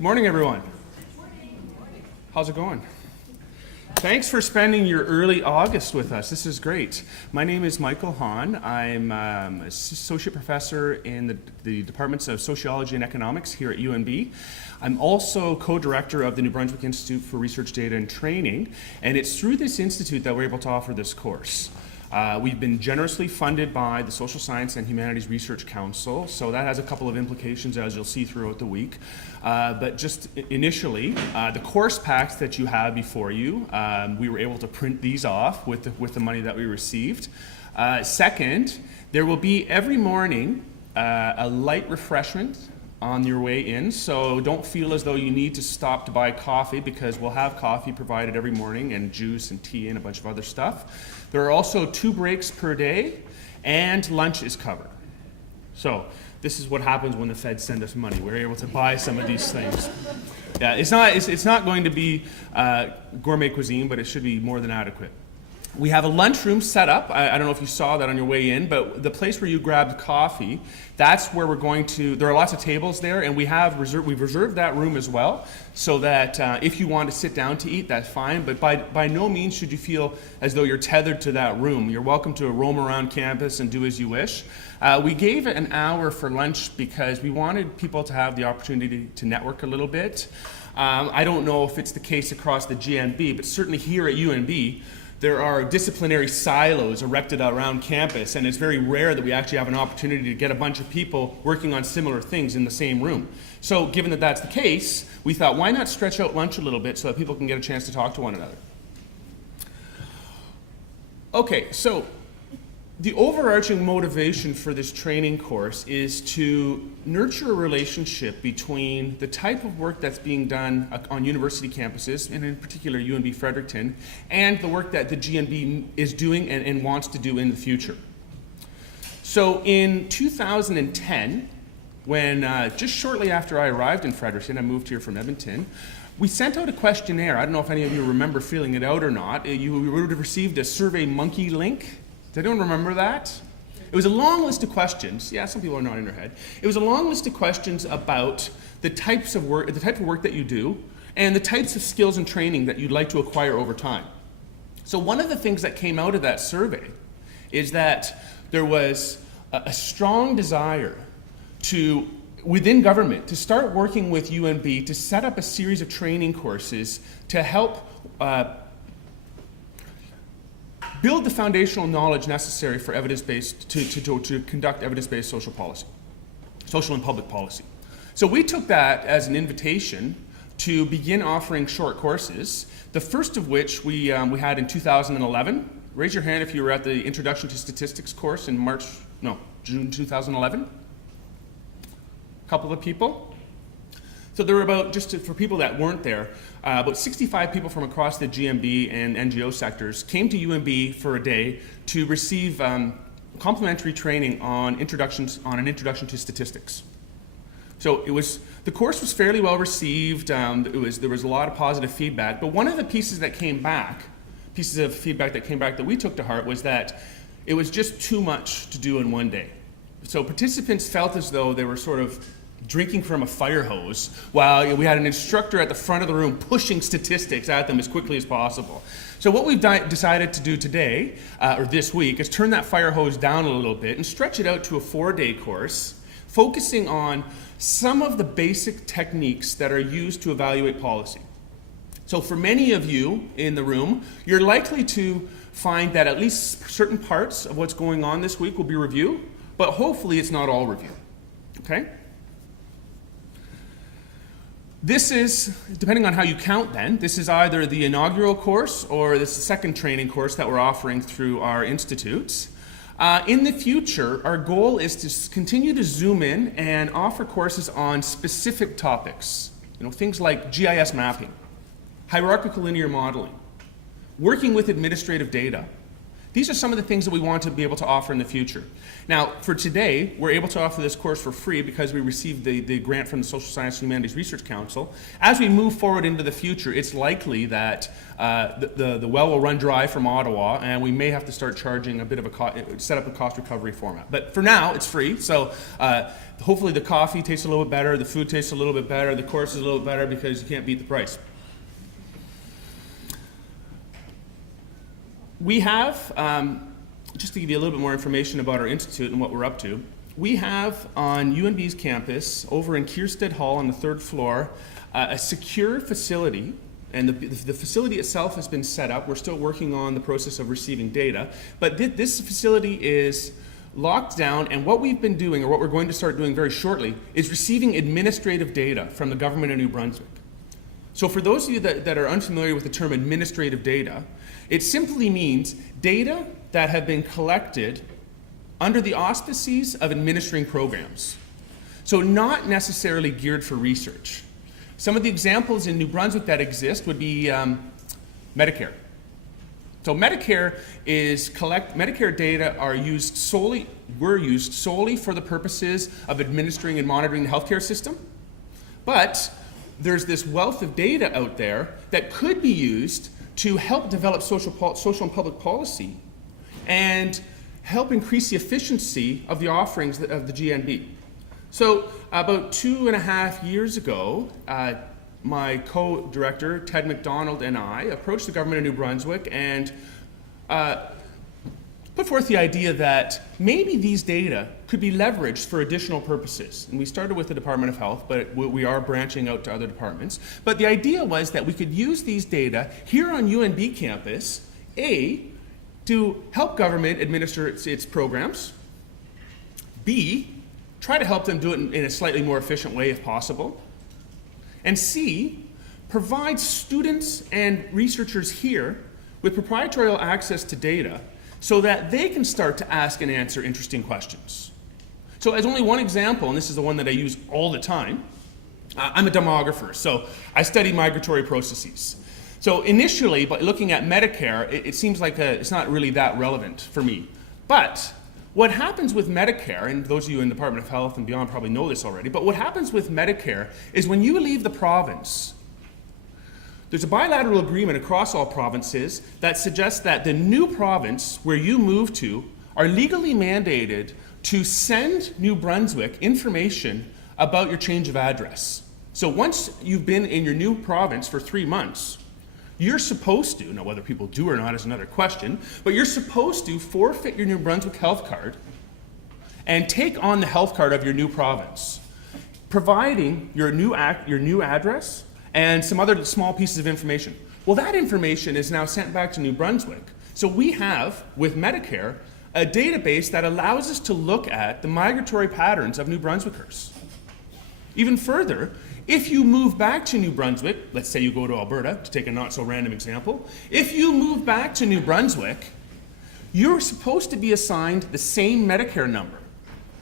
Good morning, everyone. How's it going? Thanks for spending your early August with us. This is great. My name is Michael Hahn. I'm an associate professor in the departments of sociology and economics here at UNB. I'm also co-director of the New Brunswick Institute for Research, Data, and Training, and it's through this institute that we're able to offer this course. We've been generously funded by the Social Science and Humanities Research Council, so that has a couple of implications, as you'll see throughout the week. But just initially, the course packs that you have before you, we were able to print these off with the money that we received. Second, there will be every morning a light refreshment on your way in, so don't feel as though you need to stop to buy coffee, because we'll have coffee provided every morning and juice and tea and a bunch of other stuff. There are also 2 breaks per day, and lunch is covered. So this is what happens when the feds send us money. We're able to buy some of these things. Yeah, it's not going to be gourmet cuisine, but it should be more than adequate. We have a lunchroom set up. I don't know if you saw that on your way in, but the place where you grabbed coffee, that's where we're going to, there are lots of tables there, and we've reserved that room as well, so that if you want to sit down to eat, that's fine, but by no means should you feel as though you're tethered to that room. You're welcome to roam around campus and do as you wish. We gave it an hour for lunch because we wanted people to have the opportunity to network a little bit. I don't know if it's the case across the GNB, but certainly here at UNB, there are disciplinary silos erected around campus, and it's very rare that we actually have an opportunity to get a bunch of people working on similar things in the same room. So given that that's the case, we thought, why not stretch out lunch a little bit so that people can get a chance to talk to one another? Okay, so the overarching motivation for this training course is to nurture a relationship between the type of work that's being done on university campuses, and in particular UNB Fredericton, and the work that the GNB is doing and wants to do in the future. So in 2010, when just shortly after I arrived in Fredericton, I moved here from Edmonton, we sent out a questionnaire. I don't know if any of you remember filling it out or not. You would have received a Survey Monkey link. Does anyone remember that? It was a long list of questions. Yeah, some people are nodding their head. It was a long list of questions about the type of work that you do, and the types of skills and training that you'd like to acquire over time. So one of the things that came out of that survey is that there was a strong desire within government to start working with UNB to set up a series of training courses to help build the foundational knowledge necessary for evidence-based to conduct evidence-based social and public policy. So we took that as an invitation to begin offering short courses, the first of which we had in 2011. Raise your hand if you were at the Introduction to Statistics course in June 2011. A couple of people. So there were about, for people that weren't there, about 65 people from across the GMB and NGO sectors came to UNB for a day to receive complimentary training on an introduction to statistics. So the course was fairly well received. There was a lot of positive feedback, but one of the pieces of feedback that came back that we took to heart was that it was just too much to do in one day. So participants felt as though they were sort of drinking from a fire hose, while we had an instructor at the front of the room pushing statistics at them as quickly as possible. So what we've decided to do today, or this week, is turn that fire hose down a little bit and stretch it out to a 4-day course, focusing on some of the basic techniques that are used to evaluate policy. So for many of you in the room, you're likely to find that at least certain parts of what's going on this week will be review, but hopefully it's not all review, okay? This is, depending on how you count then, this is either the inaugural course or this second training course that we're offering through our institutes. In the future, our goal is to continue to zoom in and offer courses on specific topics. Things like GIS mapping, hierarchical linear modeling, working with administrative data, These are some of the things that we want to be able to offer in the future. Now, for today, we're able to offer this course for free because we received the grant from the Social Science and Humanities Research Council. As we move forward into the future, it's likely that the well will run dry from Ottawa, and we may have to start charging a bit of set up a cost recovery format. But for now, it's free, so hopefully the coffee tastes a little bit better, the food tastes a little bit better, the course is a little bit better because you can't beat the price. We have, just to give you a little bit more information about our institute and what we're up to, we have on UNB's campus, over in Kierstead Hall on the 3rd floor, a secure facility, and the facility itself has been set up. We're still working on the process of receiving data, but this facility is locked down, and what we've been doing, or what we're going to start doing very shortly, is receiving administrative data from the government of New Brunswick. So for those of you that are unfamiliar with the term administrative data, it simply means data that have been collected under the auspices of administering programs. So not necessarily geared for research. Some of the examples in New Brunswick that exist would be Medicare. So Medicare data were used solely for the purposes of administering and monitoring the healthcare system. But there's this wealth of data out there that could be used to help develop social and public policy and help increase the efficiency of the offerings of the GNB. So about 2.5 years ago, my co-director, Ted McDonald, and I approached the government of New Brunswick and put forth the idea that maybe these data could be leveraged for additional purposes. And we started with the Department of Health, but we are branching out to other departments. But the idea was that we could use these data here on UNB campus, A, to help government administer its programs, B, try to help them do it in a slightly more efficient way if possible, and C, provide students and researchers here with proprietary access to data so that they can start to ask and answer interesting questions. So as only one example, and this is the one that I use all the time, I'm a demographer, so I study migratory processes. So initially, by looking at Medicare, it seems like it's not really that relevant for me. But what happens with Medicare, and those of you in the Department of Health and beyond probably know this already, but what happens with Medicare is when you leave the province, there's a bilateral agreement across all provinces that suggests that the new province where you move to are legally mandated to send New Brunswick information about your change of address. So once you've been in your new province for 3 months, you're supposed to, now whether people do or not is another question, but you're supposed to forfeit your New Brunswick health card and take on the health card of your new province, providing your new address and some other small pieces of information. Well, that information is now sent back to New Brunswick. So we have, with Medicare, a database that allows us to look at the migratory patterns of New Brunswickers. Even further, if you move back to New Brunswick, let's say you go to Alberta, to take a not so random example, if you move back to New Brunswick, you're supposed to be assigned the same Medicare number.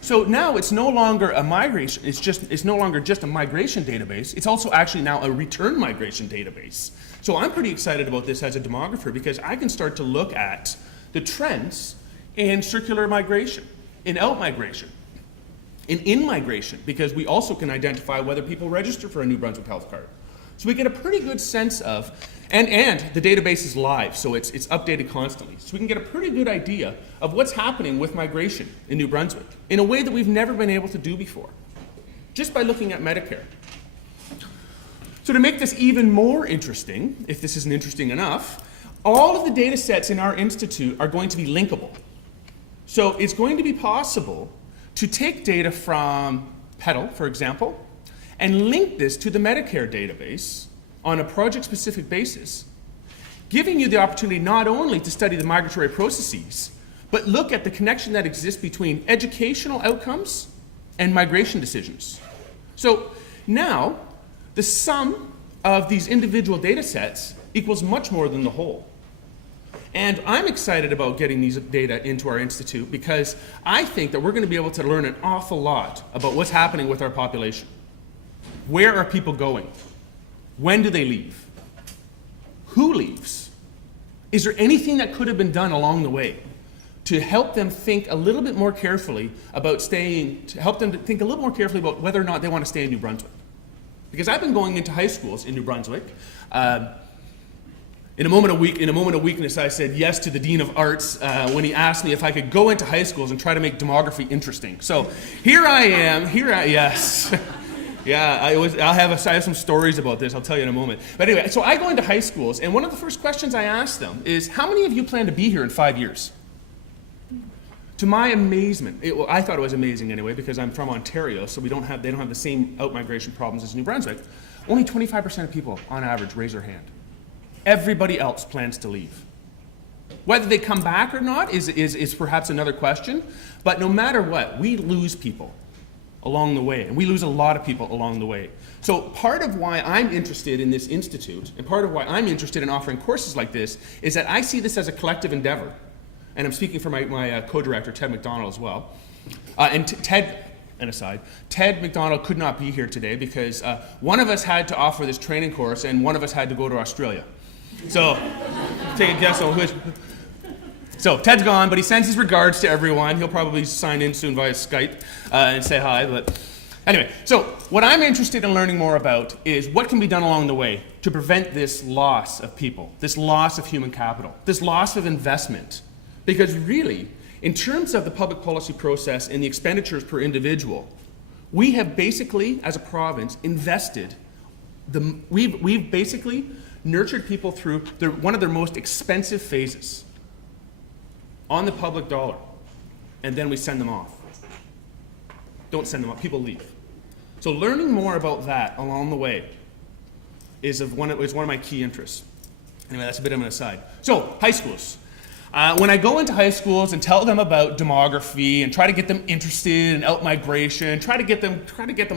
So now it's no longer a migration, it's no longer just a migration database, it's also actually now a return migration database. So I'm pretty excited about this as a demographer because I can start to look at the trends in circular migration, in out-migration, in in-migration, because we also can identify whether people register for a New Brunswick health card. So we get a pretty good sense of, and the database is live, so it's updated constantly. So we can get a pretty good idea of what's happening with migration in New Brunswick in a way that we've never been able to do before, just by looking at Medicare. So to make this even more interesting, if this isn't interesting enough, all of the data sets in our institute are going to be linkable. So it's going to be possible to take data from PEDAL, for example, and link this to the Medicare database on a project-specific basis, giving you the opportunity not only to study the migratory processes, but look at the connection that exists between educational outcomes and migration decisions. So now, the sum of these individual data sets equals much more than the whole. And I'm excited about getting these data into our institute because I think that we're going to be able to learn an awful lot about what's happening with our population. Where are people going? When do they leave? Who leaves? Is there anything that could have been done along the way to help them think a little bit more carefully about to help them to think a little more carefully about whether or not they want to stay in New Brunswick? Because I've been going into high schools in New Brunswick. In a moment of weakness, I said yes to the Dean of Arts when he asked me if I could go into high schools and try to make demography interesting. So here I am. Yes. Yeah, I have some stories about this. I'll tell you in a moment. But anyway, so I go into high schools, and one of the first questions I ask them is, how many of you plan to be here in 5 years? To my amazement, I thought it was amazing anyway, because I'm from Ontario, so they don't have the same out-migration problems as New Brunswick. Only 25% of people, on average, raise their hand. Everybody else plans to leave. Whether they come back or not is perhaps another question, but no matter what, we lose people along the way, and we lose a lot of people along the way. So part of why I'm interested in this institute, and part of why I'm interested in offering courses like this, is that I see this as a collective endeavor. And I'm speaking for my co-director, Ted McDonald, as well. Ted McDonald could not be here today because one of us had to offer this training course and one of us had to go to Australia. So take a guess on which. So Ted's gone, but he sends his regards to everyone. He'll probably sign in soon via Skype and say hi. But anyway, so what I'm interested in learning more about is what can be done along the way to prevent this loss of people, this loss of human capital, this loss of investment. Because really, in terms of the public policy process and the expenditures per individual, we have basically, as a province, we've basically nurtured people through one of their most expensive phases on the public dollar, and then we send them off. Don't send them off, people leave. So learning more about that along the way is one of my key interests. Anyway, that's a bit of an aside. So, high schools. When I go into high schools and tell them about demography and try to get them interested in out-migration, try to get them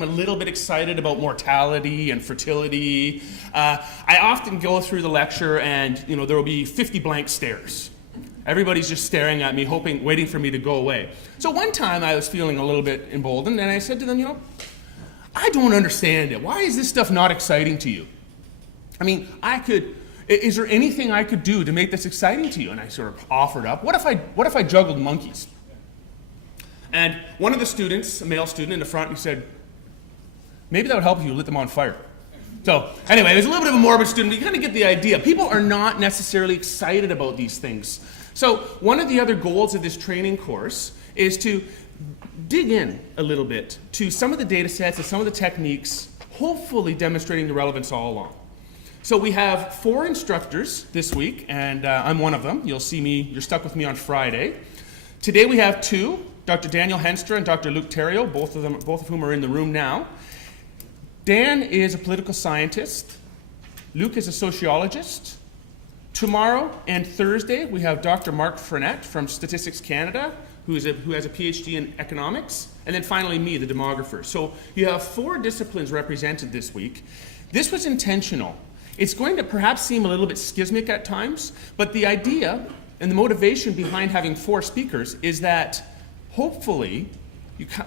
a little bit excited about mortality and fertility, I often go through the lecture and there will be 50 blank stares. Everybody's just staring at me, waiting for me to go away. So one time I was feeling a little bit emboldened and I said to them, I don't understand it. Why is this stuff not exciting to you? I mean, is there anything I could do to make this exciting to you? And I sort of offered up, what if I juggled monkeys? And one of the students, a male student in the front, he said, maybe that would help if you lit them on fire. So anyway, there's a little bit of a morbid student, but you kind of get the idea. People are not necessarily excited about these things. So one of the other goals of this training course is to dig in a little bit to some of the data sets and some of the techniques, hopefully demonstrating the relevance all along. So we have 4 instructors this week, and I'm one of them. You'll see me, you're stuck with me on Friday. Today we have 2, Dr. Daniel Henstra and Dr. Luke Theriault, both of whom are in the room now. Dan is a political scientist. Luke is a sociologist. Tomorrow and Thursday we have Dr. Mark Frenette from Statistics Canada, who has a PhD in economics, and then finally me, the demographer. So you have 4 disciplines represented this week. This was intentional. It's going to perhaps seem a little bit schismic at times, but the idea and the motivation behind having 4 speakers is that hopefully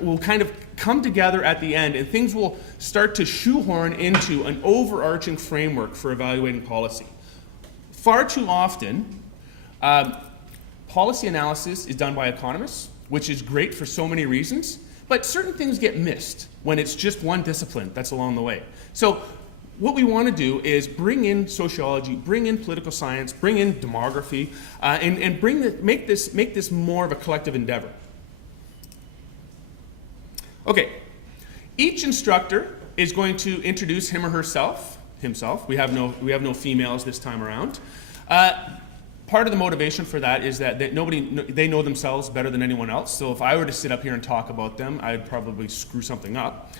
we'll kind of come together at the end and things will start to shoehorn into an overarching framework for evaluating policy. Far too often, policy analysis is done by economists, which is great for so many reasons, but certain things get missed when it's just one discipline that's along the way. So what we want to do is bring in sociology, bring in political science, bring in demography, and make this more of a collective endeavor. Okay, each instructor is going to introduce him or himself. We have no females this time around. Part of the motivation for that is that they know themselves better than anyone else. So if I were to sit up here and talk about them, I'd probably screw something up.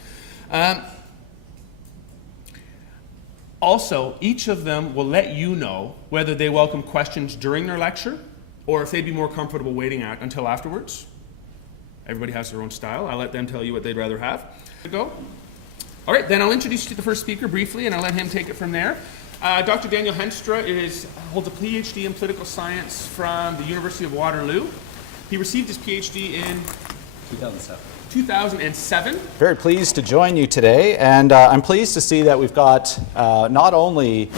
Also, each of them will let you know whether they welcome questions during their lecture or if they'd be more comfortable waiting until afterwards. Everybody has their own style. I'll let them tell you what they'd rather have. Go. All right, then I'll introduce you to the first speaker briefly, and I'll let him take it from there. Dr. Daniel Henstra holds a PhD in political science from the University of Waterloo. He received his PhD in 2007. Very pleased to join you today, and I'm pleased to see that we've got not only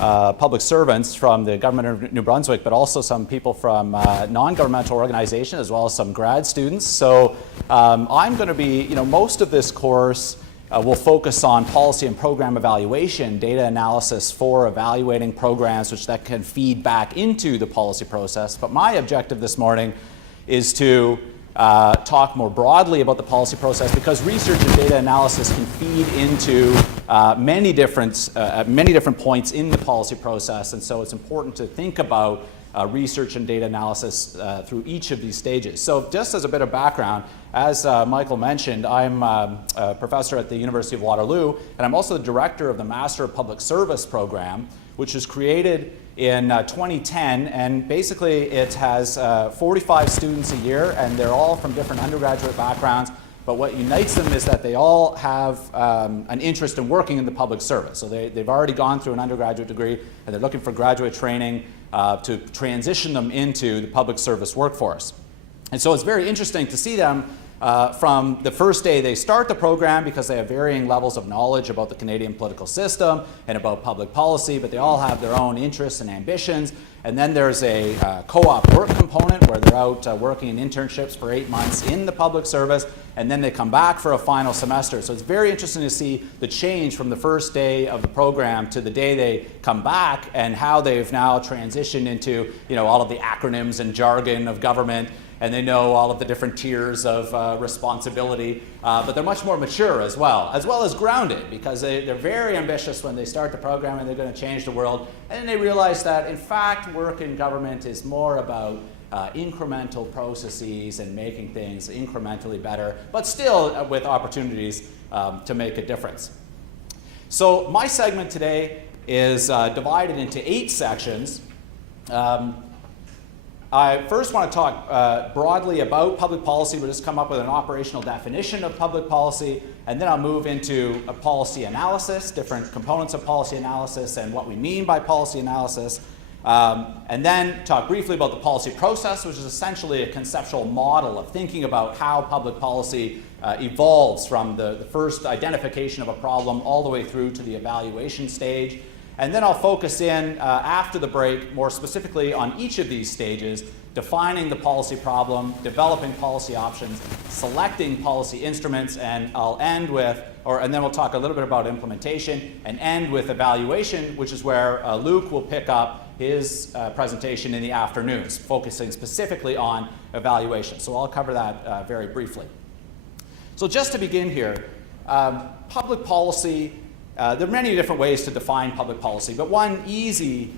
public servants from the government of New Brunswick, but also some people from non-governmental organizations, as well as some grad students. So I'm going to be, most of this course will focus on policy and program evaluation, data analysis for evaluating programs, which that can feed back into the policy process. But my objective this morning is to talk more broadly about the policy process, because research and data analysis can feed into many different points in the policy process, and so it's important to think about research and data analysis through each of these stages. So just as a bit of background, as Michael mentioned, I'm a professor at the University of Waterloo, and I'm also the director of the Master of Public Service program, which was created in 2010, and basically it has 45 students a year, and they're all from different undergraduate backgrounds, but what unites them is that they all have an interest in working in the public service. So they've already gone through an undergraduate degree, and they're looking for graduate training to transition them into the public service workforce. And so it's very interesting to see them from the first day they start the program, because they have varying levels of knowledge about the Canadian political system and about public policy, but they all have their own interests and ambitions. And then there's a co-op work component where they're out working in internships for 8 months in the public service, and then they come back for a final semester. So it's very interesting to see the change from the first day of the program to the day they come back, and how they've now transitioned into all of the acronyms and jargon of government, and they know all of the different tiers of responsibility, but they're much more mature as well as grounded, because they're very ambitious when they start the program, and they're going to change the world, and they realize that in fact work in government is more about incremental processes and making things incrementally better, but still with opportunities to make a difference. So my segment today is divided into 8 sections. I first want to talk broadly about public policy. We'll just come up with an operational definition of public policy, and then I'll move into a policy analysis, different components of policy analysis and what we mean by policy analysis, and then talk briefly about the policy process, which is essentially a conceptual model of thinking about how public policy evolves from the first identification of a problem all the way through to the evaluation stage. And then I'll focus in after the break more specifically on each of these stages, defining the policy problem, developing policy options, selecting policy instruments, and I'll end with, and then we'll talk a little bit about implementation and end with evaluation, which is where Luke will pick up his presentation in the afternoons, focusing specifically on evaluation. So I'll cover that very briefly. So just to begin here, public policy, there are many different ways to define public policy, but one easy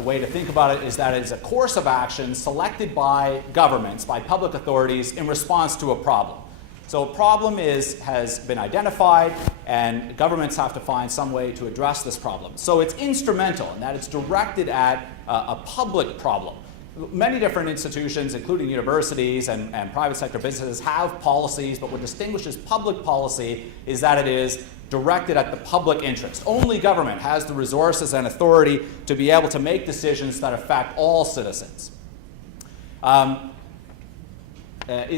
way to think about it is that it is a course of action selected by governments, by public authorities, in response to a problem. So a problem has been identified, and governments have to find some way to address this problem. So it's instrumental in that it's directed at a public problem. Many different institutions, including universities and private sector businesses, have policies, but what distinguishes public policy is that it is directed at the public interest. Only government has the resources and authority to be able to make decisions that affect all citizens.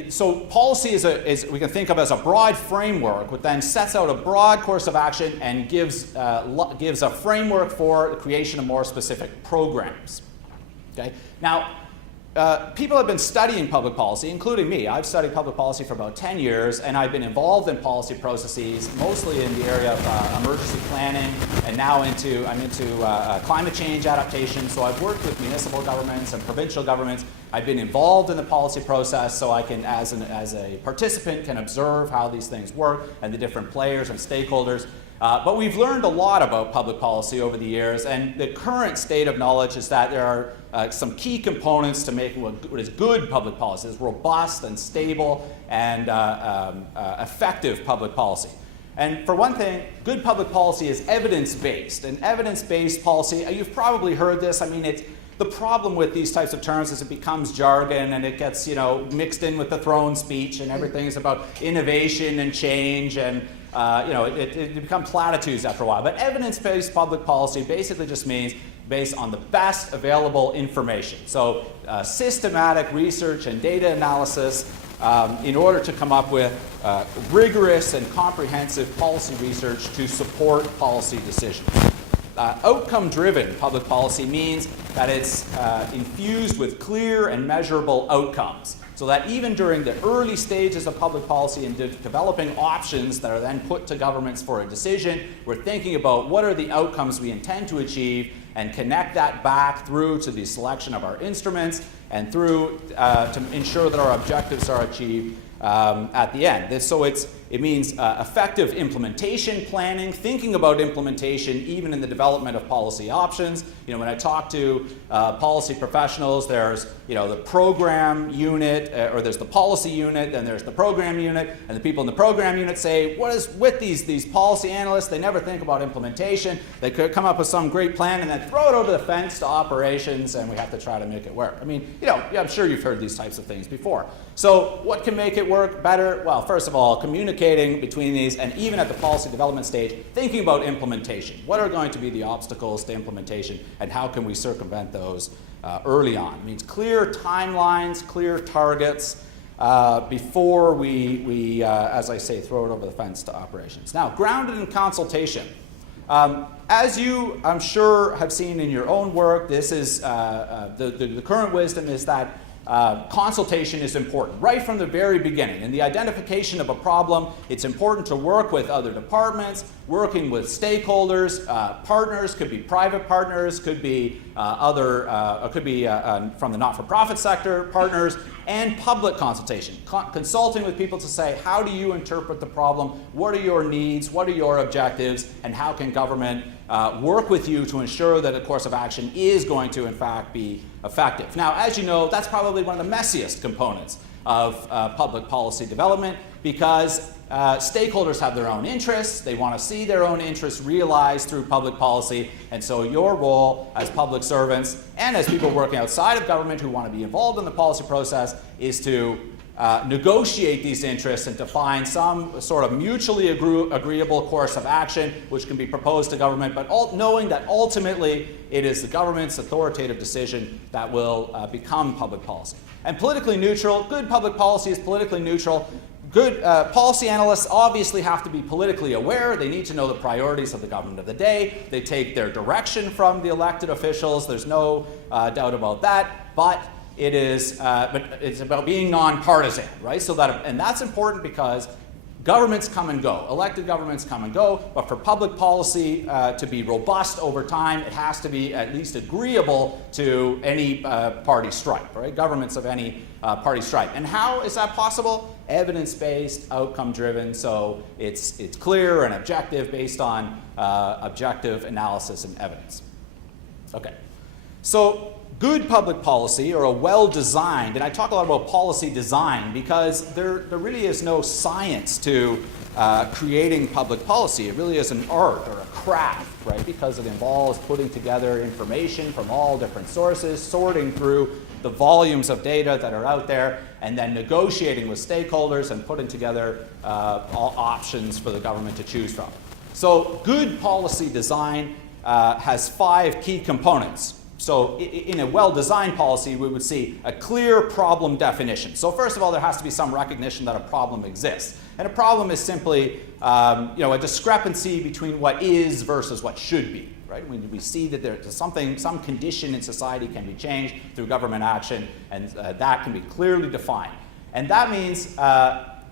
So policy is we can think of as a broad framework, which then sets out a broad course of action and gives a framework for the creation of more specific programs. Okay? Now, people have been studying public policy, including me. I've studied public policy for about 10 years, and I've been involved in policy processes, mostly in the area of emergency planning, and now I'm into climate change adaptation. So I've worked with municipal governments and provincial governments. I've been involved in the policy process, so I can, as a participant, can observe how these things work and the different players and stakeholders. But we've learned a lot about public policy over the years, and the current state of knowledge is that there are some key components to make what is good public policy, is robust and stable and effective public policy. And for one thing, good public policy is evidence-based. And evidence-based policy, you've probably heard this. I mean, the problem with these types of terms is it becomes jargon, and it gets mixed in with the throne speech, and everything is about innovation and change, and it becomes platitudes after a while. But evidence-based public policy basically just means based on the best available information. So systematic research and data analysis in order to come up with rigorous and comprehensive policy research to support policy decisions. Outcome-driven public policy means that it's infused with clear and measurable outcomes, so that even during the early stages of public policy and developing options that are then put to governments for a decision, we're thinking about what are the outcomes we intend to achieve and connect that back through to the selection of our instruments and through to ensure that our objectives are achieved at the end. So it means effective implementation planning, thinking about implementation even in the development of policy options. You know, when I talk to policy professionals, there's the program unit, or there's the policy unit, then there's the program unit, and the people in the program unit say, what is with these policy analysts? They never think about implementation. They could come up with some great plan and then throw it over the fence to operations, and we have to try to make it work. I mean, I'm sure you've heard these types of things before. So what can make it work better? Well, first of all, communicating between these, and even at the policy development stage, thinking about implementation. What are going to be the obstacles to implementation, and how can we circumvent those early on? It means clear timelines, clear targets before we as I say, throw it over the fence to operations. Now, grounded in consultation. As you, I'm sure, have seen in your own work, this is the current wisdom is that consultation is important right from the very beginning. In the identification of a problem, it's important to work with other departments, working with stakeholders, partners, could be private partners, could be from the not-for-profit sector, partners, and public consultation. Consulting with people to say, how do you interpret the problem? What are your needs? What are your objectives? And how can government work with you to ensure that a course of action is going to, in fact, be effective? Now, as you know, that's probably one of the messiest components of public policy development, because stakeholders have their own interests. They want to see their own interests realized through public policy. And so your role as public servants and as people working outside of government who want to be involved in the policy process is to negotiate these interests and to find some sort of mutually agreeable course of action which can be proposed to government, but knowing that ultimately it is the government's authoritative decision that will become public policy. And politically neutral, good public policy is politically neutral. Good policy analysts obviously have to be politically aware. They need to know the priorities of the government of the day. They take their direction from the elected officials. There's no doubt about that. But it's about being nonpartisan, right? And that's important because governments come and go. Elected governments come and go, but for public policy to be robust over time, it has to be at least agreeable to any party stripe, right? Governments of any party stripe. And how is that possible? Evidence-based, outcome-driven, so it's clear and objective based on objective analysis and evidence. Okay, so good public policy, or a well-designed, and I talk a lot about policy design because there really is no science to creating public policy. It really is an art or a craft, right? Because it involves putting together information from all different sources, sorting through the volumes of data that are out there, and then negotiating with stakeholders and putting together all options for the government to choose from. So good policy design has 5 key components. So in a well-designed policy, we would see a clear problem definition. So first of all, there has to be some recognition that a problem exists. And a problem is simply a discrepancy between what is versus what should be. Right? When we see that there's some condition in society can be changed through government action, and that can be clearly defined. And that means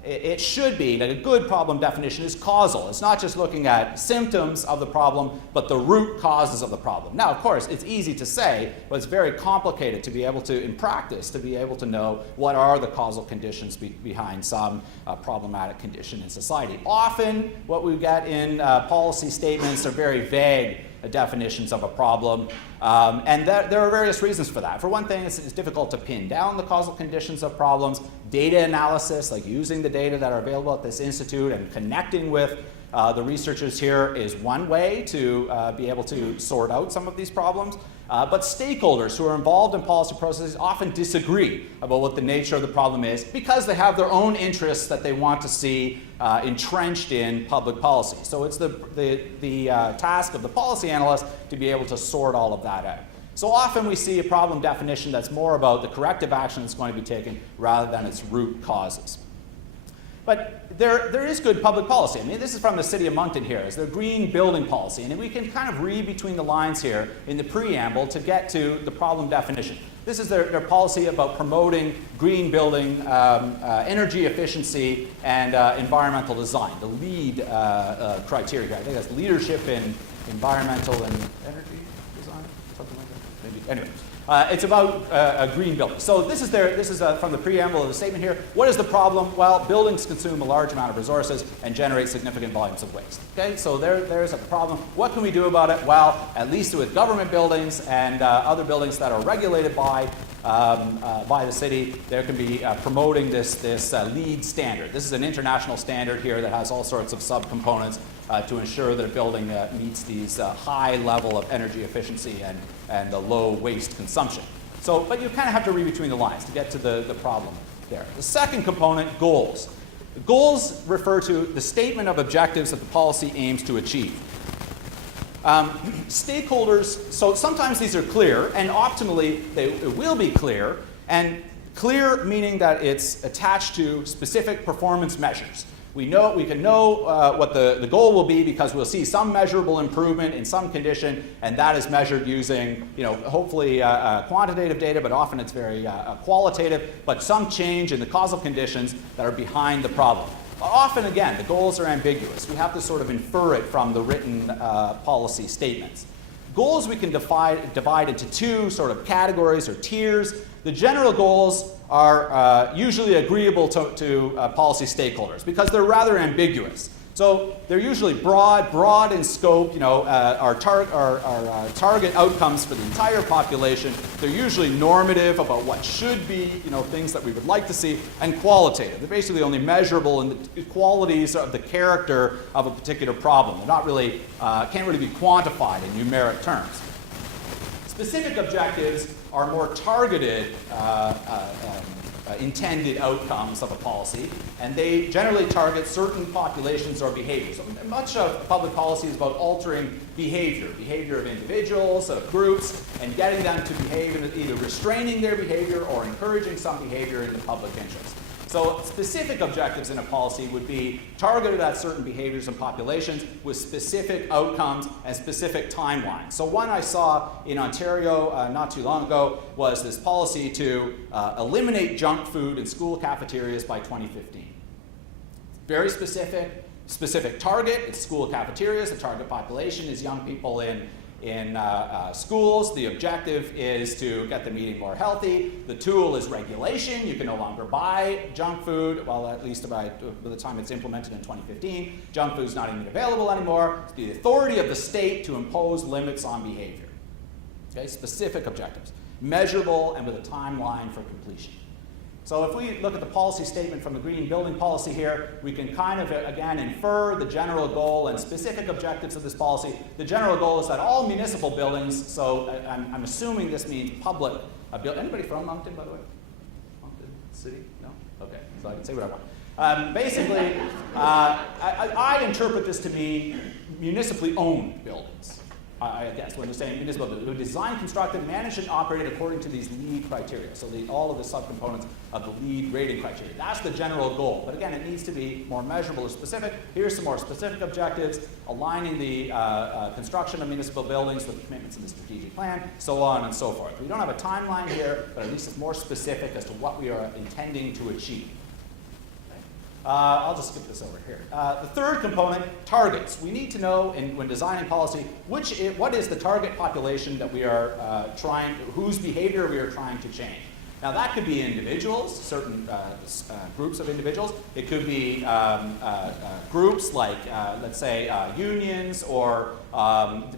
it should be that a good problem definition is causal. It's not just looking at symptoms of the problem, but the root causes of the problem. Now, of course, it's easy to say, but it's very complicated to be able to, in practice, to be able to know what are the causal conditions behind some problematic condition in society. Often, what we get in policy statements are very vague definitions of a problem, and there are various reasons for that. For one thing, it's difficult to pin down the causal conditions of problems. Data analysis, like using the data that are available at this institute and connecting with the researchers here, is one way to be able to sort out some of these problems. But stakeholders who are involved in policy processes often disagree about what the nature of the problem is because they have their own interests that they want to see entrenched in public policy. So it's the task of the policy analyst to be able to sort all of that out. So often we see a problem definition that's more about the corrective action that's going to be taken rather than its root causes. But there is good public policy. I mean, this is from the City of Moncton here. It's their green building policy. And we can kind of read between the lines here in the preamble to get to the problem definition. This is their policy about promoting green building, energy efficiency, and environmental design, the LEED criteria. I think that's leadership in environmental and energy design, something like that. Maybe. Anyway. It's about a green building. So this is from the preamble of the statement here. What is the problem? Well, buildings consume a large amount of resources and generate significant volumes of waste. Okay, so there's a problem. What can we do about it? Well, at least with government buildings and other buildings that are regulated by the city, there can be promoting this LEED standard. This is an international standard here that has all sorts of subcomponents to ensure that a building meets these high level of energy efficiency and the low waste consumption. So, but you kind of have to read between the lines to get to the problem there. The second component, goals. The goals refer to the statement of objectives that the policy aims to achieve. Stakeholders, so sometimes these are clear, and optimally it will be clear, and clear meaning that it's attached to specific performance measures. We can know what the goal will be because we'll see some measurable improvement in some condition, and that is measured using, hopefully quantitative data, but often it's very qualitative, but some change in the causal conditions that are behind the problem. Often, again, the goals are ambiguous. We have to sort of infer it from the written policy statements. Goals we can divide into two sort of categories or tiers. The general goals are usually agreeable to policy stakeholders because they're rather ambiguous. So they're usually broad in scope. Our target outcomes for the entire population. They're usually normative about what should be, things that we would like to see, and qualitative. They're basically only measurable in the qualities of the character of a particular problem. They're not really, can't really be quantified in numeric terms. Specific objectives are more targeted intended outcomes of a policy, and they generally target certain populations or behaviors. So much of public policy is about altering behavior of individuals, of groups, and getting them to behave, in either restraining their behavior or encouraging some behavior in the public interest. So specific objectives in a policy would be targeted at certain behaviors and populations with specific outcomes and specific timelines. So one I saw in Ontario not too long ago was this policy to eliminate junk food in school cafeterias by 2015. Very specific target. It's school cafeterias. The target population is young people in schools. The objective is to get them eating more healthy. The tool is regulation. You can no longer buy junk food, well, at least by the time it's implemented in 2015. Junk food is not even available anymore. It's the authority of the state to impose limits on behavior. Okay, specific objectives, measurable and with a timeline for completion. So if we look at the policy statement from the green building policy here, we can kind of, again, infer the general goal and specific objectives of this policy. The general goal is that all municipal buildings, so I'm assuming this means public, anybody from Moncton, by the way? Moncton City? No? Okay, so I can say what I want. Basically, I interpret this to mean municipally owned buildings. I guess when they're saying municipal buildings, designed, constructed, managed, and operated according to these LEED criteria. So all of the subcomponents of the LEED rating criteria. That's the general goal. But again, it needs to be more measurable or specific. Here's some more specific objectives, aligning the construction of municipal buildings with the commitments in the strategic plan, so on and so forth. We don't have a timeline here, but at least it's more specific as to what we are intending to achieve. I'll just skip this over here. The third component, targets. We need to know, when designing policy, what is the target population that we are whose behavior we are trying to change. Now that could be individuals, certain groups of individuals. It could be groups like, let's say, unions or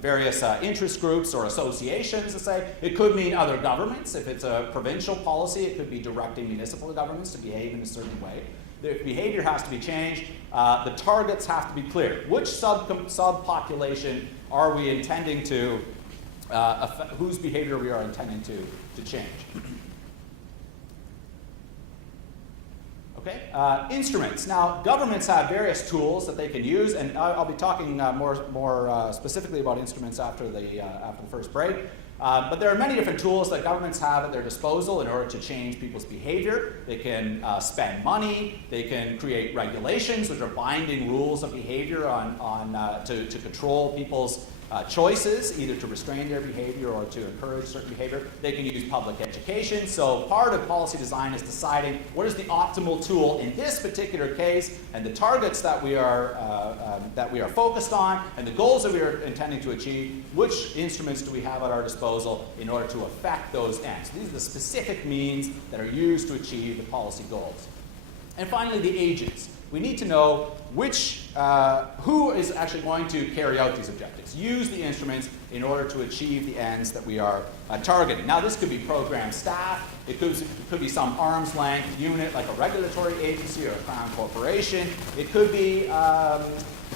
various interest groups or associations, let's say. It could mean other governments. If it's a provincial policy, it could be directing municipal governments to behave in a certain way. The behavior has to be changed. The targets have to be clear. Which subpopulation are we intending to, whose behavior we are intending to change? Okay, instruments. Now, governments have various tools that they can use, and I'll be talking more specifically about instruments after the first break. But there are many different tools that governments have at their disposal in order to change people's behavior. They can spend money, they can create regulations, which are binding rules of behavior to control people's choices, either to restrain their behavior or to encourage certain behavior. They can use public education. So part of policy design is deciding what is the optimal tool in this particular case, and the targets that we are focused on, and the goals that we are intending to achieve. Which instruments do we have at our disposal in order to affect those ends? These are the specific means that are used to achieve the policy goals. And finally, the agents. We need to know who is actually going to carry out these objectives. Use the instruments in order to achieve the ends that we are targeting. Now, this could be program staff. It could be some arm's length unit like a regulatory agency or a crown corporation. It could be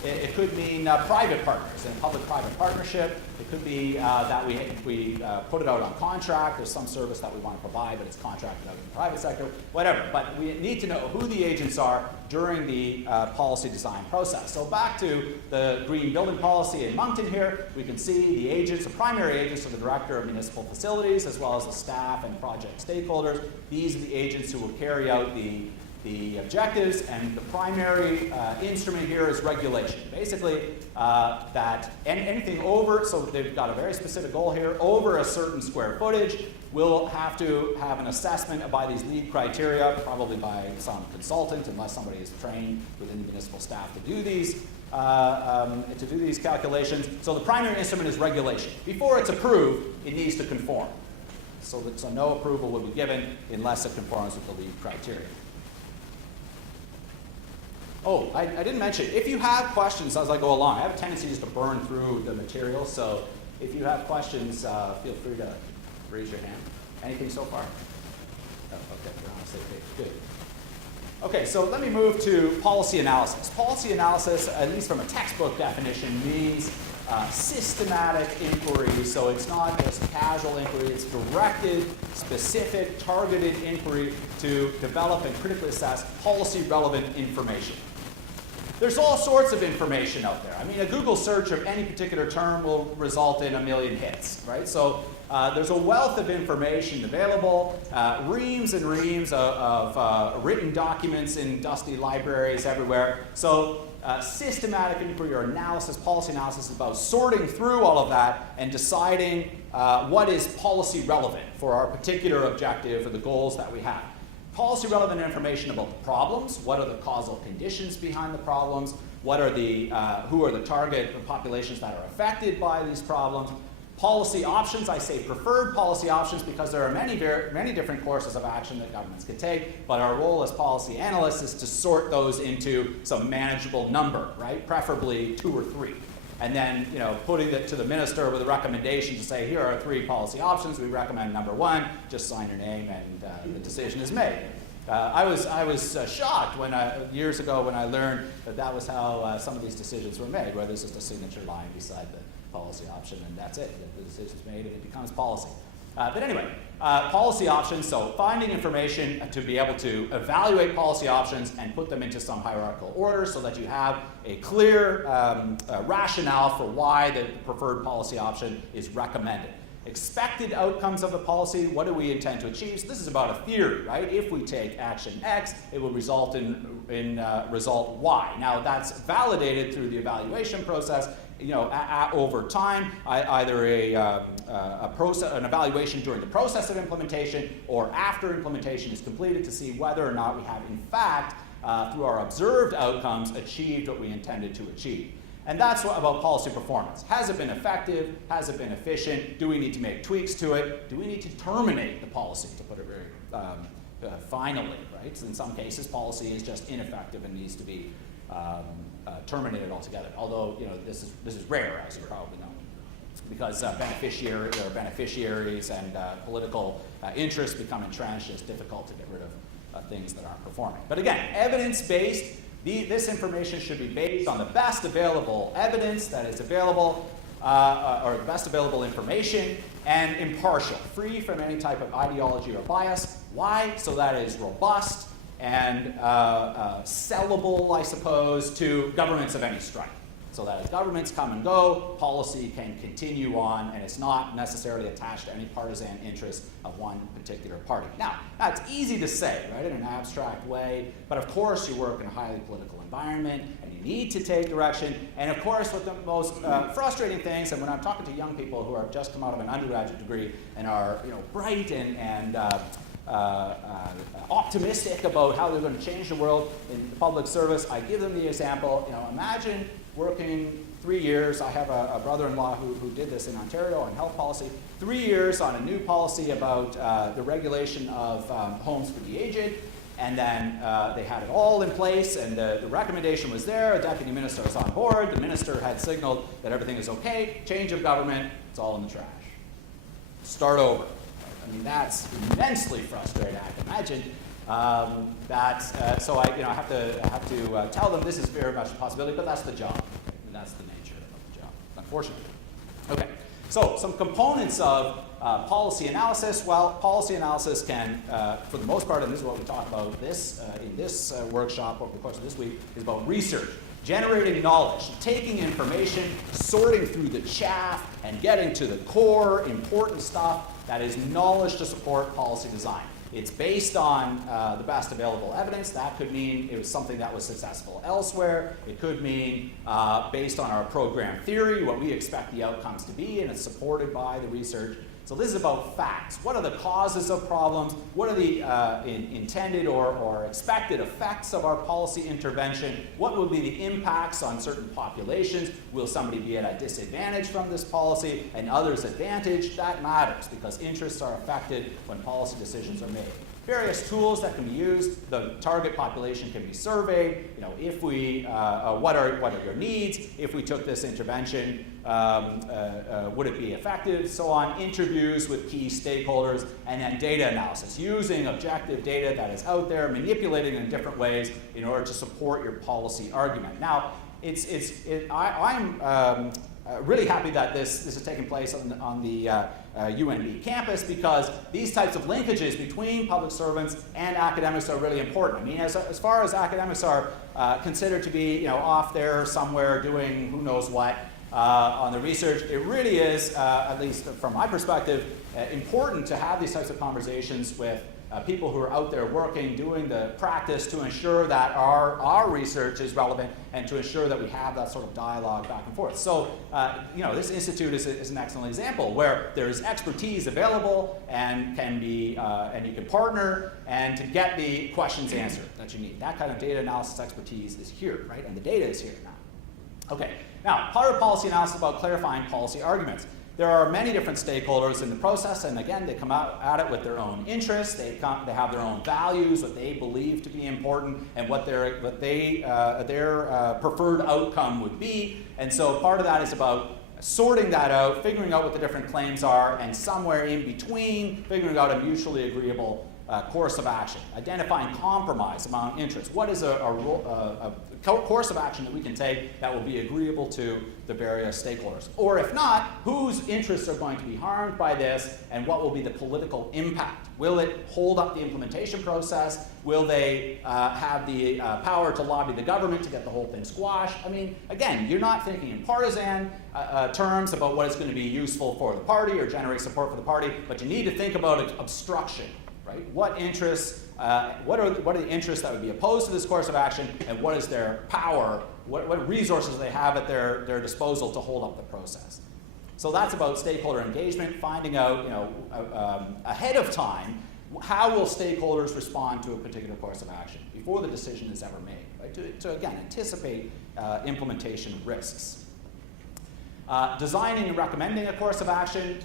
it could mean private partners in a public-private partnership. It could be that we put it out on contract. There's some service that we want to provide, but it's contracted out in the private sector, whatever. But we need to know who the agents are during the policy design process. So back to the green building policy in Moncton here, we can see the agents, the primary agents are the director of municipal facilities, as well as the staff and project stakeholders. These are the agents who will carry out the objectives, and the primary instrument here is regulation. Basically, that anything over, so they've got a very specific goal here, over a certain square footage, we'll have to have an assessment by these LEED criteria, probably by some consultant, unless somebody is trained within the municipal staff to do these calculations. So the primary instrument is regulation. Before it's approved, it needs to conform. So no approval will be given unless it conforms with the LEED criteria. Oh, I didn't mention, if you have questions as I go along, I have a tendency just to burn through the material, so if you have questions, feel free to raise your hand. Anything so far? Oh, okay, you're on the same page. Good. Okay, so let me move to policy analysis. Policy analysis, at least from a textbook definition, means systematic inquiry. So it's not just casual inquiry, it's directed, specific, targeted inquiry to develop and critically assess policy-relevant information. There's all sorts of information out there. I mean, a Google search of any particular term will result in 1 million hits, right? So there's a wealth of information available, reams and reams of written documents in dusty libraries everywhere. So systematic inquiry or analysis, policy analysis, is about sorting through all of that and deciding what is policy relevant for our particular objective or the goals that we have. Policy relevant information about the problems, what are the causal conditions behind the problems, what are the, who are the target populations that are affected by these problems. Policy options, I say preferred policy options because there are many different courses of action that governments can take, but our role as policy analysts is to sort those into some manageable number, right? Preferably 2 or 3. And then, putting it to the minister with a recommendation to say, here are 3 policy options. We recommend number 1. Just sign your name, and the decision is made. I was shocked years ago when I learned that was how some of these decisions were made, where there's just a signature line beside the policy option, and that's it. The decision's made, and it becomes policy. But anyway, policy options, so finding information to be able to evaluate policy options and put them into some hierarchical order so that you have a clear rationale for why the preferred policy option is recommended. Expected outcomes of the policy, what do we intend to achieve? So this is about a theory, right? If we take action X, it will result in result Y. Now that's validated through the evaluation process. Over time, either an evaluation during the process of implementation or after implementation is completed to see whether or not we have, in fact, through our observed outcomes, achieved what we intended to achieve. And that's about policy performance. Has it been effective? Has it been efficient? Do we need to make tweaks to it? Do we need to terminate the policy, to put it very finally, right? So in some cases, policy is just ineffective and needs to be terminated altogether. Although, this is rare, as you probably know, because beneficiaries and political interests become entrenched. It's difficult to get rid of things that aren't performing. But again, evidence-based. This information should be based on the best available evidence that is available, or the best available information, and impartial, free from any type of ideology or bias. Why? So that it is robust and sellable, I suppose, to governments of any stripe. so that as governments come and go, policy can continue on, and it's not necessarily attached to any partisan interest of one particular party. Now, that's easy to say, right, in an abstract way, but of course you work in a highly political environment, and you need to take direction, and of course what the most frustrating things, and when I'm talking to young people who have just come out of an undergraduate degree and are bright and optimistic about how they're going to change the world in the public service, I give them the example, imagine working 3 years. I have a brother-in-law who did this in Ontario on health policy. 3 years on a new policy about the regulation of homes for the aged, and then they had it all in place, and the recommendation was there. A deputy minister was on board. The minister had signaled that everything is okay. Change of government, it's all in the trash. Start over. I mean, that's immensely frustrating. I can imagine so I have to tell them this is very much a possibility, but that's the job. And that's the nature of the job, unfortunately. Okay, so some components of policy analysis. Well, policy analysis can, for the most part, and this is what we talk about in this workshop over the course of this week, is about research. Generating knowledge, taking information, sorting through the chaff, and getting to the core important stuff that is knowledge to support policy design. It's based on the best available evidence. That could mean it was something that was successful elsewhere. It could mean based on our program theory, what we expect the outcomes to be, and it's supported by the research. So this is about facts. What are the causes of problems? What are the intended or expected effects of our policy intervention? What will be the impacts on certain populations? Will somebody be at a disadvantage from this policy and others advantage? That matters because interests are affected when policy decisions are made. Various tools that can be used. The target population can be surveyed. If we, what are your needs? If we took this intervention, would it be effective? So on. Interviews with key stakeholders, and then data analysis, using objective data that is out there, manipulating it in different ways in order to support your policy argument. Now, I'm really happy that this is taking place on the UNB campus because these types of linkages between public servants and academics are really important. I mean, as far as academics are considered to be off there somewhere doing who knows what on the research, it really is, at least from my perspective, important to have these types of conversations with people who are out there working, doing the practice to ensure that our research is relevant and to ensure that we have that sort of dialogue back and forth. So, this institute is an excellent example where there's expertise available and can be, and you can partner and to get the questions answered that you need. That kind of data analysis expertise is here, right? And the data is here now. Okay, now, part of policy analysis is about clarifying policy arguments. There are many different stakeholders in the process, and again, they come out at it with their own interests. They have their own values, what they believe to be important, and what their preferred outcome would be. And so part of that is about sorting that out, figuring out what the different claims are, and somewhere in between, figuring out a mutually agreeable course of action, identifying compromise among interests. What is a course of action that we can take that will be agreeable to the various stakeholders? Or if not, whose interests are going to be harmed by this, and what will be the political impact? Will it hold up the implementation process? Will they have the power to lobby the government to get the whole thing squashed? I mean, again, you're not thinking in partisan terms about what is going to be useful for the party or generate support for the party, but you need to think about obstruction. Right? What interests, what are the interests that would be opposed to this course of action, and what is their power, what resources they have at their disposal to hold up the process? So that's about stakeholder engagement, finding out ahead of time how will stakeholders respond to a particular course of action before the decision is ever made, right? To again, anticipate implementation risks. Designing and recommending a course of action,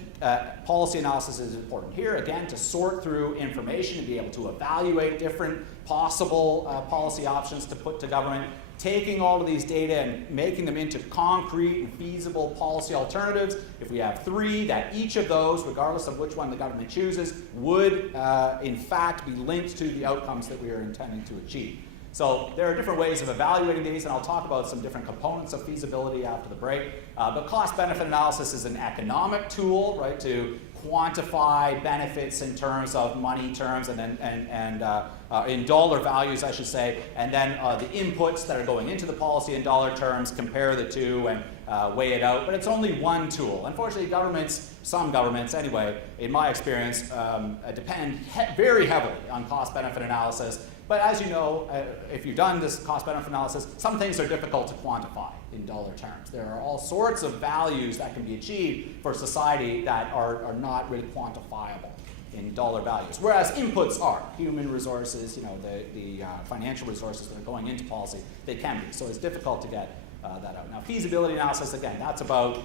policy analysis is important here, again, to sort through information and be able to evaluate different possible policy options to put to government, taking all of these data and making them into concrete and feasible policy alternatives. If we have 3, that each of those, regardless of which one the government chooses, would in fact be linked to the outcomes that we are intending to achieve. So there are different ways of evaluating these, and I'll talk about some different components of feasibility after the break. But cost-benefit analysis is an economic tool, right, to quantify benefits in terms of money terms and in dollar values, I should say, and then the inputs that are going into the policy in dollar terms, compare the two and weigh it out. But it's only one tool. Unfortunately, governments, some governments anyway, in my experience, depend very heavily on cost-benefit analysis. But as you know, if you've done this cost-benefit analysis, some things are difficult to quantify in dollar terms. There are all sorts of values that can be achieved for society that are not really quantifiable in dollar values, whereas inputs are human resources, the financial resources that are going into policy, they can be. So it's difficult to get that out. Now, feasibility analysis, again, that's about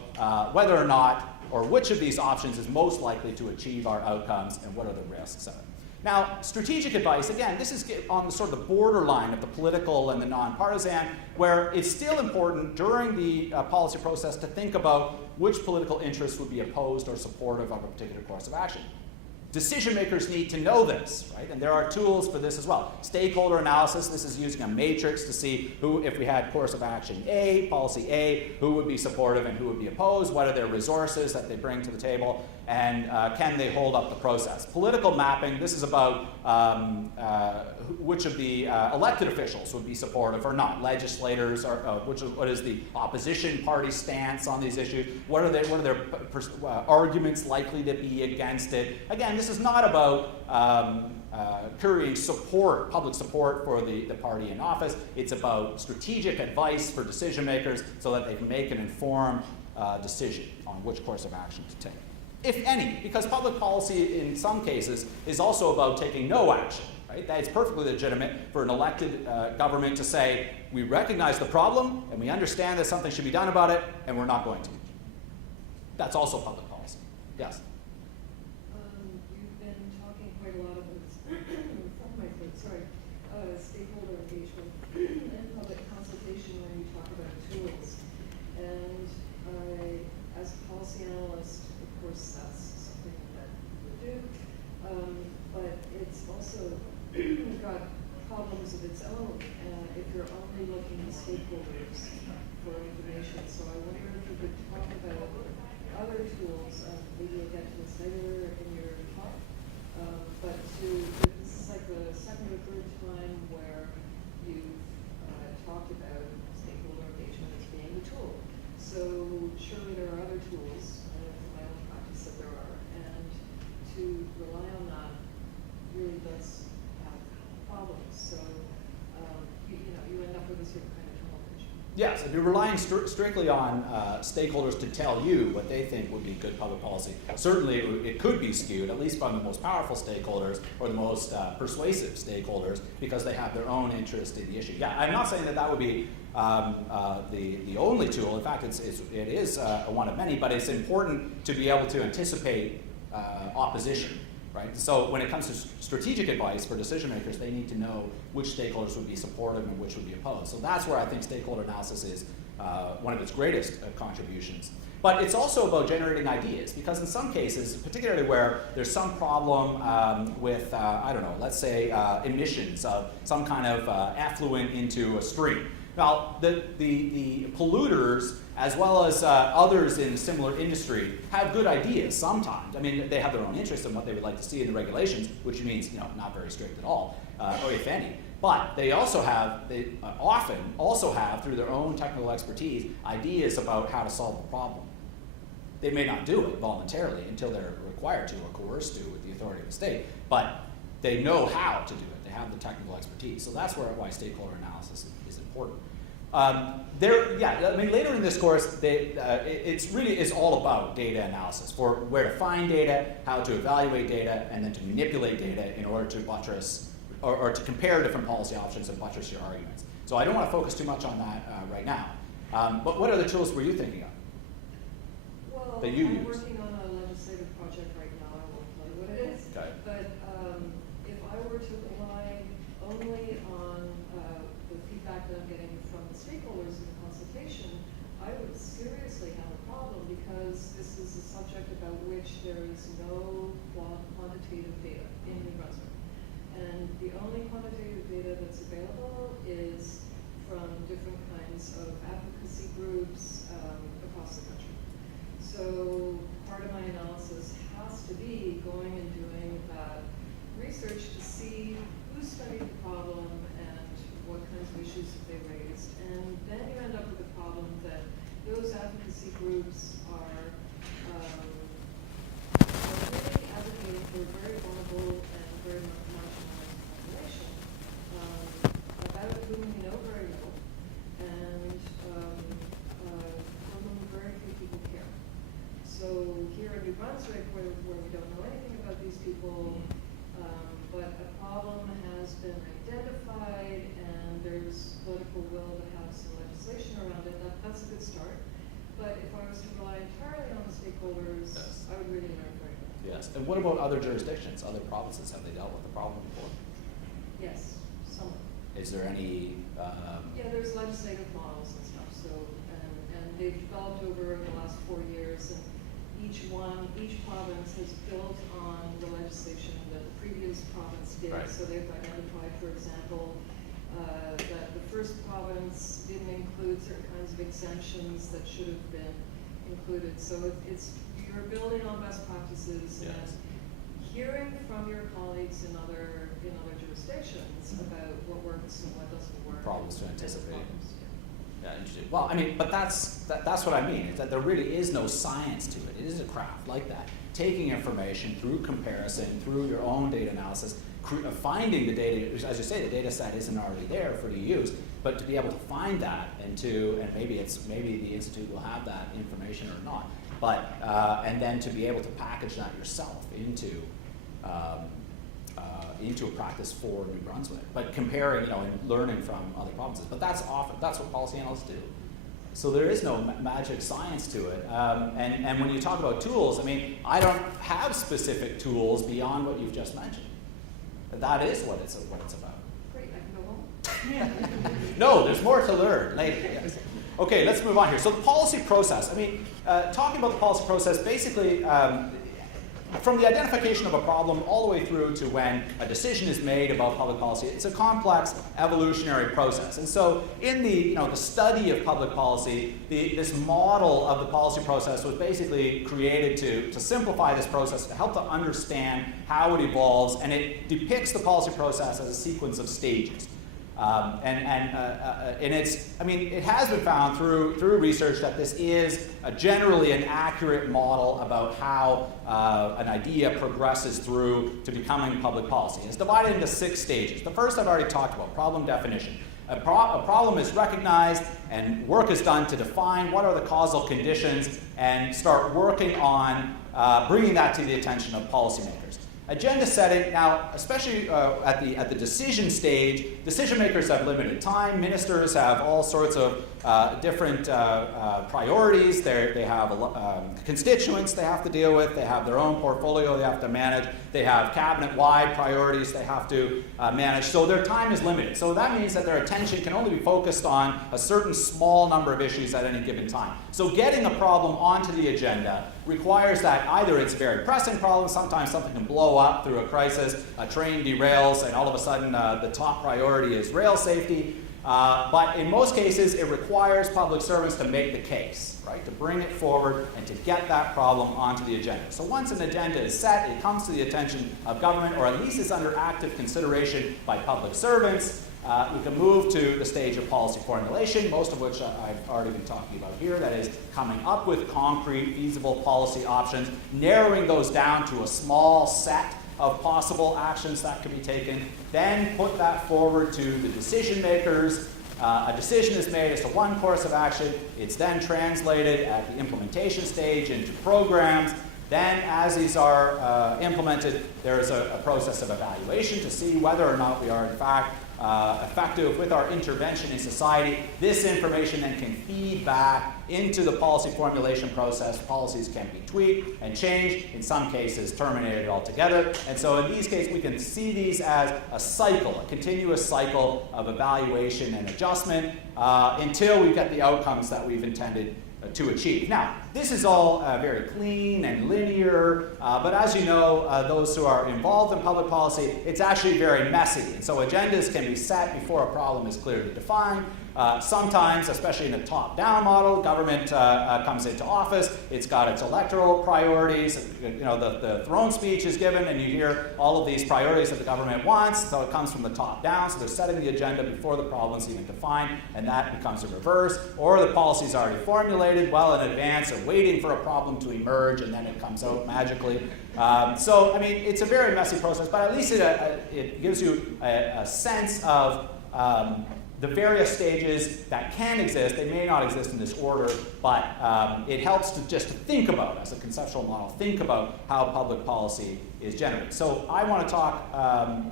whether or not, or which of these options is most likely to achieve our outcomes and what are the risks of it. Now, strategic advice, again, this is on the sort of the borderline of the political and the nonpartisan, where it's still important during the policy process to think about which political interests would be opposed or supportive of a particular course of action. Decision makers need to know this, right? And there are tools for this as well. Stakeholder analysis, this is using a matrix to see who, if we had course of action A, policy A, who would be supportive and who would be opposed, what are their resources that they bring to the table, and can they hold up the process. Political mapping, this is about which of the elected officials would be supportive or not. Legislators, or what is the opposition party stance on these issues? What are their arguments likely to be against it? Again, this is not about currying support, public support for the party in office. It's about strategic advice for decision makers so that they can make an informed decision on which course of action to take, if any, because public policy in some cases is also about taking no action. Right? That it's perfectly legitimate for an elected government to say, we recognize the problem and we understand that something should be done about it and we're not going to. That's also public policy. Yes? You've been talking quite a lot about stakeholder engagement and public consultation when you talk about tools. And as a policy analyst, of course, that's something that you do. But it's also got problems of its own if you're only looking at stakeholders for information. So I wonder if you could talk about other tools. Maybe you'll get to this later in your talk. But this is like the second or third time where you've talked about stakeholder engagement as being a tool. So surely there are other tools, from my own practice that there are, and to rely on that really does have problems. So you end up with a certain kind of tunnel vision. Yes, if you're relying strictly on stakeholders to tell you what they think would be good public policy, certainly it could be skewed, at least from the most powerful stakeholders or the most persuasive stakeholders, because they have their own interest in the issue. Yeah, I'm not saying that would be the only tool. In fact, it is one of many, but it's important to be able to anticipate opposition. Right? So when it comes to strategic advice for decision makers, they need to know which stakeholders would be supportive and which would be opposed. So that's where I think stakeholder analysis is one of its greatest contributions. But it's also about generating ideas, because in some cases, particularly where there's some problem with, I don't know, let's say emissions of some kind of effluent into a stream. Now, the polluters, as well as others in similar industry, have good ideas sometimes. I mean, they have their own interest in what they would like to see in the regulations, which means, not very strict at all, or if any. But they also have, often also have, through their own technical expertise, ideas about how to solve the problem. They may not do it voluntarily until they're required to or coerced to with the authority of the state, but they know how to do it. They have the technical expertise. So that's why stakeholder analysis is important. Later in this course, it's really is all about data analysis, for where to find data, how to evaluate data, and then to manipulate data in order to buttress or to compare different policy options and buttress your arguments. So I don't want to focus too much on that right now. But what other tools were you thinking of? Well, that you I'm use? working on a legislative project right now. I won't tell you what it is. Okay. But if I were to rely only on the feedback that I'm getting from the stakeholders in the consultation, I would seriously have a problem, because this is a subject about which there is no quantitative data in New Brunswick. And the only quantitative data that's available is from different kinds of advocacy groups across the country. So part of my analysis has to be going and doing that research to see who's studied so here in New Brunswick, where we don't know anything about these people, but a problem has been identified and there's political will to have some legislation around it, that's a good start. But if I was to rely entirely on the stakeholders, Yes. I would really learn very little. Yes. And what about other jurisdictions, other provinces? Have they dealt with the problem before? Yes, some. Is there any? Yeah, there's legislative models and stuff. So, and they've developed over the last 4 years, and each province has built on the legislation that the previous province did. Right. So they've identified, for example, that the first province didn't include certain kinds of exemptions that should have been included. So you're building on best practices. Yes. And hearing from your colleagues in other jurisdictions about what works and what doesn't work. Problems to anticipate. Problems, yeah. Yeah, interesting. Well, I mean, but that's what I mean, is that there really is no science to it. It is a craft like that. Taking information through comparison, through your own data analysis, finding the data, as you say, the data set isn't already there for you to use, but to be able to find that and maybe the Institute will have that information or not, but, and then to be able to package that yourself into a practice for New Brunswick, but comparing, and learning from other provinces. But that's what policy analysts do. So there is no magic science to it. And when you talk about tools, I mean, I don't have specific tools beyond what you've just mentioned. That is what it's about. Great, I can go home. No, there's more to learn later. Yes. Okay, let's move on here. So the policy process. I mean, talking about the policy process, basically, from the identification of a problem all the way through to when a decision is made about public policy, it's a complex evolutionary process. And so in the study of public policy, this model of the policy process was basically created to simplify this process, to help to understand how it evolves, and it depicts the policy process as a sequence of stages. And it has been found through research that this is generally an accurate model about how an idea progresses through to becoming public policy. It's divided into 6 stages. The first I've already talked about, problem definition. A problem is recognized and work is done to define what are the causal conditions and start working on bringing that to the attention of policymakers. Agenda setting, now, especially at the decision stage, decision makers have limited time. Ministers have all sorts of different priorities. They have constituents they have to deal with. They have their own portfolio they have to manage. They have cabinet-wide priorities they have to manage. So their time is limited. So that means that their attention can only be focused on a certain small number of issues at any given time. So getting a problem onto the agenda requires that either it's a very pressing problem, sometimes something can blow up through a crisis, a train derails, and all of a sudden the top priority is rail safety. But in most cases, it requires public servants to make the case, right? To bring it forward and to get that problem onto the agenda. So once an agenda is set, it comes to the attention of government, or at least is under active consideration by public servants. We can move to the stage of policy formulation, most of which I've already been talking about here. That is coming up with concrete, feasible policy options, narrowing those down to a small set of possible actions that could be taken, then put that forward to the decision makers. A decision is made as to one course of action. It's then translated at the implementation stage into programs. Then, as these are implemented, there is a process of evaluation to see whether or not we are, in fact, effective with our intervention in society. This information then can feed back into the policy formulation process. Policies can be tweaked and changed, in some cases terminated altogether. And so in these cases, we can see these as a cycle, a continuous cycle of evaluation and adjustment until we get the outcomes that we've intended to achieve. Now, this is all very clean and linear, but as you know, those who are involved in public policy, it's actually very messy. And so agendas can be set before a problem is clearly defined. Sometimes, especially in a top-down model, government comes into office. It's got its electoral priorities. The throne speech is given, and you hear all of these priorities that the government wants. So it comes from the top down. So they're setting the agenda before the problem's even defined, and that becomes a reverse. Or the policy's already formulated well in advance, or waiting for a problem to emerge, and then it comes out magically. So, I mean, it's a very messy process, but at least it gives you a sense of the various stages that can exist. They may not exist in this order, but it helps to just think about, as a conceptual model, think about how public policy is generated. So I want to talk a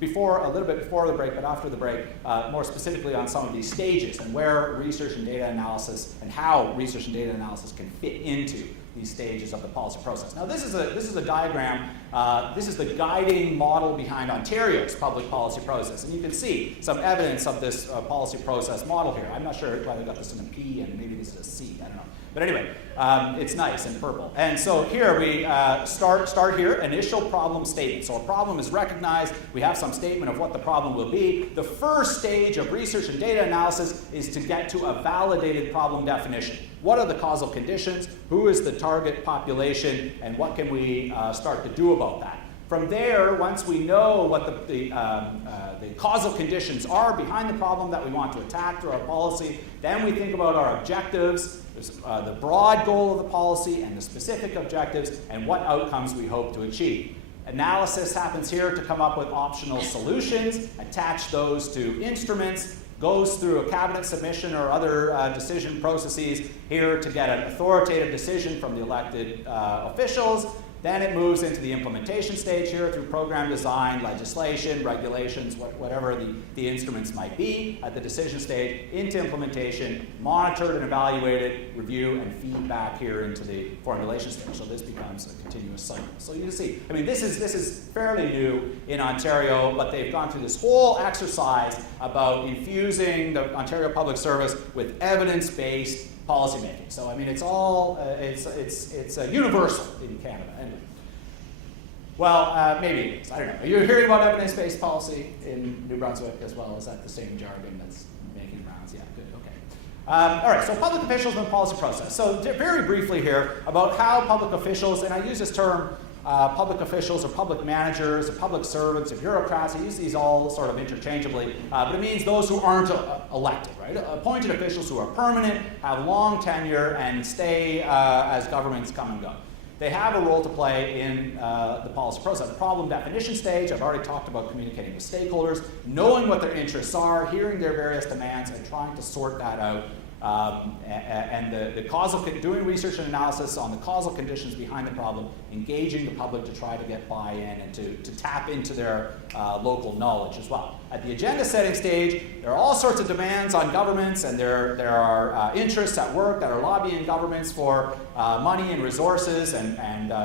little bit before the break, but after the break, more specifically on some of these stages and where research and data analysis and how research and data analysis can fit into these stages of the policy process. Now, this is a diagram. This is the guiding model behind Ontario's public policy process, and you can see some evidence of this policy process model here. I'm not sure why they got this in a P and maybe this is a C. I don't know. But anyway, it's nice and purple. And so here we start here, initial problem statement. So a problem is recognized. We have some statement of what the problem will be. The first stage of research and data analysis is to get to a validated problem definition. What are the causal conditions? Who is the target population? And what can we start to do about that? From there, once we know what the causal conditions are behind the problem that we want to attack through our policy, then we think about our objectives, the broad goal of the policy and the specific objectives, and what outcomes we hope to achieve. Analysis happens here to come up with optional solutions, attach those to instruments, goes through a cabinet submission or other decision processes here to get an authoritative decision from the elected officials. Then it moves into the implementation stage here through program design, legislation, regulations, whatever the instruments might be at the decision stage, into implementation, monitored and evaluated, review, and feedback here into the formulation stage. So this becomes a continuous cycle. So you can see, I mean, this is fairly new in Ontario, but they've gone through this whole exercise about infusing the Ontario Public Service with evidence-based policymaking. So I mean, it's all it's universal in Canada. Anyway. Well, maybe it is. I don't know. Are you hearing about evidence-based policy in New Brunswick as well? Is that the same jargon that's making rounds? Yeah, good. Okay. All right. So public officials and policy process. So very briefly here about how public officials, and I use this term. Public officials or public managers or public servants or bureaucrats, I use these all sort of interchangeably, but it means those who aren't elected, right? Appointed officials who are permanent, have long tenure, and stay as governments come and go. They have a role to play in the policy process. The problem definition stage, I've already talked about communicating with stakeholders, knowing what their interests are, hearing their various demands, and trying to sort that out. And the causal, doing research and analysis on the causal conditions behind the problem, engaging the public to try to get buy-in and to tap into their local knowledge as well. At the agenda setting stage, there are all sorts of demands on governments, and there are interests at work that are lobbying governments for money and resources and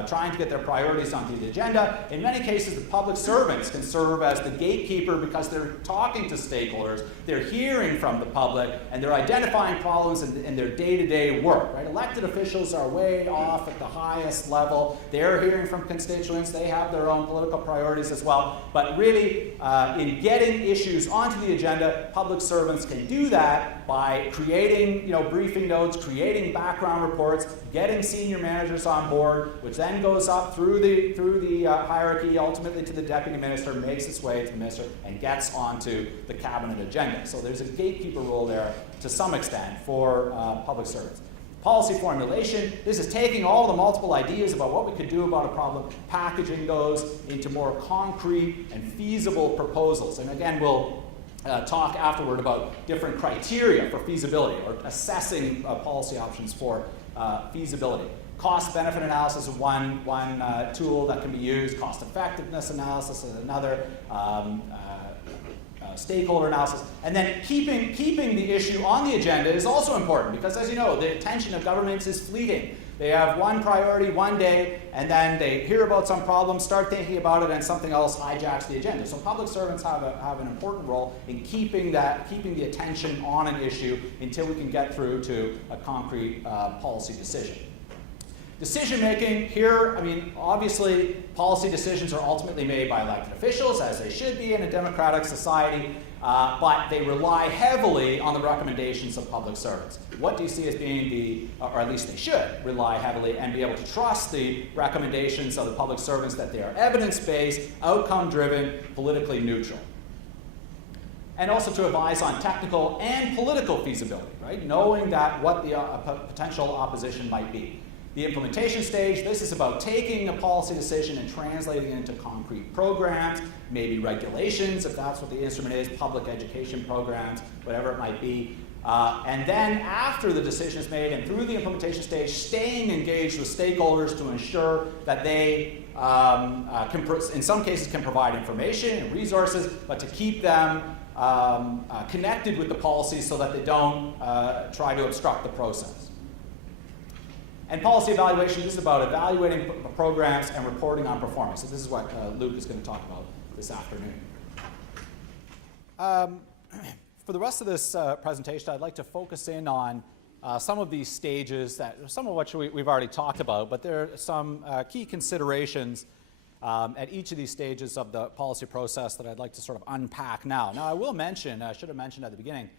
trying to get their priorities onto the agenda. In many cases, the public servants can serve as the gatekeeper because they're talking to stakeholders, they're hearing from the public, and they're identifying problems in their day-to-day work. Right? Elected officials are way off at the highest level. They're hearing from constituents. They have their own political priorities as well. But really, in getting issues onto the agenda, public servants can do that by creating, briefing notes, creating background reports, getting senior managers on board, which then goes up through the hierarchy, ultimately to the deputy minister, makes its way to the minister, and gets onto the cabinet agenda. So there's a gatekeeper role there to some extent for public servants. Policy formulation, this is taking all the multiple ideas about what we could do about a problem, packaging those into more concrete and feasible proposals. And again, we'll talk afterward about different criteria for feasibility or assessing policy options for feasibility. Cost-benefit analysis is one tool that can be used. Cost-effectiveness analysis is another. Stakeholder analysis, and then keeping the issue on the agenda is also important because, as you know, the attention of governments is fleeting. They have one priority one day, and then they hear about some problem, start thinking about it, and something else hijacks the agenda. So public servants have an important role in keeping the attention on an issue until we can get through to a concrete policy decision. Decision making here, I mean, obviously policy decisions are ultimately made by elected officials, as they should be in a democratic society, but they rely heavily on the recommendations of public servants. What do you see as being or at least they should rely heavily and be able to trust the recommendations of the public servants that they are evidence-based, outcome-driven, politically neutral. And also to advise on technical and political feasibility, right? Knowing that what the potential opposition might be. The implementation stage, this is about taking a policy decision and translating it into concrete programs, maybe regulations, if that's what the instrument is, public education programs, whatever it might be. And then after the decision is made and through the implementation stage, staying engaged with stakeholders to ensure that they, in some cases, can provide information and resources, but to keep them connected with the policy so that they don't try to obstruct the process. And policy evaluation is about evaluating programs and reporting on performance. So this is what Luke is going to talk about this afternoon. For the rest of this presentation, I'd like to focus in on some of these stages, some of which we've already talked about, but there are some key considerations at each of these stages of the policy process that I'd like to sort of unpack now. Now, I will mention, I should have mentioned at the beginning,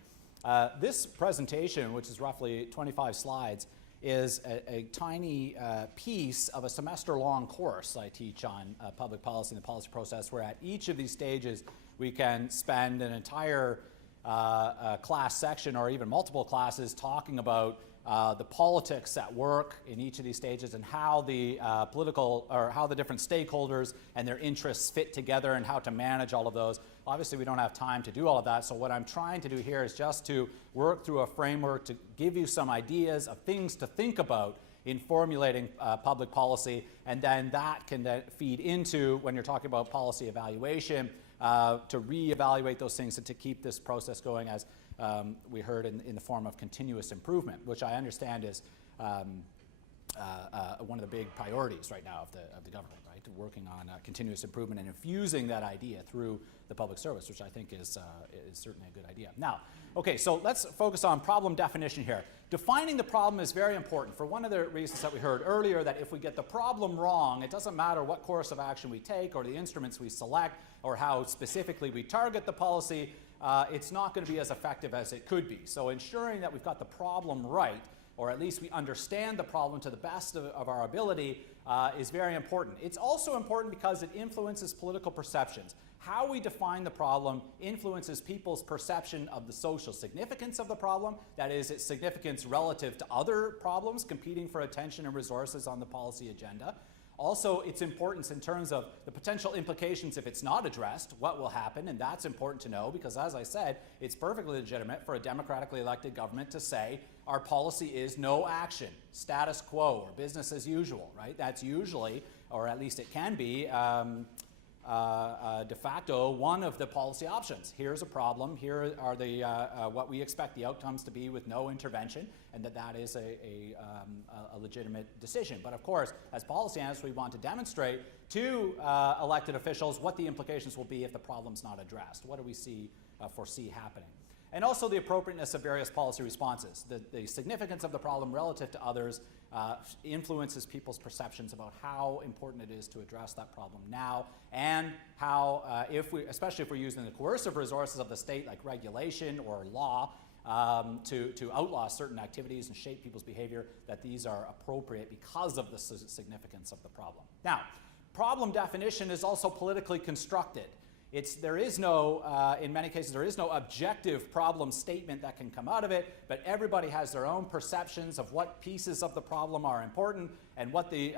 this presentation, which is roughly 25 slides, is a tiny piece of a semester-long course I teach on public policy and the policy process, where at each of these stages we can spend an entire class section or even multiple classes talking about the politics at work in each of these stages and how the how the different stakeholders and their interests fit together and how to manage all of those. Obviously, we don't have time to do all of that, so what I'm trying to do here is just to work through a framework to give you some ideas of things to think about in formulating public policy, and then that can then feed into, when you're talking about policy evaluation, to reevaluate those things and to keep this process going, as we heard in the form of continuous improvement, which I understand is one of the big priorities right now of the government, right? Working on continuous improvement and infusing that idea through the public service, which I think is certainly a good idea. Now, okay, so let's focus on problem definition here. Defining the problem is very important for one of the reasons that we heard earlier, that if we get the problem wrong, it doesn't matter what course of action we take or the instruments we select or how specifically we target the policy, it's not going to be as effective as it could be. So ensuring that we've got the problem right, or at least we understand the problem to the best of our ability, is very important. It's also important because it influences political perceptions. How we define the problem influences people's perception of the social significance of the problem, that is, its significance relative to other problems competing for attention and resources on the policy agenda. Also, its importance in terms of the potential implications if it's not addressed, what will happen, and that's important to know because, as I said, it's perfectly legitimate for a democratically elected government to say our policy is no action, status quo, or business as usual, right? That's usually, or at least it can be, de facto one of the policy options. Here's a problem, here are the what we expect the outcomes to be with no intervention, and that is a legitimate decision. But of course, as policy analysts, we want to demonstrate to elected officials what the implications will be if the problem's not addressed. What do we foresee happening? And also the appropriateness of various policy responses. The significance of the problem relative to others influences people's perceptions about how important it is to address that problem now, and how, especially if we're using the coercive resources of the state, like regulation or law, to outlaw certain activities and shape people's behavior, that these are appropriate because of the significance of the problem. Now, problem definition is also politically constructed. There is no, in many cases, there is no objective problem statement that can come out of it, but everybody has their own perceptions of what pieces of the problem are important and what the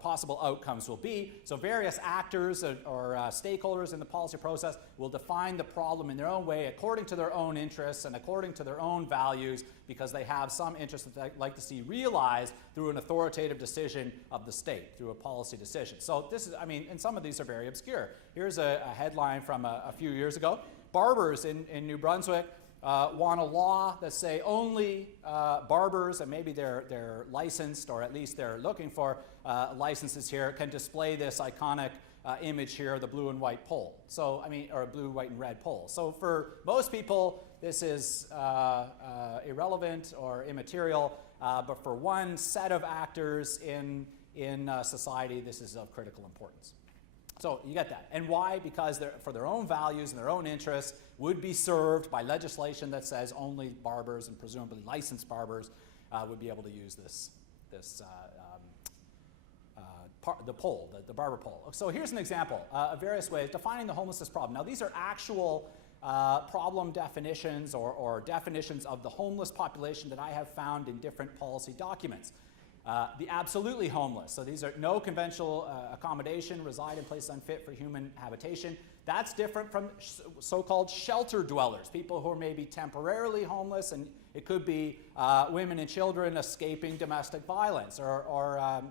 possible outcomes will be. So various actors or stakeholders in the policy process will define the problem in their own way according to their own interests and according to their own values, because they have some interest that they'd like to see realized through an authoritative decision of the state, through a policy decision. So this is, I mean, and some of these are very obscure. Here's a headline from a few years ago. Barbers in New Brunswick want a law that say only barbers, and maybe they're licensed, or at least they're looking for licenses here, can display this iconic image here, the blue and white pole. So, I mean, or a blue, white, and red pole. So for most people, this is irrelevant or immaterial, but for one set of actors in society, this is of critical importance. So you get that. And why? Because for their own values and their own interests would be served by legislation that says only barbers, and presumably licensed barbers, would be able to use the pole, the barber pole. So here's an example of various ways defining the homelessness problem. Now these are actual problem definitions or definitions of the homeless population that I have found in different policy documents. The absolutely homeless. So these are no conventional accommodation, reside in places unfit for human habitation. That's different from so-called shelter dwellers, people who are maybe temporarily homeless, and it could be women and children escaping domestic violence or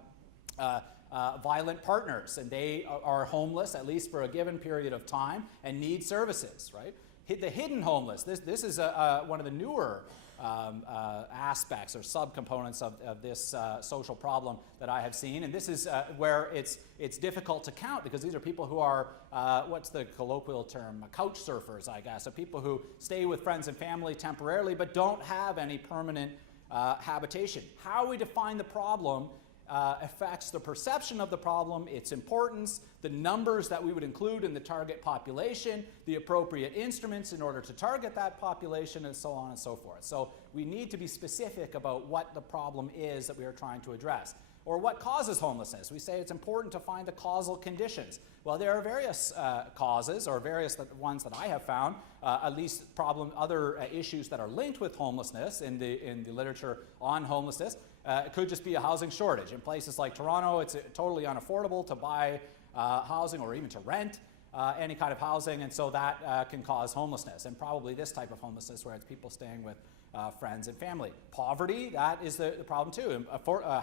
violent partners, and they are homeless at least for a given period of time and need services, right? The hidden homeless, this is one of the newer aspects or subcomponents of this social problem that I have seen, and this is where it's difficult to count, because these are people who are, what's the colloquial term, couch surfers, I guess, so people who stay with friends and family temporarily but don't have any permanent habitation. How we define the problem affects the perception of the problem, its importance, the numbers that we would include in the target population, the appropriate instruments in order to target that population, and so on and so forth. So we need to be specific about what the problem is that we are trying to address. Or what causes homelessness? We say it's important to find the causal conditions. Well, there are various causes, or various ones that I have found, at least other issues that are linked with homelessness in the literature on homelessness. It could just be a housing shortage. In places like Toronto, it's totally unaffordable to buy housing or even to rent any kind of housing, and so that can cause homelessness, and probably this type of homelessness where it's people staying with friends and family. Poverty, that is the problem too.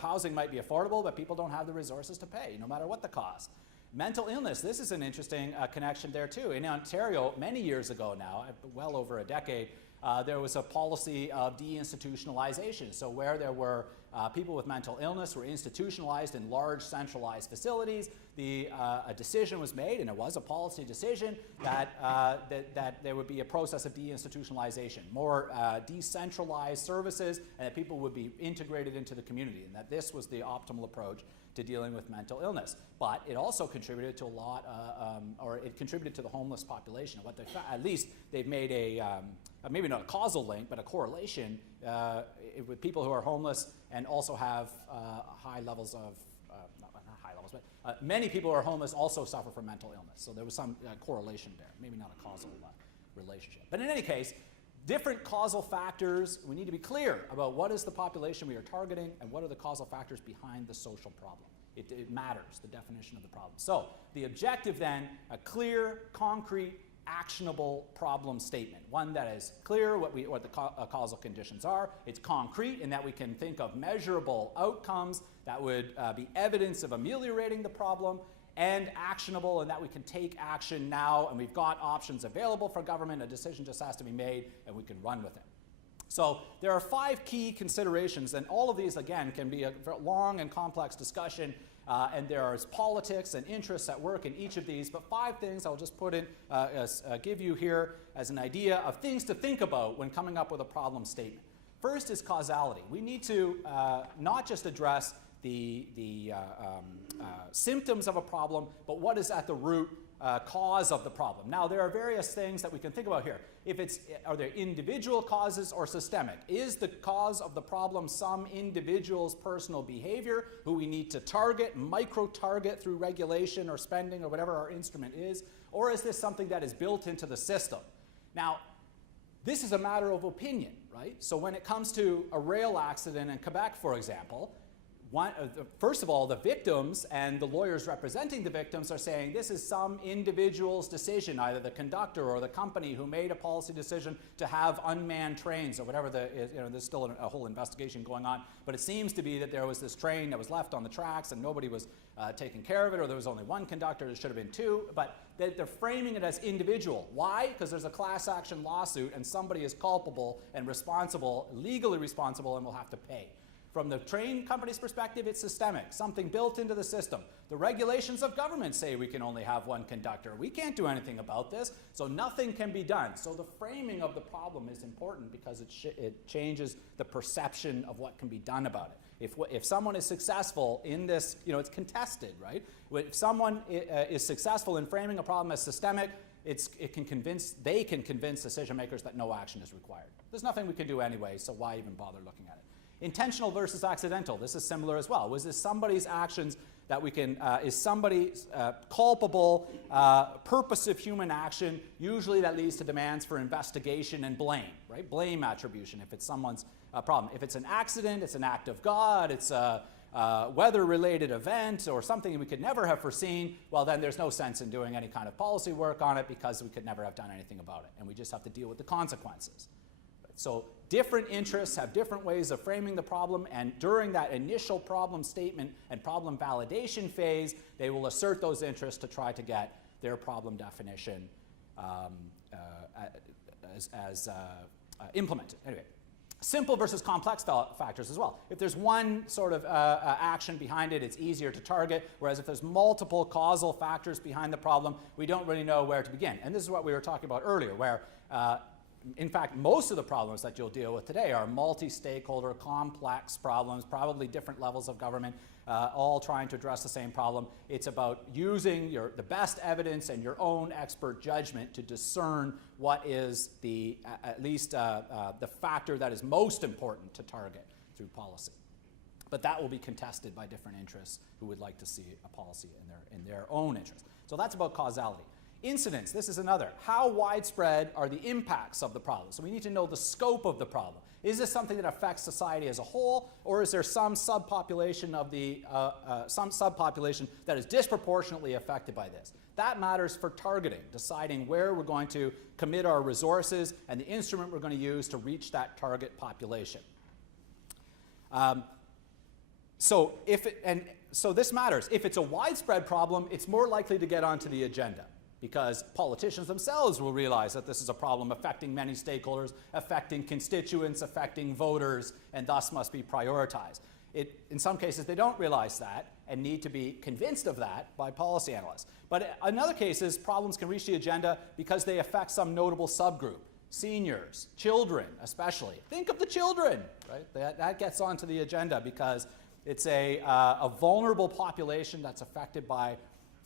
Housing might be affordable, but people don't have the resources to pay, no matter what the cost. Mental illness, this is an interesting connection there too. In Ontario, many years ago now, well over a decade, there was a policy of deinstitutionalization. So where there were people with mental illness were institutionalized in large centralized facilities, a decision was made, and it was a policy decision, that there would be a process of deinstitutionalization, more decentralized services, and that people would be integrated into the community, and that this was the optimal approach to dealing with mental illness. But it also contributed to a lot, or it contributed to the homeless population. What at least they've made maybe not a causal link, but a correlation with people who are homeless and also have high levels of, not high levels, but many people who are homeless also suffer from mental illness. So there was some correlation there, maybe not a causal relationship. But in any case, different causal factors, we need to be clear about what is the population we are targeting and what are the causal factors behind the social problem. It matters, the definition of the problem. So the objective then, a clear, concrete, actionable problem statement. One that is clear what the causal conditions are. It's concrete in that we can think of measurable outcomes that would be evidence of ameliorating the problem, and actionable in that we can take action now, and we've got options available for government. A decision just has to be made and we can run with it. So there are 5 key considerations, and all of these, again, can be a long and complex discussion, and there is politics and interests at work in each of these, but 5 things I'll just put in, give you here as an idea of things to think about when coming up with a problem statement. First is causality. We need to not just address the symptoms of a problem, but what is at the root cause of the problem. Now, there are various things that we can think about here. Are there individual causes or systemic? Is the cause of the problem some individual's personal behavior who we need to target, micro-target through regulation or spending or whatever our instrument is? Or is this something that is built into the system? Now, this is a matter of opinion, right? So when it comes to a rail accident in Quebec, for example, first of all, the victims and the lawyers representing the victims are saying this is some individual's decision, either the conductor or the company who made a policy decision to have unmanned trains or whatever. There's still a whole investigation going on, but it seems to be that there was this train that was left on the tracks and nobody was taking care of it, or there was only one conductor, there should have been 2, but they're framing it as individual. Why? Because there's a class action lawsuit and somebody is culpable and responsible, legally responsible, and will have to pay. From the train company's perspective, it's systemic, something built into the system. The regulations of government say we can only have one conductor. We can't do anything about this, so nothing can be done. So the framing of the problem is important because it changes the perception of what can be done about it. If someone is successful in this, it's contested, right? If someone is successful in framing a problem as systemic, they can convince decision makers that no action is required. There's nothing we can do anyway, so why even bother looking at it? Intentional versus accidental. This is similar as well. Was this somebody's actions that we can, is somebody's culpable, purposive human action? Usually that leads to demands for investigation and blame, right? Blame attribution if it's someone's problem. If it's an accident, it's an act of God, it's weather-related event or something we could never have foreseen, well, then there's no sense in doing any kind of policy work on it because we could never have done anything about it, and we just have to deal with the consequences. So different interests have different ways of framing the problem, and during that initial problem statement and problem validation phase, they will assert those interests to try to get their problem definition implemented. Anyway, simple versus complex factors as well. If there's one sort of action behind it, it's easier to target, whereas if there's multiple causal factors behind the problem, we don't really know where to begin. And this is what we were talking about earlier, where in fact, most of the problems that you'll deal with today are multi-stakeholder, complex problems, probably different levels of government, all trying to address the same problem. It's about using the best evidence and your own expert judgment to discern what is at least the factor that is most important to target through policy. But that will be contested by different interests who would like to see a policy in their own interest. So that's about causality. Incidence, this is another. How widespread are the impacts of the problem? So we need to know the scope of the problem. Is this something that affects society as a whole, or is there some subpopulation that is disproportionately affected by this? That matters for targeting, deciding where we're going to commit our resources and the instrument we're going to use to reach that target population. So this matters. If it's a widespread problem, it's more likely to get onto the agenda, because politicians themselves will realize that this is a problem affecting many stakeholders, affecting constituents, affecting voters, and thus must be prioritized. In some cases, they don't realize that and need to be convinced of that by policy analysts. But in other cases, problems can reach the agenda because they affect some notable subgroup. Seniors, children especially. Think of the children, right? That gets onto the agenda because it's a vulnerable population that's affected by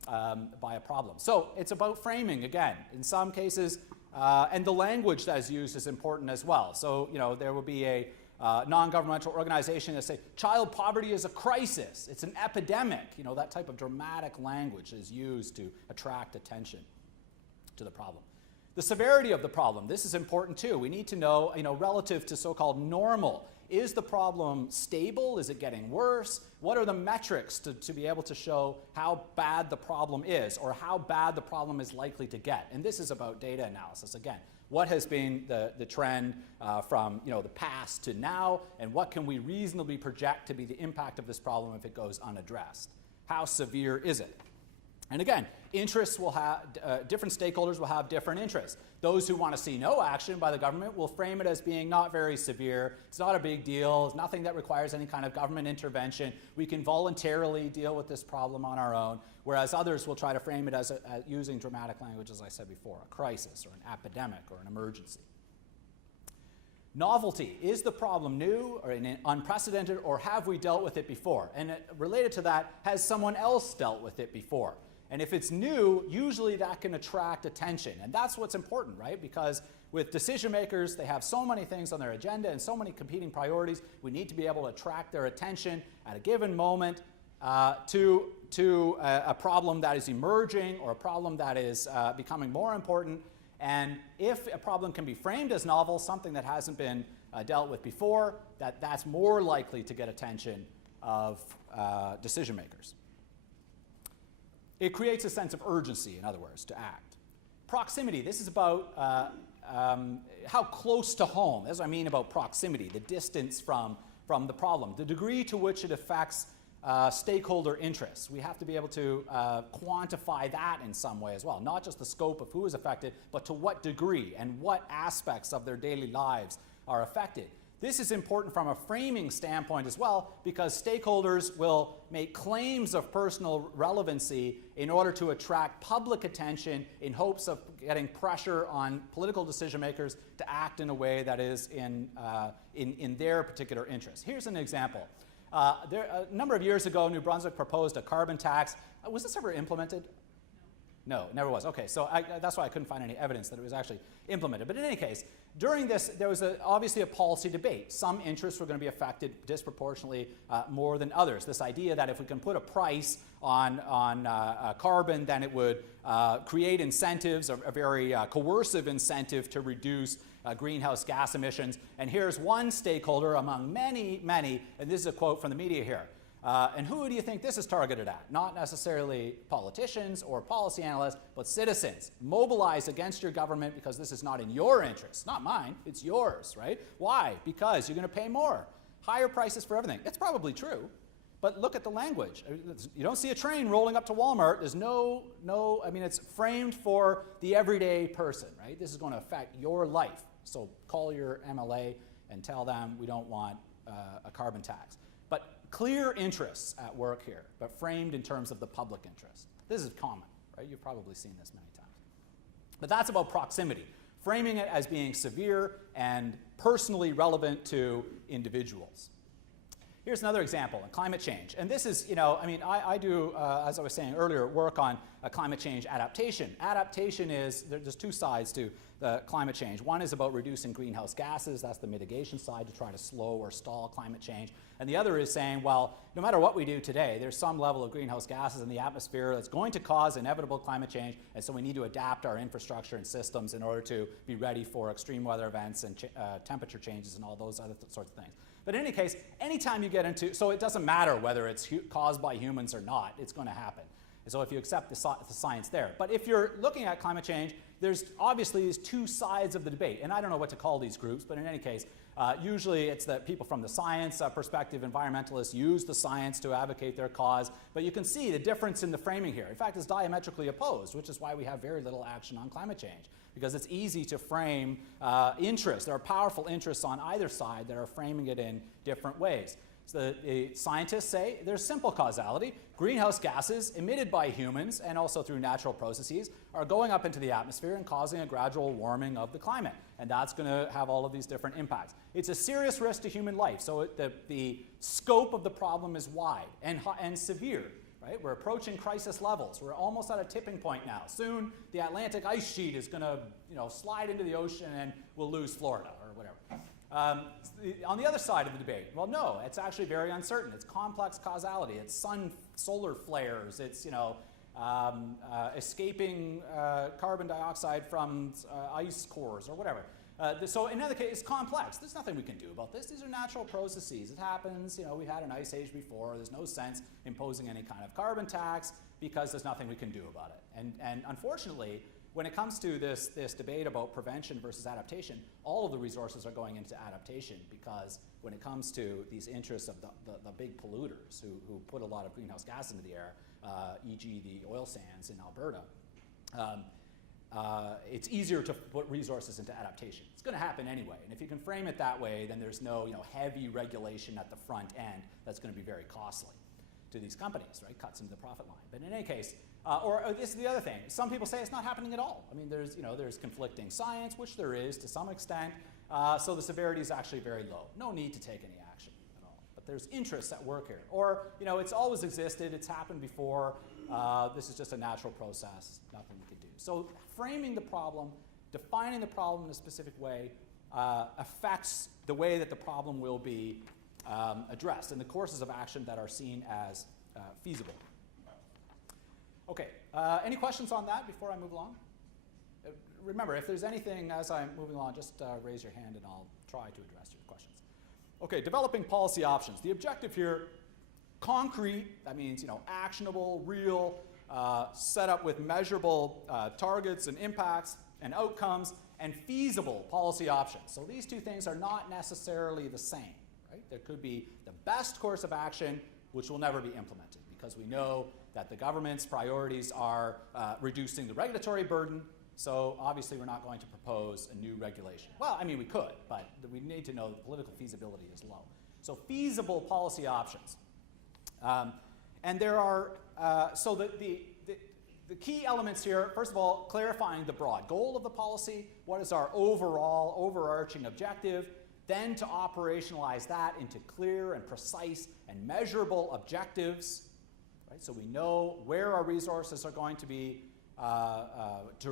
a problem. So it's about framing again. In some cases, and the language that is used is important as well. So there will be a non-governmental organization that say child poverty is a crisis, it's an epidemic. That type of dramatic language is used to attract attention to the problem. The severity of the problem, this is important too. We need to know, relative to so-called normal, is the problem stable? Is it getting worse? What are the metrics to be able to show how bad the problem is or how bad the problem is likely to get? And this is about data analysis. Again, what has been the trend from the past to now, and what can we reasonably project to be the impact of this problem if it goes unaddressed? How severe is it? And again, interests will have, different stakeholders will have different interests. Those who want to see no action by the government will frame it as being not very severe. It's not a big deal. It's nothing that requires any kind of government intervention. We can voluntarily deal with this problem on our own. Whereas others will try to frame it as using dramatic language, as I said before, a crisis or an epidemic or an emergency. Novelty. Is the problem new or unprecedented, or have we dealt with it before? And related to that, has someone else dealt with it before? And if it's new, usually that can attract attention. And that's what's important, right? Because with decision makers, they have so many things on their agenda and so many competing priorities. We need to be able to attract their attention at a given moment to a problem that is emerging or a problem that is becoming more important. And if a problem can be framed as novel, something that hasn't been dealt with before, that's more likely to get attention of decision makers. It creates a sense of urgency, in other words, to act. Proximity, this is about how close to home. That's what I mean about proximity, the distance from the problem, the degree to which it affects stakeholder interests. We have to be able to quantify that in some way as well, not just the scope of who is affected, but to what degree and what aspects of their daily lives are affected. This is important from a framing standpoint as well, because stakeholders will make claims of personal relevancy in order to attract public attention in hopes of getting pressure on political decision makers to act in a way that is in their particular interest. Here's an example. A number of years ago, New Brunswick proposed a carbon tax. Was this ever implemented? No, it never was. Okay, so that's why I couldn't find any evidence that it was actually implemented. But in any case, during this, there was obviously a policy debate. Some interests were going to be affected disproportionately more than others. This idea that if we can put a price on carbon, then it would create incentives, a very coercive incentive to reduce greenhouse gas emissions. And here's one stakeholder among many, and this is a quote from the media here. And who do you think this is targeted at? Not necessarily politicians or policy analysts, but citizens. Mobilize against your government because this is not in your interest. Not mine, it's yours, right? Why? Because you're going to pay more. Higher prices for everything. It's probably true, but look at the language. You don't see a train rolling up to Walmart. There's I mean, it's framed for the everyday person, right? This is going to affect your life. So call your MLA and tell them we don't want a carbon tax. But clear interests at work here, but framed in terms of the public interest. This is common, right? You've probably seen this many times. But that's about proximity, framing it as being severe and personally relevant to individuals. Here's another example, climate change. And this is, I mean, I do, as I was saying earlier, work on climate change adaptation. Adaptation is, there's two sides to the climate change. One is about reducing greenhouse gases. That's the mitigation side, to try to slow or stall climate change. And the other is saying, well, no matter what we do today, there's some level of greenhouse gases in the atmosphere that's going to cause inevitable climate change. And so we need to adapt our infrastructure and systems in order to be ready for extreme weather events and temperature changes and all those other sorts of things. But in any case, anytime you get into, so it doesn't matter whether it's caused by humans or not, it's going to happen. So if you accept the science there. But if you're looking at climate change, there's obviously these two sides of the debate. And I don't know what to call these groups, but in any case, usually it's the people from the science perspective. Environmentalists use the science to advocate their cause. But you can see the difference in the framing here. In fact, it's diametrically opposed, which is why we have very little action on climate change. Because it's easy to frame interests. There are powerful interests on either side that are framing it in different ways. So the scientists say there's simple causality. Greenhouse gases emitted by humans and also through natural processes are going up into the atmosphere and causing a gradual warming of the climate. And that's going to have all of these different impacts. It's a serious risk to human life. So the scope of the problem is wide and severe. Right? We're approaching crisis levels. We're almost at a tipping point now. Soon, the Atlantic ice sheet is going to slide into the ocean and we'll lose Florida or whatever. On the other side of the debate, well, no, it's actually very uncertain. It's complex causality. It's solar flares. It's escaping carbon dioxide from ice cores or whatever. So in other case, it's complex. There's nothing we can do about this. These are natural processes. It happens. We've had an ice age before. There's no sense imposing any kind of carbon tax because there's nothing we can do about it. And unfortunately, when it comes to this debate about prevention versus adaptation, all of the resources are going into adaptation because when it comes to these interests of the big polluters who put a lot of greenhouse gas into the air, e.g. the oil sands in Alberta, it's easier to put resources into adaptation. It's going to happen anyway. And if you can frame it that way, then there's no heavy regulation at the front end that's going to be very costly to these companies, right? Cuts into the profit line. But in any case, or this is the other thing. Some people say it's not happening at all. I mean, there's conflicting science, which there is to some extent. So the severity is actually very low. No need to take any action at all. But there's interests at work here. Or, it's always existed. It's happened before. This is just a natural process. Nothing we can do. So framing the problem, defining the problem in a specific way affects the way that the problem will be addressed and the courses of action that are seen as feasible. Okay, any questions on that before I move along? Remember, if there's anything as I'm moving along, just raise your hand and I'll try to address your questions. Okay, developing policy options. The objective here, concrete, that means actionable, real, set up with measurable targets and impacts and outcomes, and feasible policy options. So these two things are not necessarily the same. Right? There could be the best course of action, which will never be implemented because we know that the government's priorities are reducing the regulatory burden. So obviously we're not going to propose a new regulation. Well, I mean, we could, but we need to know that the political feasibility is low. So feasible policy options. And there are, so the key elements here, first of all, clarifying the broad goal of the policy. What is our overall overarching objective? Then to operationalize that into clear and precise and measurable objectives, right? So we know where our resources are going to be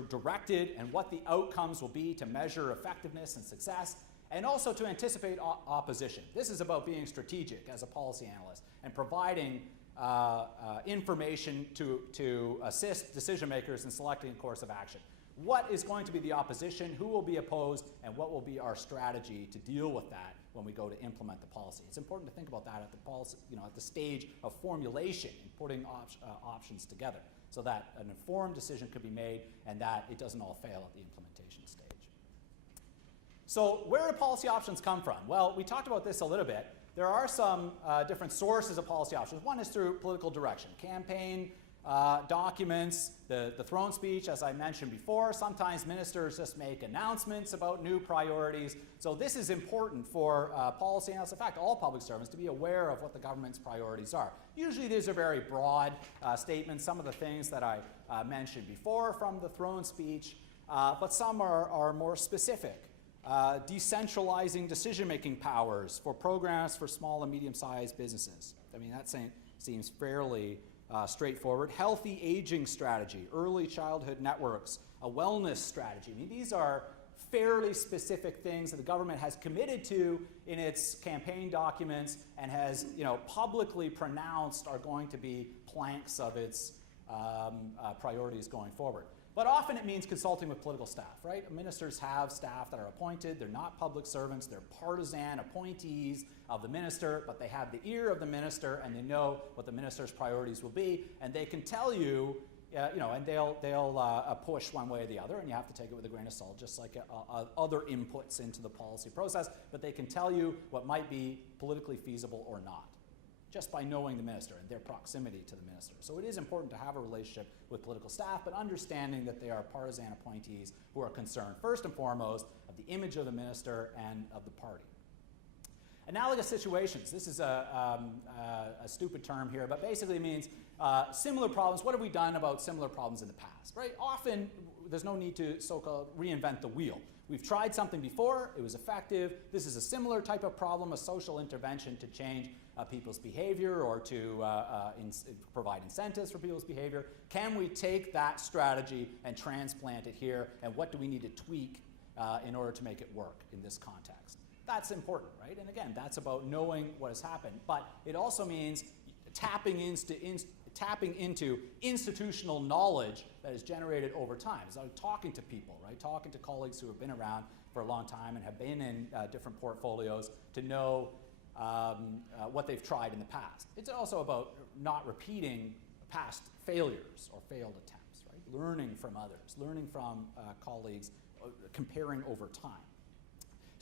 directed and what the outcomes will be to measure effectiveness and success, and also to anticipate opposition. This is about being strategic as a policy analyst and providing information to assist decision makers in selecting a course of action. what is going to be the opposition, who will be opposed, and what will be our strategy to deal with that when we go to implement the policy. It's important to think about that at the policy, at the stage of formulation and putting options together, so that an informed decision could be made and that it doesn't all fail at the implementation stage. So where do policy options come from? Well, we talked about this a little bit. There are some different sources of policy options. One is through political direction, campaign documents, the throne speech, as I mentioned before. Sometimes ministers just make announcements about new priorities. So this is important for policy analysts, in fact, all public servants, to be aware of what the government's priorities are. Usually these are very broad statements, some of the things that I mentioned before from the throne speech, but some are more specific. Decentralizing decision-making powers for programs for small and medium-sized businesses. I mean, that seems fairly straightforward. Healthy aging strategy, early childhood networks, a wellness strategy. I mean, these are fairly specific things that the government has committed to in its campaign documents and has, publicly pronounced are going to be planks of its priorities going forward. But often it means consulting with political staff, right? Ministers have staff that are appointed. They're not public servants. They're partisan appointees of the minister, but they have the ear of the minister and they know what the minister's priorities will be, and they can tell you, and they'll push one way or the other, and you have to take it with a grain of salt, just like other inputs into the policy process, but they can tell you what might be politically feasible or not, just by knowing the minister and their proximity to the minister. So it is important to have a relationship with political staff, but understanding that they are partisan appointees who are concerned first and foremost of the image of the minister and of the party. Analogous situations. This is a stupid term here, but basically it means similar problems. What have we done about similar problems in the past, right? Often there's no need to so-called reinvent the wheel. We've tried something before, it was effective. This is a similar type of problem, a social intervention to change people's behavior or to provide incentives for people's behavior. Can we take that strategy and transplant it here, and what do we need to tweak in order to make it work in this context? That's important, right? And again, that's about knowing what has happened. But it also means tapping into institutional knowledge that is generated over time. So talking to people, right? Talking to colleagues who have been around for a long time and have been in different portfolios to know what they've tried in the past. It's also about not repeating past failures or failed attempts, right? Learning from others, learning from colleagues, comparing over time.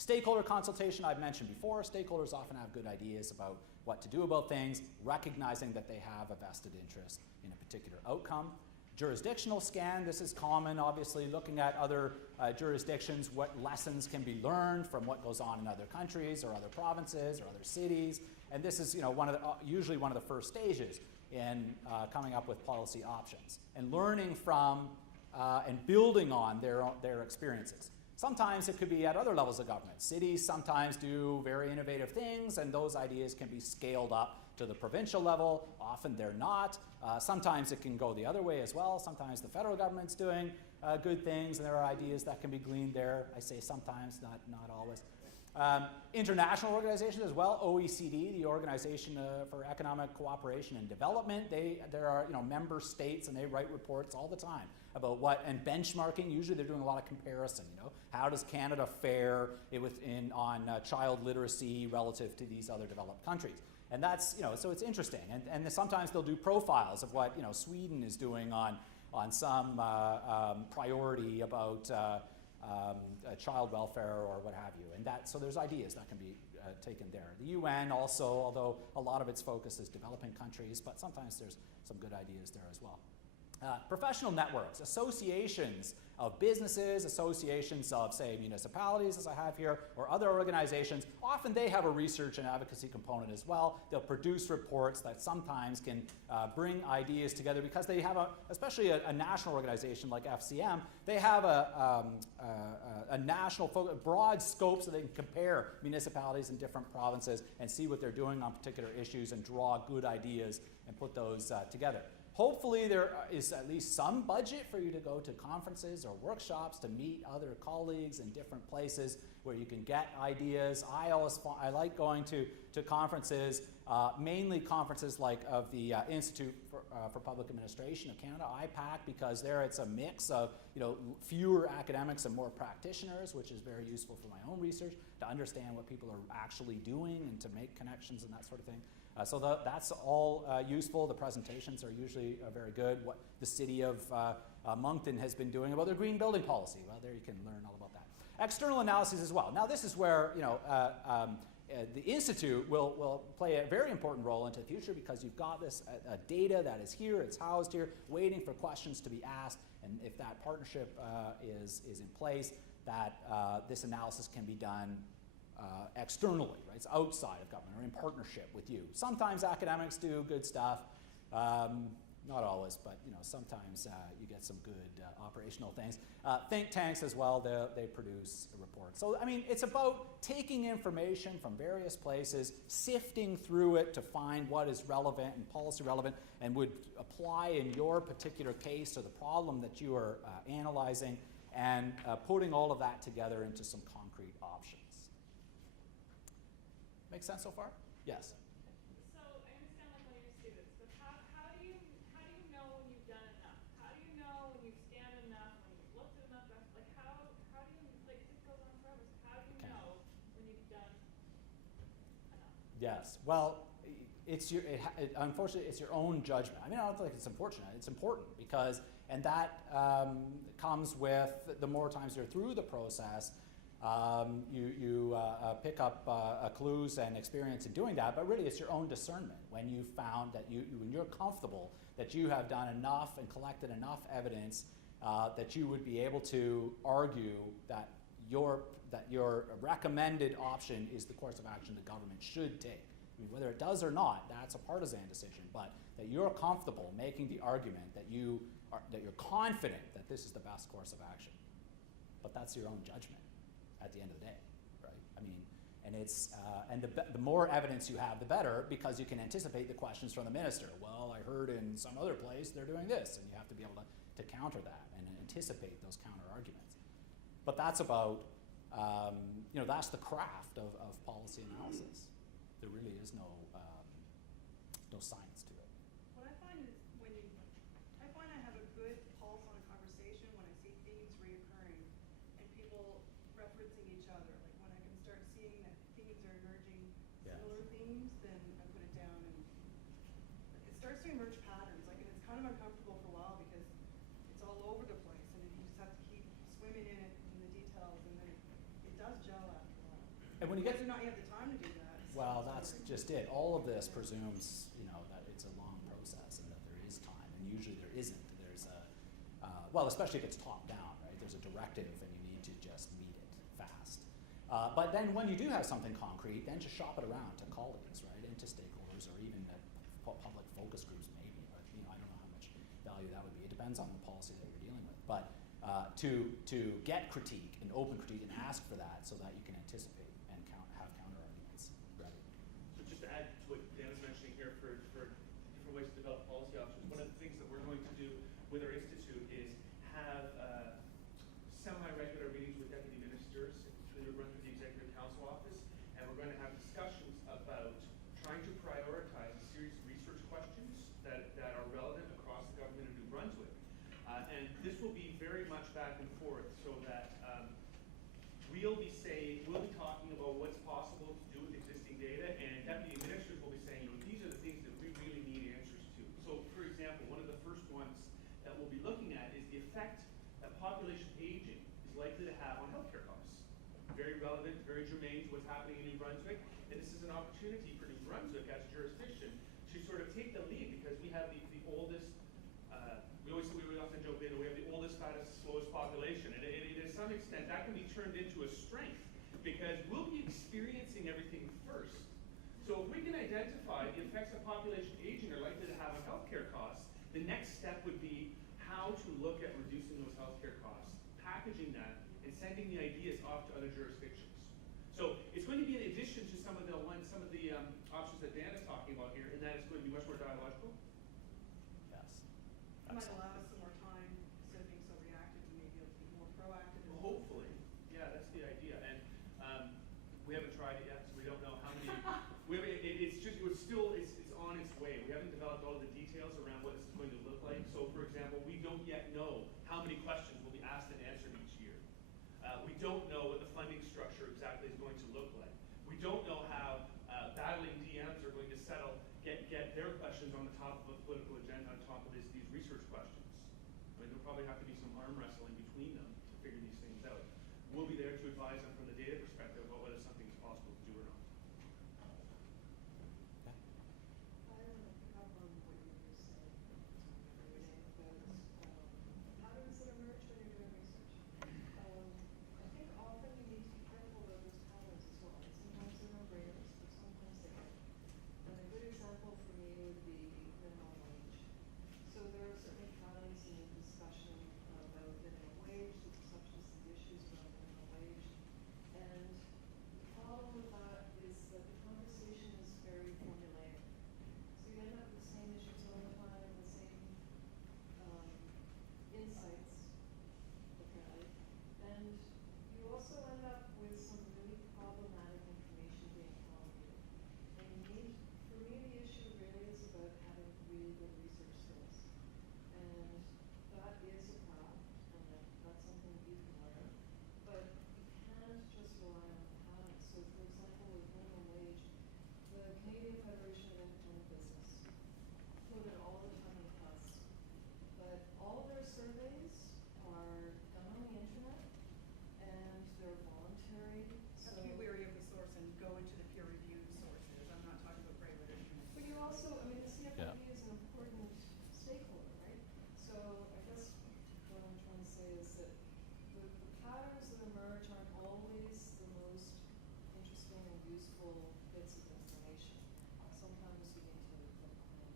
Stakeholder consultation, I've mentioned before. Stakeholders often have good ideas about what to do about things, recognizing that they have a vested interest in a particular outcome. Jurisdictional scan, this is common, obviously, looking at other jurisdictions, what lessons can be learned from what goes on in other countries or other provinces or other cities. And this is usually one of the first stages in coming up with policy options and learning from and building on their experiences. Sometimes it could be at other levels of government. Cities sometimes do very innovative things, and those ideas can be scaled up to the provincial level. Often they're not. Sometimes it can go the other way as well. Sometimes the federal government's doing good things, and there are ideas that can be gleaned there. I say sometimes, not always. International organizations as well. OECD, the Organization for Economic Cooperation and Development. There are member states, and they write reports all the time about and benchmarking. Usually they're doing a lot of comparison. How does Canada fare on child literacy relative to these other developed countries? And that's so it's interesting. And sometimes they'll do profiles of what Sweden is doing on some priority about child welfare or what have you. And so there's ideas that can be taken there. The UN also, although a lot of its focus is developing countries, but sometimes there's some good ideas there as well. Professional networks, associations of businesses, associations of, say, municipalities, as I have here, or other organizations. Often they have a research and advocacy component as well. They'll produce reports that sometimes can bring ideas together because they have especially a national organization like FCM, they have a national focus, broad scope, so they can compare municipalities in different provinces and see what they're doing on particular issues and draw good ideas and put those together. Hopefully there is at least some budget for you to go to conferences or workshops to meet other colleagues in different places where you can get ideas. I like going to conferences, mainly conferences like of the Institute for Public Administration of Canada, IPAC, because there it's a mix of fewer academics and more practitioners, which is very useful for my own research to understand what people are actually doing and to make connections and that sort of thing. So that's all useful. The presentations are usually very good. What the city of Moncton has been doing about their green building policy. Well, there you can learn all about that. External analyses as well. Now this is where the Institute will play a very important role into the future, because you've got this data that is here, it's housed here, waiting for questions to be asked, and if that partnership is in place, that this analysis can be done externally, right? It's outside of government or in partnership with you. Sometimes academics do good stuff. Not always, but sometimes you get some good operational things. Think tanks as well, they produce reports. So I mean, it's about taking information from various places, sifting through it to find what is relevant and policy relevant and would apply in your particular case to the problem that you are analyzing, and putting all of that together into some concrete options. Make sense so far? Yes. So I understand like one of your students, but how do you know when you've done enough? How do you know when you've scanned enough, when you've looked at enough? Like how do you, like, it goes on forever, so how do you know when you've done enough? Yes. Well, unfortunately, it's your own judgment. I mean, I don't think it's unfortunate. It's important because, and that comes with the more times you're through the process, you pick up clues and experience in doing that, but really it's your own discernment when you found that when you're comfortable that you have done enough and collected enough evidence that you would be able to argue that your recommended option is the course of action the government should take. I mean, whether it does or not, that's a partisan decision, but that you're comfortable making the argument that you're confident that this is the best course of action. But that's your own judgment at the end of the day, right? I mean, and it's and the more evidence you have, the better, because you can anticipate the questions from the minister. Well, I heard in some other place they're doing this, and you have to be able to counter that and anticipate those counter arguments. But that's about that's the craft of policy analysis. There really is no science to it. What I find is I have a good pulse on a conversation when I see themes reoccurring and people referencing each other. Like when I can start seeing that themes are emerging, similar themes, then I put it down, and it starts to emerge patterns. Like, and it's kind of uncomfortable for a while because it's all over the place, and you just have to keep swimming in it in the details, and then it does gel after a while. And when you get not you have the time to do that. Well, that's just it. All of this presumes, that it's a long process and that there is time, and usually there isn't. There's well, especially if it's top down, right? There's a directive, and you need to just meet it fast. But then when you do have something concrete, then to shop it around to colleagues, right, and to stakeholders, or even public focus groups, maybe. But I don't know how much value that would be. It depends on the policy that you're dealing with. But to get critique and open critique and ask for that, so that you can anticipate and have counter arguments ready. So just to add to what Dan was mentioning here for different ways to develop policy options, one of the things that we're going to do with our institute is have semi-regular meetings with deputy ministers to run through the Executive Council office, and we're going to have discussions about trying to prioritize a series of research questions that are relevant across the government of New Brunswick. And this will be very much back and forth, so that we'll be talking about what's possible to do with existing data, and deputy ministers will be saying, these are the things that we really need answers to. So, for example, one of the first ones that we'll be looking at is the effect that population aging is likely to have on healthcare costs. Very relevant, very germane to what's happening in New Brunswick, and this is an opportunity for New Brunswick as a jurisdiction to sort of take the lead, because we have the oldest. We often joke that we have the oldest, fattest, slowest population, and to some extent that can be turned into a strength, because we'll be experiencing everything first. So if we can identify the effects that population aging are likely to have on healthcare costs, the next step would be how to look at reducing those healthcare costs, packaging that, and sending the ideas off to other jurisdictions. So it's going to be in addition to some of the options that Dan is talking about here, and that it's going to be much more dialogical. Yes. It might allow us some more time instead of being so reactive, and maybe it'll be more proactive. Well, hopefully, yeah, that's the idea. And we haven't tried it yet, so we don't know how many. It's on its way. We haven't developed all of the details around what it's So for example, we don't yet know how many questions will be asked and answered each year. We don't know what the funding structure exactly is going to look like. We don't know how battling DMs are going to get their questions on the top of a political agenda, on top of these research questions. I mean, there'll probably have to be some arm wrestling between them to figure these things out. We'll be there to advise them from the data perspective about whether something is possible to do or not. I want to pick up on what you were saying about patterns that emerge when you're doing research. I think often you need to be careful about those patterns as well. Sometimes they're no-brainers, but sometimes they aren't. And a good example for me would be minimum wage. So there are certainly patterns in the discussion about minimum wage, the perceptions and issues around minimum wage. And the problem with that is that the conversation is very formulaic. So you end up with the same issues all the time, the same insights, apparently. And you also end up with some really problematic information being promulgated. And you need, for me, the issue really is about having really good research skills. And that is a craft, and that's something you can learn. But you can't just rely on the patterns. So for example, with minimum wage, the Canadian Federation of Independent Business put it all the time in the press. But all their surveys are done on the internet, and they're voluntary. Have to be wary of the source and go into the peer-reviewed sources. I'm not talking about gray literature. But you also, I mean, the CFPB is an important stakeholder, right? So I guess what I'm trying to say is that the patterns that emerge aren't always the most interesting and useful bits of information. Sometimes you need to look behind.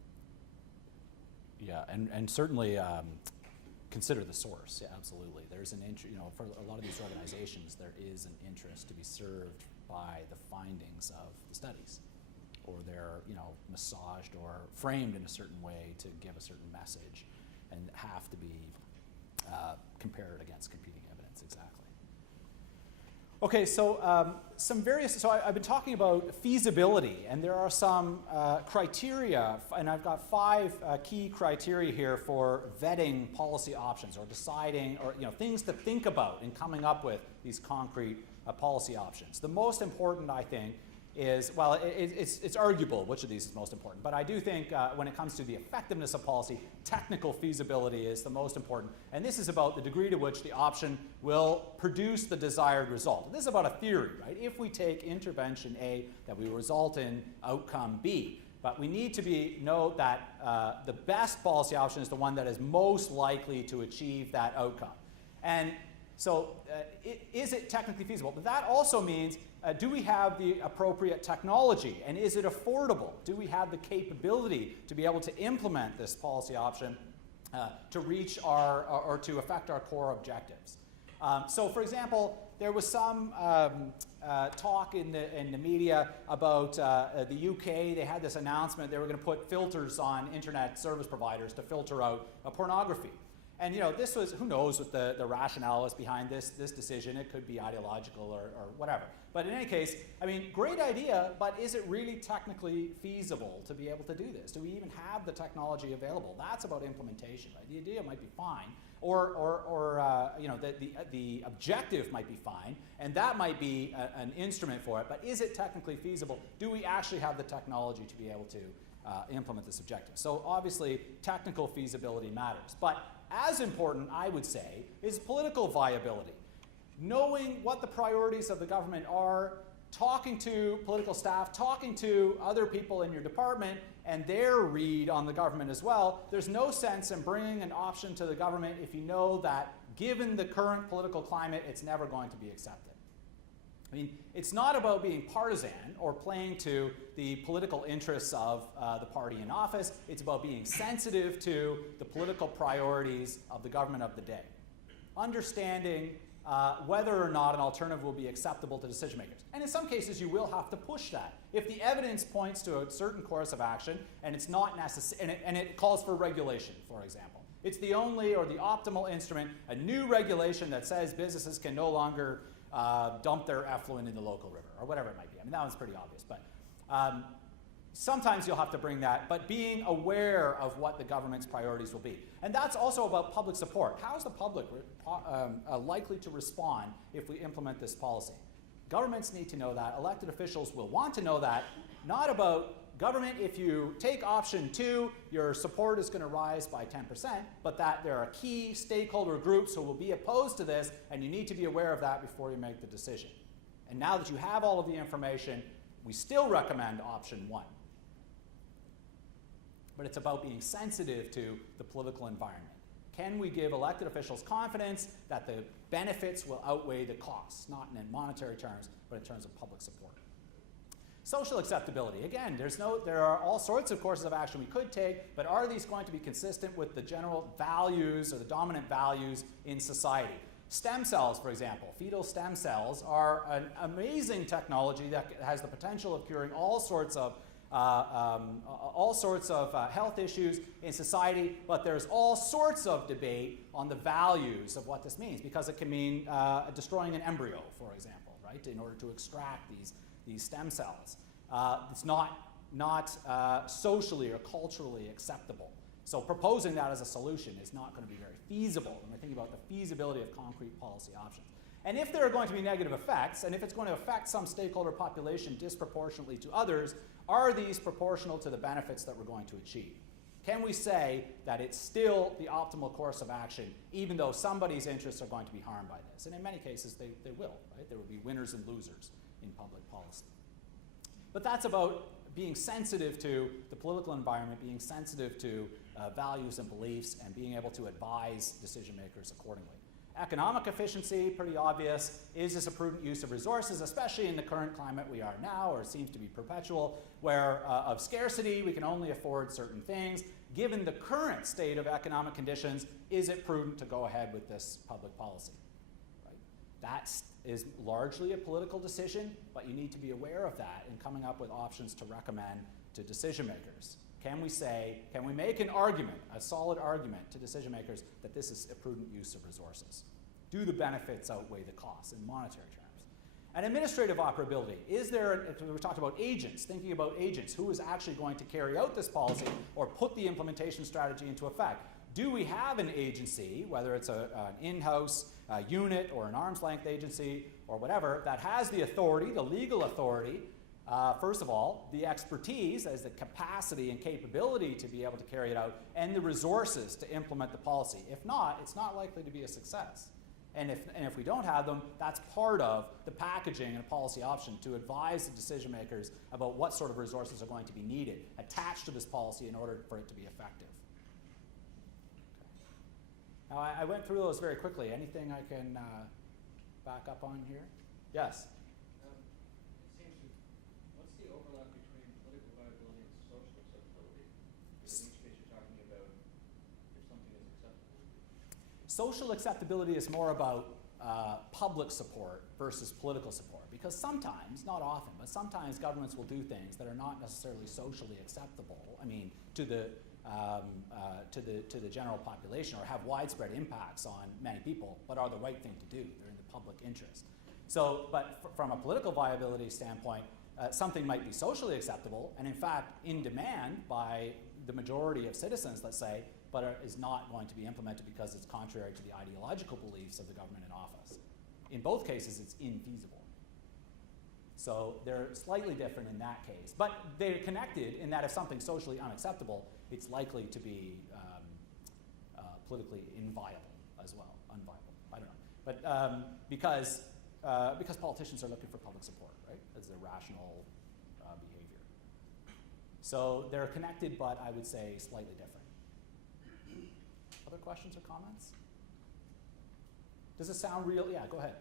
Yeah, and certainly consider the source. Yeah, absolutely. There's an interest, for a lot of these organizations, there is an interest to be served by the findings of the studies, or they're, massaged or framed in a certain way to give a certain message, and have to be compared against competing evidence. Exactly. Okay, so I've been talking about feasibility, and there are some criteria, and I've got 5 key criteria here for vetting policy options, or deciding, or things to think about in coming up with these concrete policy options. The most important, I think, is, well, it's arguable which of these is most important, but I do think when it comes to the effectiveness of policy, technical feasibility is the most important, and this is about the degree to which the option will produce the desired result. And this is about a theory, right? If we take intervention A, that we result in outcome B, but we need to know that the best policy option is the one that is most likely to achieve that outcome. And so is it technically feasible? But that also means, do we have the appropriate technology? And is it affordable? Do we have the capability to be able to implement this policy option to reach or to affect our core objectives? So for example, there was some talk in the media about the UK. They had this announcement they were going to put filters on internet service providers to filter out pornography. And this was, who knows what the rationale is behind this decision. It could be ideological or whatever. But in any case, I mean, great idea, but is it really technically feasible to be able to do this? Do we even have the technology available? That's about implementation, right? The idea might be fine, or the objective might be fine, and that might be an instrument for it. But is it technically feasible? Do we actually have the technology to be able to implement this objective? So obviously, technical feasibility matters. But as important, I would say, is political viability. Knowing what the priorities of the government are, talking to political staff, talking to other people in your department, and their read on the government as well. There's no sense in bringing an option to the government if you know that, given the current political climate, it's never going to be accepted. I mean, it's not about being partisan or playing to the political interests of the party in office. It's about being sensitive to the political priorities of the government of the day. Understanding whether or not an alternative will be acceptable to decision makers. And in some cases, you will have to push that. If the evidence points to a certain course of action and it's not necessary, and it calls for regulation, for example. It's the only or the optimal instrument, a new regulation that says businesses can no longer dump their effluent in the local river, or whatever it might be. I mean, that one's pretty obvious. But Sometimes you'll have to bring that, but being aware of what the government's priorities will be. And that's also about public support. How is the public likely to respond if we implement this policy? Governments need to know that. Elected officials will want to know that. Not about government, if you take option 2, your support is going to rise by 10%, but that there are key stakeholder groups who will be opposed to this, and you need to be aware of that before you make the decision. And now that you have all of the information, we still recommend option 1. But it's about being sensitive to the political environment. Can we give elected officials confidence that the benefits will outweigh the costs, not in monetary terms, but in terms of public support? Social acceptability. Again, there are all sorts of courses of action we could take, but are these going to be consistent with the general values or the dominant values in society? Stem cells, for example, fetal stem cells are an amazing technology that has the potential of curing all sorts of health issues in society, but there's all sorts of debate on the values of what this means, because it can mean destroying an embryo, for example, right, in order to extract these stem cells. It's not socially or culturally acceptable. So proposing that as a solution is not going to be very feasible when we're thinking about the feasibility of concrete policy options. And if there are going to be negative effects, and if it's going to affect some stakeholder population disproportionately to others, are these proportional to the benefits that we're going to achieve? Can we say that it's still the optimal course of action, even though somebody's interests are going to be harmed by this? And in many cases, they will, right? There will be winners and losers in public policy. But that's about being sensitive to the political environment, being sensitive to values and beliefs, and being able to advise decision makers accordingly. Economic efficiency, pretty obvious. Is this a prudent use of resources, especially in the current climate we are now, or seems to be perpetual, where of scarcity, we can only afford certain things. Given the current state of economic conditions, is it prudent to go ahead with this public policy? Right? That is largely a political decision, but you need to be aware of that in coming up with options to recommend to decision makers. Can we make an argument, a solid argument to decision makers that this is a prudent use of resources? Do the benefits outweigh the costs in monetary terms? And administrative operability. We talked about agents, thinking about agents, who is actually going to carry out this policy or put the implementation strategy into effect? Do we have an agency, whether it's an in-house unit or an arm's length agency or whatever, that has the authority, the legal authority, first of all, the expertise as the capacity and capability to be able to carry it out, and the resources to implement the policy? If not, it's not likely to be a success. And if we don't have them, that's part of the packaging and policy option to advise the decision makers about what sort of resources are going to be needed attached to this policy in order for it to be effective. Now, I went through those very quickly. Anything I can back up on here? Yes? What's the overlap between political viability and social acceptability? Because in each case you're talking about if something is acceptable. Social acceptability is more about public support versus political support, because sometimes, not often, but sometimes governments will do things that are not necessarily socially acceptable, to the general population, or have widespread impacts on many people, but are the right thing to do. They're in the public interest. So, but from a political viability standpoint, something might be socially acceptable, and in fact in demand by the majority of citizens, let's say, but is not going to be implemented because it's contrary to the ideological beliefs of the government in office. In both cases, it's infeasible. So they're slightly different in that case. But they're connected in that if something's socially unacceptable, it's likely to be politically inviable as well, unviable. I don't know. But because politicians are looking for public support, right, as a rational behavior. So they're connected, but I would say slightly different. Other questions or comments? Does it sound real? Yeah, go ahead.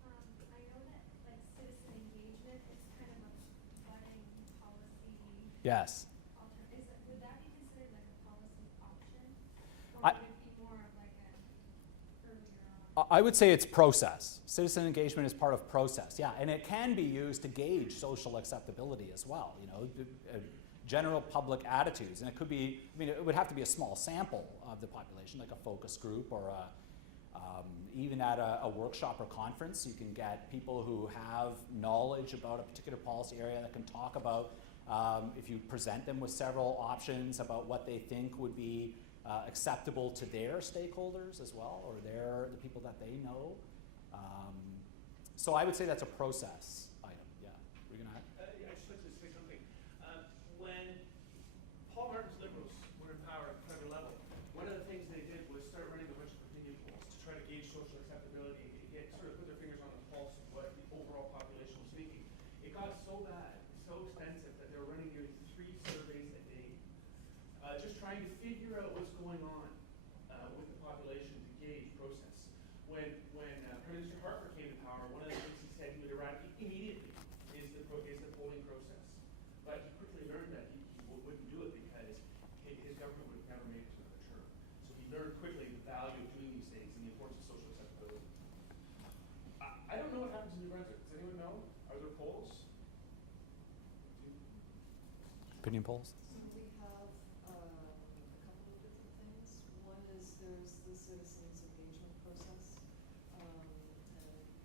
I know that like citizen engagement is kind of a budding policy. Yes. Would that be considered like a policy option? Or would it be more of like an earlier on? I would say it's process. Citizen engagement is part of process, yeah, and it can be used to gauge social acceptability as well. General public attitudes, and it could be. It would have to be a small sample of the population, like a focus group, or even at a workshop or conference, you can get people who have knowledge about a particular policy area that can talk about If you present them with several options about what they think would be acceptable to their stakeholders as well, or the people that they know. So I would say that's a process item. Yeah, we're gonna. Yeah, I just like to say something. When Paul Martin's Liberals were in power at the federal level, one of the things they did was start running a bunch of opinion polls to try to gauge social acceptability, sort of put their fingers on the pulse of what the overall population was thinking. It got so bad, so extensive, that they were running nearly 3 surveys a day, just trying to figure out what's going on with the population to gauge process. When Prime Minister Harper came to power, one of the things he said he would eradicate immediately is the polling process. But he quickly learned that he wouldn't do it because his government would have never made it to another term. So he learned quickly the value of doing these things and the importance of social acceptability. I don't know what happens in New Brunswick. Does anyone know? Are there polls? Opinion polls? So we have a couple of different things. One is there's the citizens engagement process. And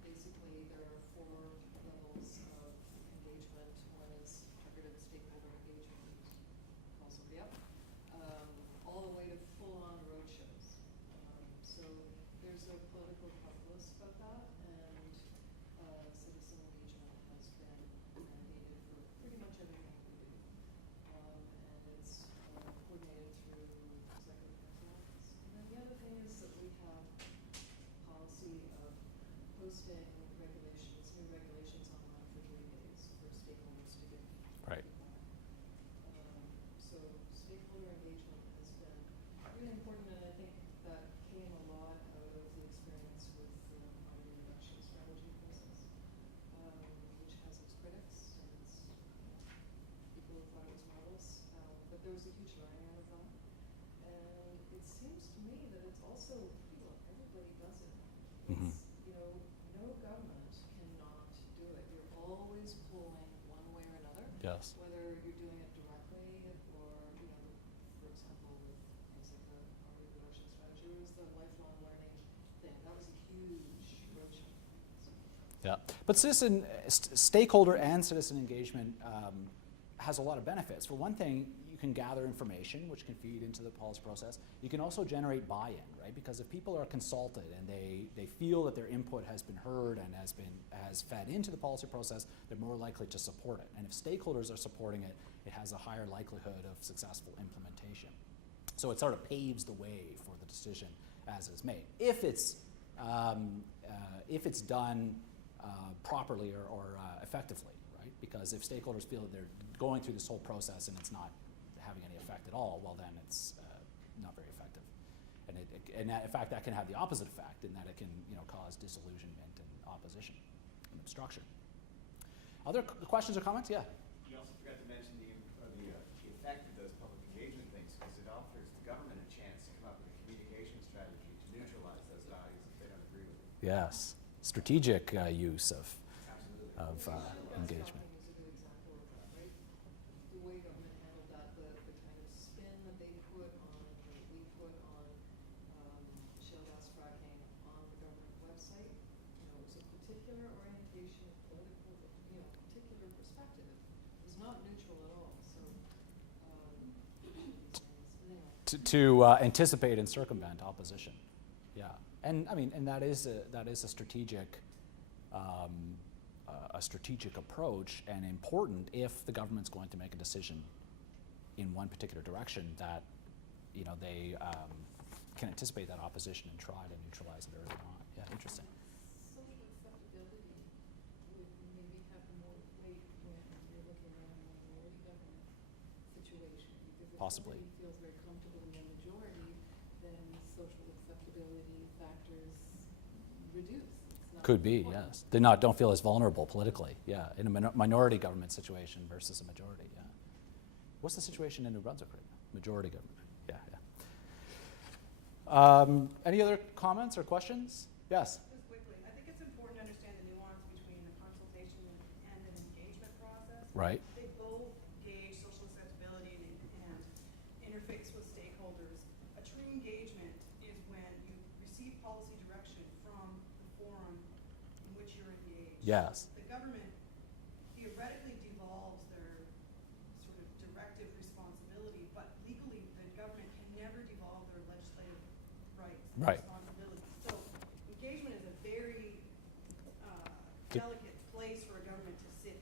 basically there are 4 levels of engagement. One is targeted stakeholder engagement, calls somebody up, all the way to full-on roadshows. So there's a political calculus about that, and citizen engagement has been mandated for pretty much everything we do. And it's coordinated through Executive Council office. And then the other thing is that we have policy of posting regulations, new regulations online for 3 days for stakeholders to give Right. feedback. So stakeholder engagement has been really important, and I think that came a lot out of the experience with the poverty reduction strategy process, which has its critics and its people who thought it was marvelous, but there was a huge learning out of that. And it seems to me that it's also, everybody does it. Mhm. It's, no government cannot do it. You're always pulling one way or another. Yes. Whether you're doing it directly or, for example, with things like the poverty reduction strategy, or was the lifelong learning thing. That was a huge roadshow. Yeah, but stakeholder and citizen engagement has a lot of benefits. For one thing, you can gather information, which can feed into the policy process. You can also generate buy-in, right? Because if people are consulted and they feel that their input has been heard and has fed into the policy process, they're more likely to support it. And if stakeholders are supporting it, it has a higher likelihood of successful implementation. So it sort of paves the way for the decision as it's made. If it's done properly or effectively, right? Because if stakeholders feel that they're going through this whole process and it's not having any effect at all, well then it's not very effective. And in fact, that can have the opposite effect in that it can cause disillusionment and opposition and obstruction. Other questions or comments? Yeah. You also forgot to mention the effect of those public engagement things, because it offers the government a chance to come up with a communication strategy to neutralize those values if they don't agree with it. Yes. Strategic use of Engagement engagement. is a good example of that, right? The way government handled that, the kind of spin that they put on, that we put on shale gas fracking on the government website, it was a particular orientation, political, particular perspective. It was not neutral at all. So, anyway. To anticipate and circumvent opposition. Yeah, and I mean, and that is a strategic approach, and important if the government's going to make a decision in one particular direction that they can anticipate that opposition and try to neutralize it early on. Yeah, interesting. Social acceptability would maybe have more weight when you're looking at a minority government situation. Because if Possibly. somebody feels very comfortable in the majority, then social acceptability factors reduce. It's not Could be, important. yes. They don't feel as vulnerable politically. Yeah, in a minority government situation versus a majority. Yeah. What's the situation in New Brunswick right now? Majority government. Yeah, yeah. Any other comments or questions? Yes. Just quickly, I think it's important to understand the nuance between the consultation and an engagement process. Right. They both gauge social acceptability and interface with stakeholders. A true engagement is when you receive policy direction from the forum in which you're engaged. Yes. The government theoretically devolves their Right. responsibility. So engagement is a very delicate place for a government to sit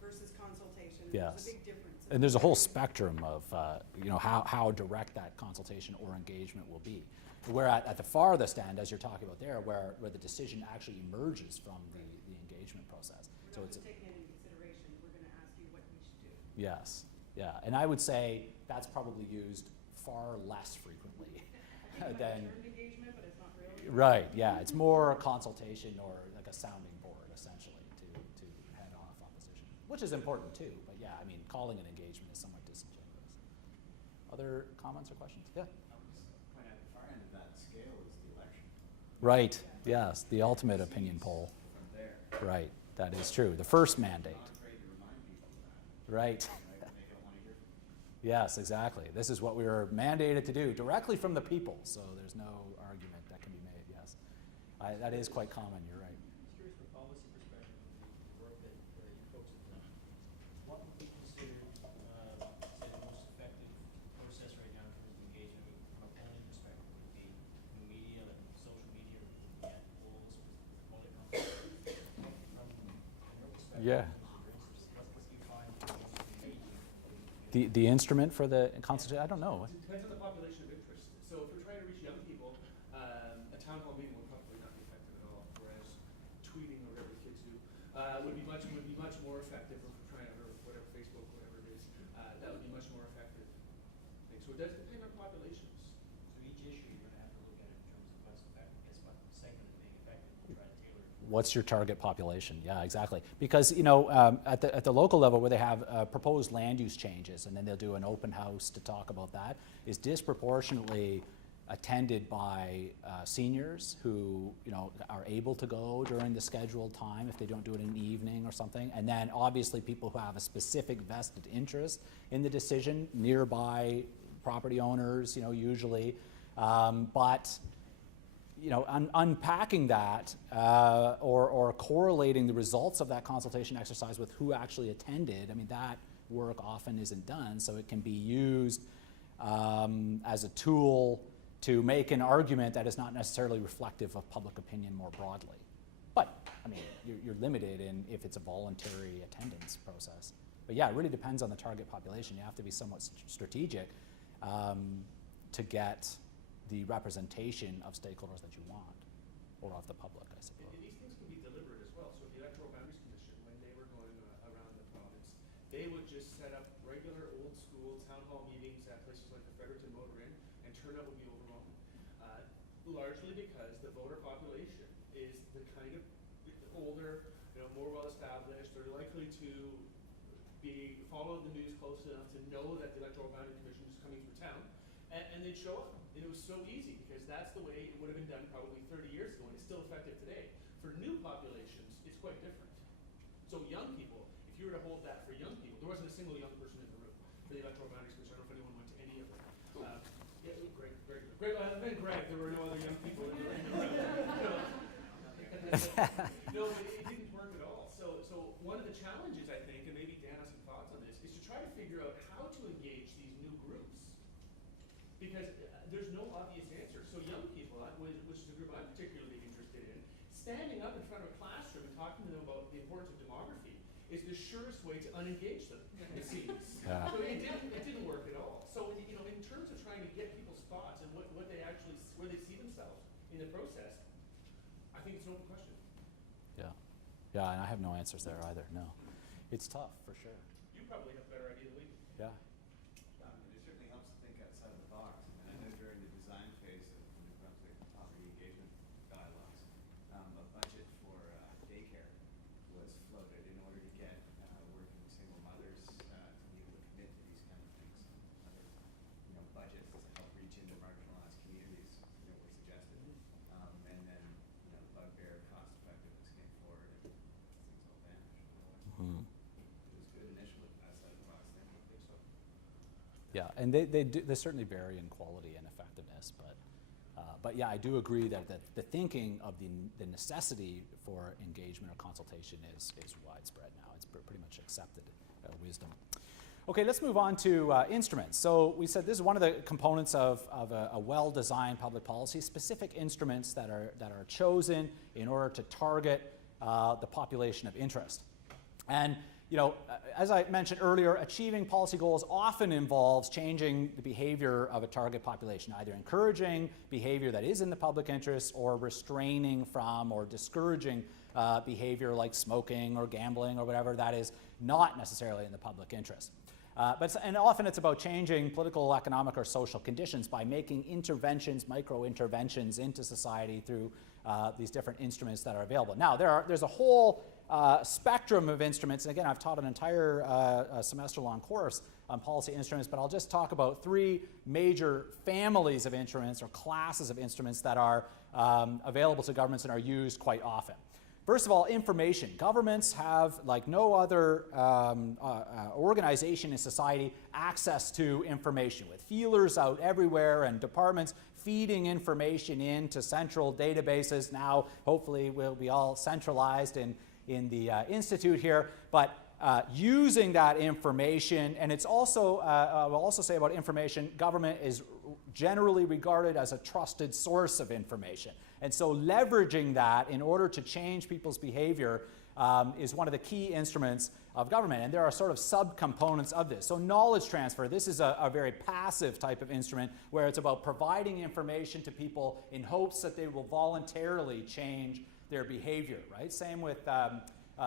versus consultation. And Yes. There's a big difference. And there's a whole spectrum of how direct that consultation or engagement will be. Where at the farthest end, as you're talking about there, where the decision actually emerges from the engagement process. We're So not it's just taking it into consideration. We're going to ask you what we should do. yes, yeah, and I would say that's probably used far less frequently than Termed engagement, but it's not really. right. Yeah, it's more a consultation or like a sounding board essentially to head off opposition, which is important too. But yeah, I mean, calling it engagement is somewhat disingenuous. Other comments or questions? Yeah. I would just point out the far end of that scale is the election. Right. Yes, the ultimate opinion poll. From there, Right. That is true. The first mandate. not afraid to remind people of that, Right. right, when they don't want to hear from you. Yes, exactly. This is what we were mandated to do directly from the people. So there's no argument that can be made. Yes, that is quite common. You're right. Curious from a policy perspective, the work that you folks have done, what would be considered, say, the most effective process right now in terms of engagement from a polling perspective? Would it be the media, like social media, or looking at polls with public consultation? From your perspective, Yeah. what do you find the most engaging? The instrument for the constitution. I don't know. It depends on the population of interest. So if we're trying to reach young people, a town hall meeting will probably not be effective at all, whereas tweeting or whatever kids do would be much more effective. If we're trying to, or whatever, Facebook, whatever it is, that would be much more effective. So it does depend on populations. So each issue, you're gonna have to look at it in terms of what's effective, I guess what segment is being effective, and try to tailor it. What's your target population? Yeah, exactly. Because at the local level, where they have proposed land use changes, and then they'll do an open house to talk about that, is disproportionately attended by seniors who are able to go during the scheduled time if they don't do it in the evening or something, and then obviously people who have a specific vested interest in the decision, nearby property owners, usually, but. Unpacking that or correlating the results of that consultation exercise with who actually attended, I mean, that work often isn't done, so it can be used as a tool to make an argument that is not necessarily reflective of public opinion more broadly. But, I mean, you're limited in if it's a voluntary attendance process. But yeah, it really depends on the target population. You have to be somewhat strategic to get the representation of stakeholders that you want, or of the public, I suppose. And these things can be deliberate as well. So the Electoral Boundaries Commission, when they were going around the province, they would just set up regular old school town hall meetings at places like the Fredericton Motor Inn, and turnout would be overwhelming. Largely because the voter population is the kind of older, more well established. They're likely to follow the news close enough to know that the Electoral Boundary Commission is coming through town, and they'd show up. And it was so easy because that's the way it would have been done probably 30 years ago, and it's still effective today. For new populations, it's quite different. So young people, if you were to hold that for young people, there wasn't a single young person in the room for the Electoral Boundaries Commission. I don't know if anyone went to any of them. Yeah, Greg, very good. Greg, there were no other young people in the room. No, but it didn't work at all. So one of the challenges, I think, and maybe Dan has some thoughts on this, is to try to figure out how to engage these new groups. Because there's no obvious answer. So young people, which is a group I'm particularly interested in, standing up in front of a classroom and talking to them about the importance of demography is the surest way to unengage them, it seems. Yeah. So it didn't work at all. So in terms of trying to get people's thoughts and what they actually, where they see themselves in the process, I think it's an open question. Yeah, and I have no answers there either. No, it's tough for sure. You probably have a better idea than we do. Yeah. It certainly helps to think outside of the box. And I know during the design phase of the New Brunswick poverty engagement dialogues, a budget for daycare was floated in order to get working single mothers to be able to commit to these kind of things. Other, budgets to help reach into marginalized communities, were suggested. And then, the bugbear cost effectiveness came forward and things all vanished. Hmm. It was good initially outside of the box thinking. I think so. Yeah, and they certainly vary in quality and effectiveness, but yeah, I do agree that the thinking of the necessity for engagement or consultation is widespread now. It's pretty much accepted wisdom. Okay, let's move on to instruments. So we said this is one of the components of a well-designed public policy, specific instruments that are chosen in order to target the population of interest. And as I mentioned earlier, achieving policy goals often involves changing the behavior of a target population, either encouraging behavior that is in the public interest or restraining from or discouraging behavior like smoking or gambling or whatever that is not necessarily in the public interest. And often it's about changing political, economic, or social conditions by making interventions, micro-interventions into society through these different instruments that are available. Now, there's a whole spectrum of instruments, and again, I've taught an entire semester-long course on policy instruments, but I'll just talk about three major families of instruments or classes of instruments that are available to governments and are used quite often. First of all, information. Governments have, like no other organization in society, access to information with feelers out everywhere and departments feeding information into central databases. Now, hopefully, will be all centralized in the Institute here, but using that information, and it's also, I will also say about information, government is generally regarded as a trusted source of information. And so leveraging that in order to change people's behavior is one of the key instruments of government. And there are sort of subcomponents of this. So knowledge transfer, this is a very passive type of instrument where it's about providing information to people in hopes that they will voluntarily change their behavior, right? Same with,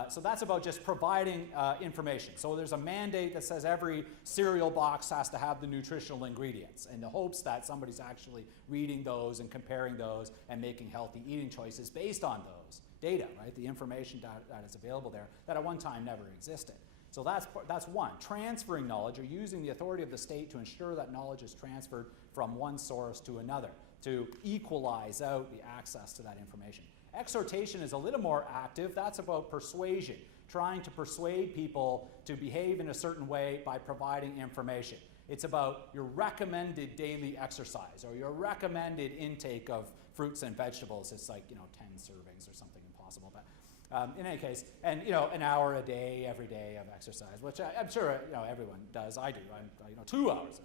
so that's about just providing information. So there's a mandate that says every cereal box has to have the nutritional ingredients in the hopes that somebody's actually reading those and comparing those and making healthy eating choices based on those data, right? The information that is available there that at one time never existed. So that's one, transferring knowledge or using the authority of the state to ensure that knowledge is transferred from one source to another to equalize out the access to that information. Exhortation is a little more active. That's about persuasion, trying to persuade people to behave in a certain way by providing information. It's about your recommended daily exercise or your recommended intake of fruits and vegetables. It's like, 10 servings or something impossible. But in any case, and an hour a day, every day of exercise, which I'm sure everyone does. I do. I'm 2 hours.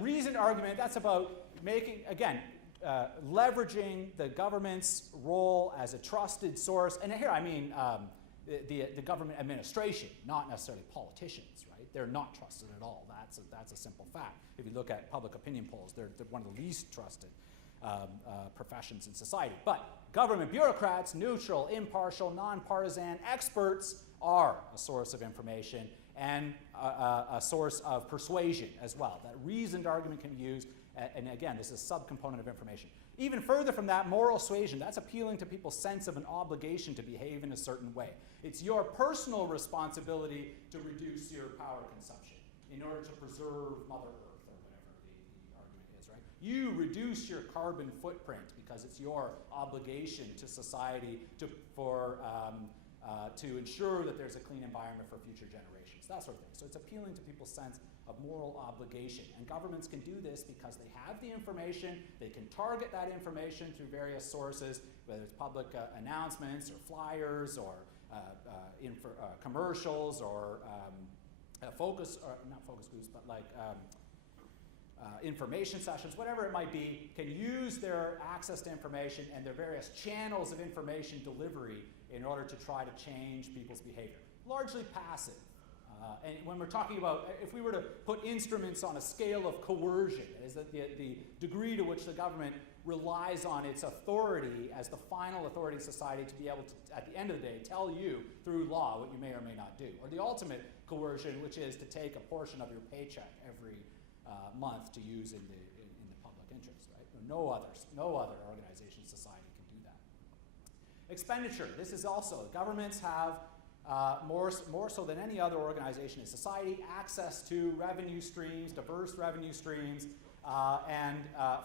Reasoned argument. That's about making, again, leveraging the government's role as a trusted source. And here I mean the government administration, not necessarily politicians, right? They're not trusted at all. That's a simple fact. If you look at public opinion polls, they're one of the least trusted professions in society. But government bureaucrats, neutral, impartial, nonpartisan experts are a source of information and a source of persuasion as well. That reasoned argument can be used, and again, this is a subcomponent of information. Even further from that, moral suasion, that's appealing to people's sense of an obligation to behave in a certain way. It's your personal responsibility to reduce your power consumption in order to preserve Mother Earth or whatever the argument is, right? You reduce your carbon footprint because it's your obligation to society to ensure that there's a clean environment for future generations, that sort of thing. So it's appealing to people's sense of moral obligation. And governments can do this because they have the information, they can target that information through various sources, whether it's public announcements or flyers or commercials or not focus groups, but like information sessions, whatever it might be, can use their access to information and their various channels of information delivery in order to try to change people's behavior. Largely passive. And when we're talking about, if we were to put instruments on a scale of coercion, is that the degree to which the government relies on its authority as the final authority in society to be able to, at the end of the day, tell you through law what you may or may not do. Or the ultimate coercion, which is to take a portion of your paycheck every month to use in the public interest, right? No other organization in society can do that. Expenditure. This is also, governments have more so than any other organization in society, access to revenue streams, diverse revenue streams, and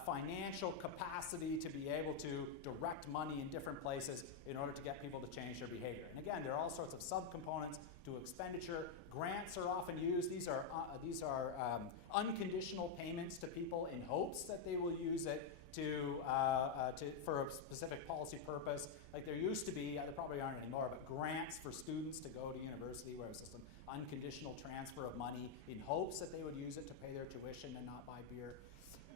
financial capacity to be able to direct money in different places in order to get people to change their behavior. And again, there are all sorts of subcomponents to expenditure. Grants are often used. These are unconditional payments to people in hopes that they will use it for a specific policy purpose. Like there used to be, there probably aren't anymore, but grants for students to go to university where it was just an unconditional transfer of money in hopes that they would use it to pay their tuition and not buy beer.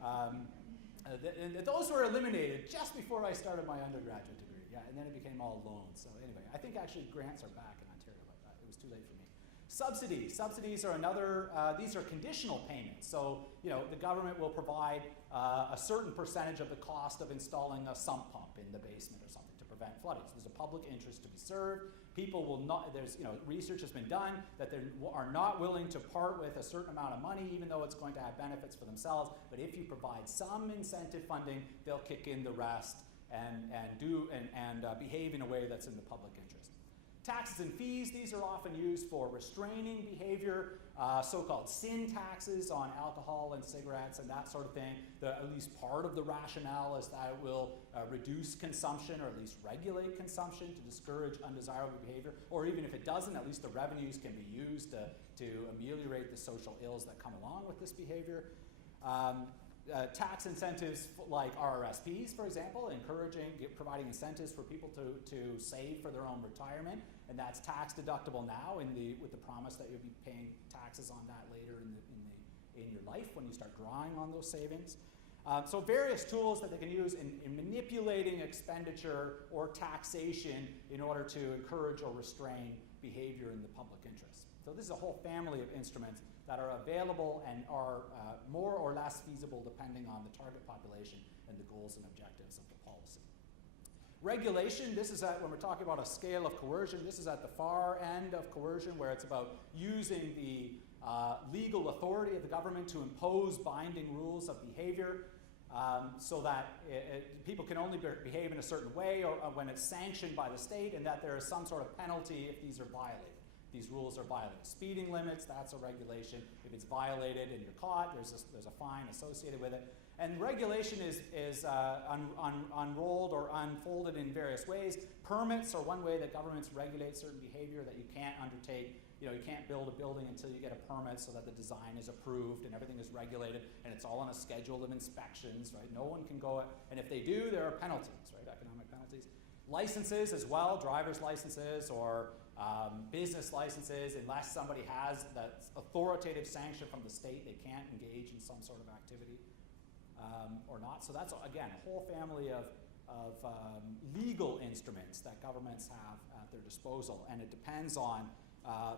And those were eliminated just before I started my undergraduate degree. Yeah, and then it became all loans. So anyway, I think actually grants are back in Ontario, but it was too late for me. Subsidies. Subsidies are another, these are conditional payments. So, the government will provide a certain percentage of the cost of installing a sump pump in the basement or something to prevent flooding. So there's a public interest to be served. People will not, research has been done that they are not willing to part with a certain amount of money, even though it's going to have benefits for themselves. But if you provide some incentive funding, they'll kick in the rest and behave in a way that's in the public interest. Taxes and fees, these are often used for restraining behavior, so-called sin taxes on alcohol and cigarettes and that sort of thing. At least part of the rationale is that it will reduce consumption or at least regulate consumption to discourage undesirable behavior. Or even if it doesn't, at least the revenues can be used to ameliorate the social ills that come along with this behavior. Tax incentives like RRSPs, for example, providing incentives for people to save for their own retirement, and that's tax deductible now with the promise that you'll be paying taxes on that later in your life when you start drawing on those savings. So various tools that they can use in manipulating expenditure or taxation in order to encourage or restrain behavior in the public interest. So this is a whole family of instruments that are available and are more or less feasible depending on the target population and the goals and objectives of the policy. Regulation, this is when we're talking about a scale of coercion, this is at the far end of coercion where it's about using the legal authority of the government to impose binding rules of behavior so that people can only behave in a certain way or when it's sanctioned by the state and that there is some sort of penalty if these are violated. These rules are violated. Speeding limits, that's a regulation. If it's violated and you're caught, there's a fine associated with it. And regulation is unrolled or unfolded in various ways. Permits are one way that governments regulate certain behavior that you can't undertake. You can't build a building until you get a permit so that the design is approved and everything is regulated and it's all on a schedule of inspections, right? No one can go, and if they do, there are penalties, right? Economic penalties. Licenses as well, driver's licenses or business licenses, unless somebody has that authoritative sanction from the state, they can't engage in some sort of activity or not. So that's, again, a whole family of legal instruments that governments have at their disposal, and it depends on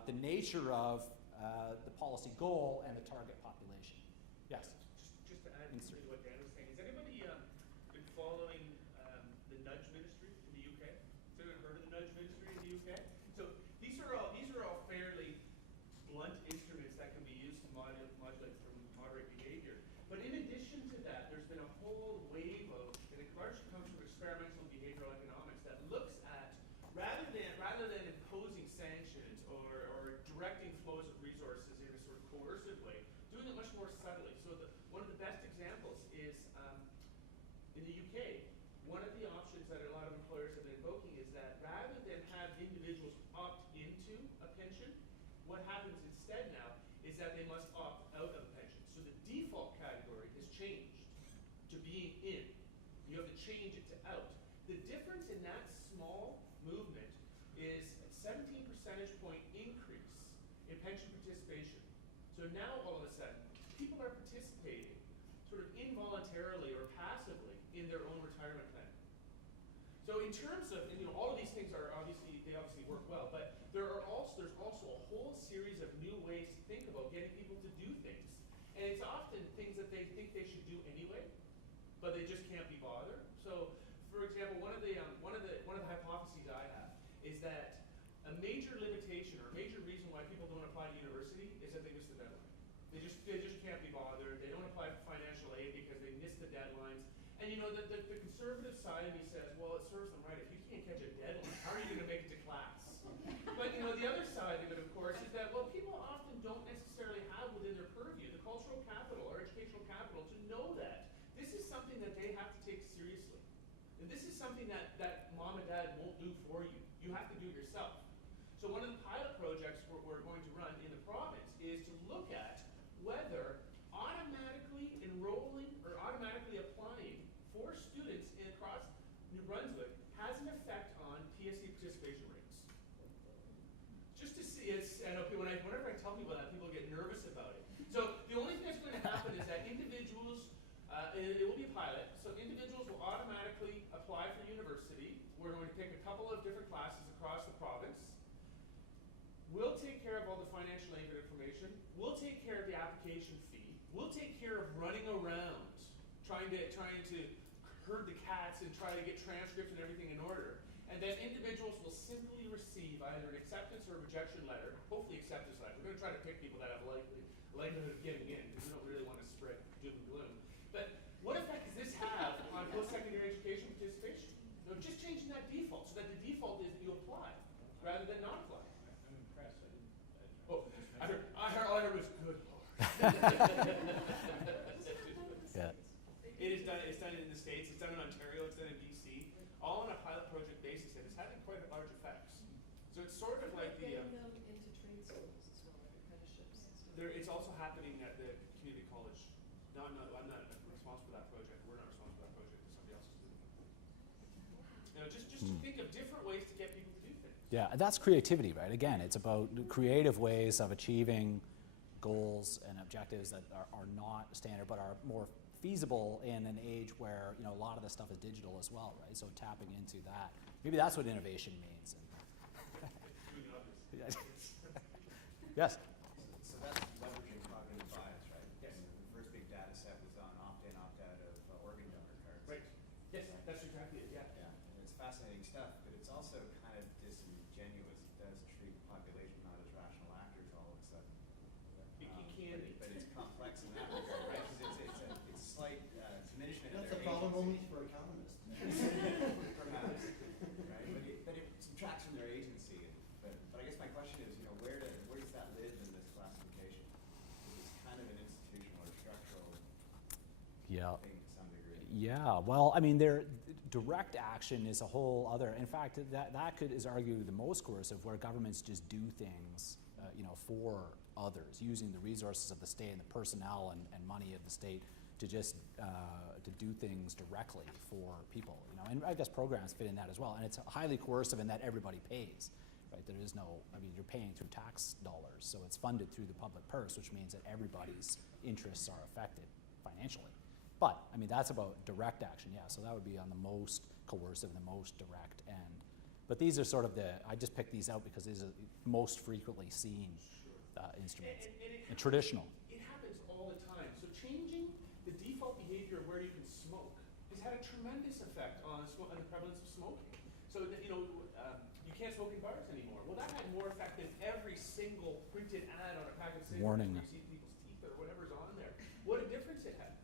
the nature of the policy goal and the target population. Yes? Just to add to what Dan was saying, has anybody been following the nudge ministry in the UK? Has anyone heard of the nudge ministry in the UK? So these are all fairly blunt instruments that can be used to moderate behavior. But in addition to that, there's been a whole wave of, and it largely comes from experimental behavioral economics that looks at rather than imposing sanctions or directing flows of resources in a sort of coercive way, doing it much more subtly. So one of the best examples is in the UK. One of the options that a lot of employers have been invoking is that rather than have individuals opt into a pension, what happens instead now is that they must opt out of a pension. So the default category has changed to being in. You have to change it to out. The difference in that small movement is a 17 percentage point increase in pension participation. So now all of a sudden, people are participating sort of involuntarily or passively in their own retirement plan. So in terms of, and all of these things are obviously work well, but there's also a whole series of new ways to think about getting people to do things. And it's often things that they think they should do anyway, but they just can't be bothered. So for example, one of the hypotheses I have is that a major limitation or a major reason why people don't apply to university is that they miss the deadline. They just can't be bothered. They don't apply for financial aid because they miss the deadlines. And the conservative side of me says, well, it serves them right. If you can't catch a deadline, how are you going to make it to class? But the other side of it, of course, is that, well, people often don't necessarily have within their purview the cultural capital or educational capital to know that this is something that they have to take seriously. And this is something that mom and dad won't do for you. You have to do it yourself. So one of the pilot projects we're going to run in the province is to look at whether automatically enrolling or automatically applying participation rates. Just to see, I know people, whenever I tell people that, people get nervous about it. So the only thing that's going to happen is that individuals, it will be a pilot, so individuals will automatically apply for university. We're going to pick a couple of different classes across the province. We'll take care of all the financial aid information. We'll take care of the application fee. We'll take care of running around, trying to herd the cats and try to get transcripts and everything in order. And then individuals will simply receive either an acceptance or a rejection letter, hopefully acceptance letter. We're going to try to pick people that have likelihood of getting in, because we don't really want to spread doom and gloom. But what effect does this have on post-secondary education participation? No, just changing that default, so that the default is that you apply rather than not apply. I'm impressed. I didn't. Oh, I heard it was good. Yeah. It is done. It's done in the States. It's done in Ontario. It's done in BC. All on a pilot project basis, and it's having quite large effects. So it's sort of like the. Getting them into trade schools as well, like apprenticeships. It's also happening at the community college. No, I'm not responsible for that project. We're not responsible for that project. Somebody else is doing it. You know, just to think of different ways to get people to do things. Yeah, that's creativity, right? Again, it's about creative ways of achieving goals and objectives that are not standard but are more feasible in an age where a lot of this stuff is digital as well, right? So tapping into that, maybe that's what innovation means. Yes. So that's leveraging cognitive bias, right? Yes. And the first big data set was on opt-in, opt-out of organ donor cards. Right. Yes, that's exactly it. Yeah. Yeah, and it's fascinating stuff, but it's also kind of disingenuous. It does treat the population not as rational actors all of a sudden. It can be. But it's complex in that regard, right? Because it's a slight diminishment of That's their a problem agency. only for economists. Perhaps, right? But it subtracts from their agency. But I guess my question is, where does that live in this classification? It's kind of an institutional or structural thing to some degree. Yeah, well, direct action is a whole other. In fact, that is arguably the most coercive, where governments just do things, for others, using the resources of the state and the personnel and money of the state to just to do things directly for people. And I guess programs fit in that as well. And it's highly coercive in that everybody pays. Right, there is no, you're paying through tax dollars, so it's funded through the public purse, which means that everybody's interests are affected financially. But, that's about direct action, yeah, so that would be on the most coercive, the most direct end. But these are sort of I just picked these out because these are the most frequently seen instruments, and traditional. It happens all the time. So changing the default behavior of where you can smoke has had a tremendous effect on the prevalence of smoking. So, you can't smoke in bars anymore. Well, that had more effect than every single printed ad on a pack of cigarettes Warning. where you see people's teeth or whatever's on there. What a difference it had.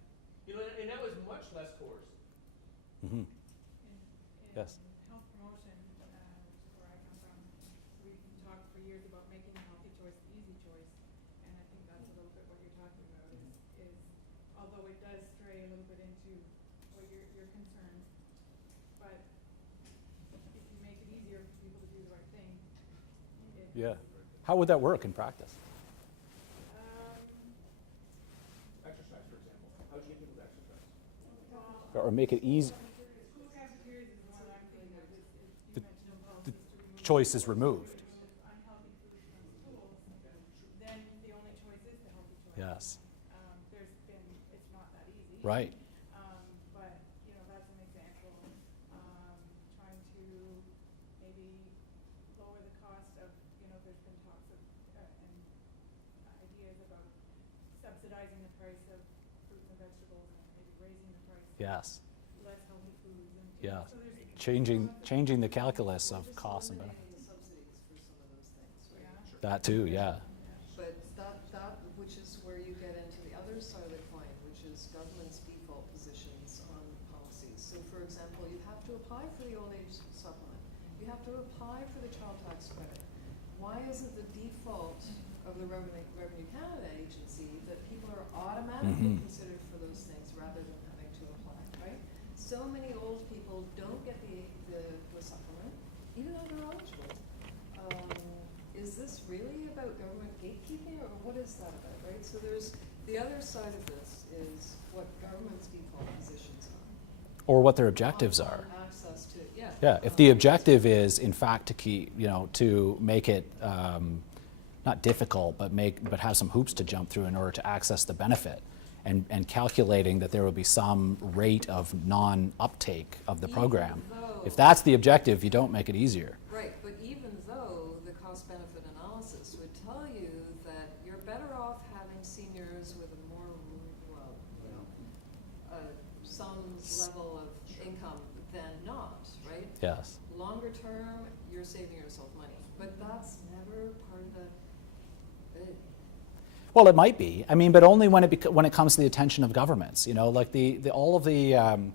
And that was much less coercive. Mm-hmm. In Yes. health promotion, which is where I come from, we can talk for years about making the healthy choice the easy choice, and I think that's a little bit what you're talking about. Is although it does stray a little bit into what your concerns, but if you make it easier for people to do the right thing, Yeah. How would that work in practice? Exercise, for example. How do you think of exercise? Or make it easy? School cafeterias is the one I'm thinking of. You mentioned policies to remove. Choice is removed. Unhealthy foods from schools, then the only choice is the healthy choice. Yes. It's not that easy. Right. But, that's an example. Trying to maybe lower the cost of, there's been talks of, and ideas about subsidizing the price of fruits and vegetables and maybe raising the price of Yes. less healthy foods. And, Yeah. so there's Changing the calculus of Just costs and eliminating benefits. the subsidies for some of those things, right? Yeah. That too, yeah. But that which is where you get into the other side of the coin, which is government's default positions on policies. So for example, you have to apply for the old age supplement. You have to apply for the child tax credit. Why isn't the default of the Revenue Canada agency that people are automatically considered for those things rather than having to apply, right? So many old people don't get the supplement, even though they're eligible. Is this really about government gatekeeping, or what is that about, right? So there's the other side of this is what government's default positions are. Or what their objectives are. On access to, yeah. Yeah, if the objective is, in fact, to keep, to make it not difficult, but have some hoops to jump through in order to access the benefit, and calculating that there will be some rate of non-uptake of the program. If that's the objective, you don't make it easier. Right, but even though the cost-benefit analysis would tell you that you're better off having seniors with a more, some level of income than not, right? Yes. Longer term, you're saving yourself money, but that's never part of the. Well, it might be. I mean, but only when it comes to the attention of governments. Like all of the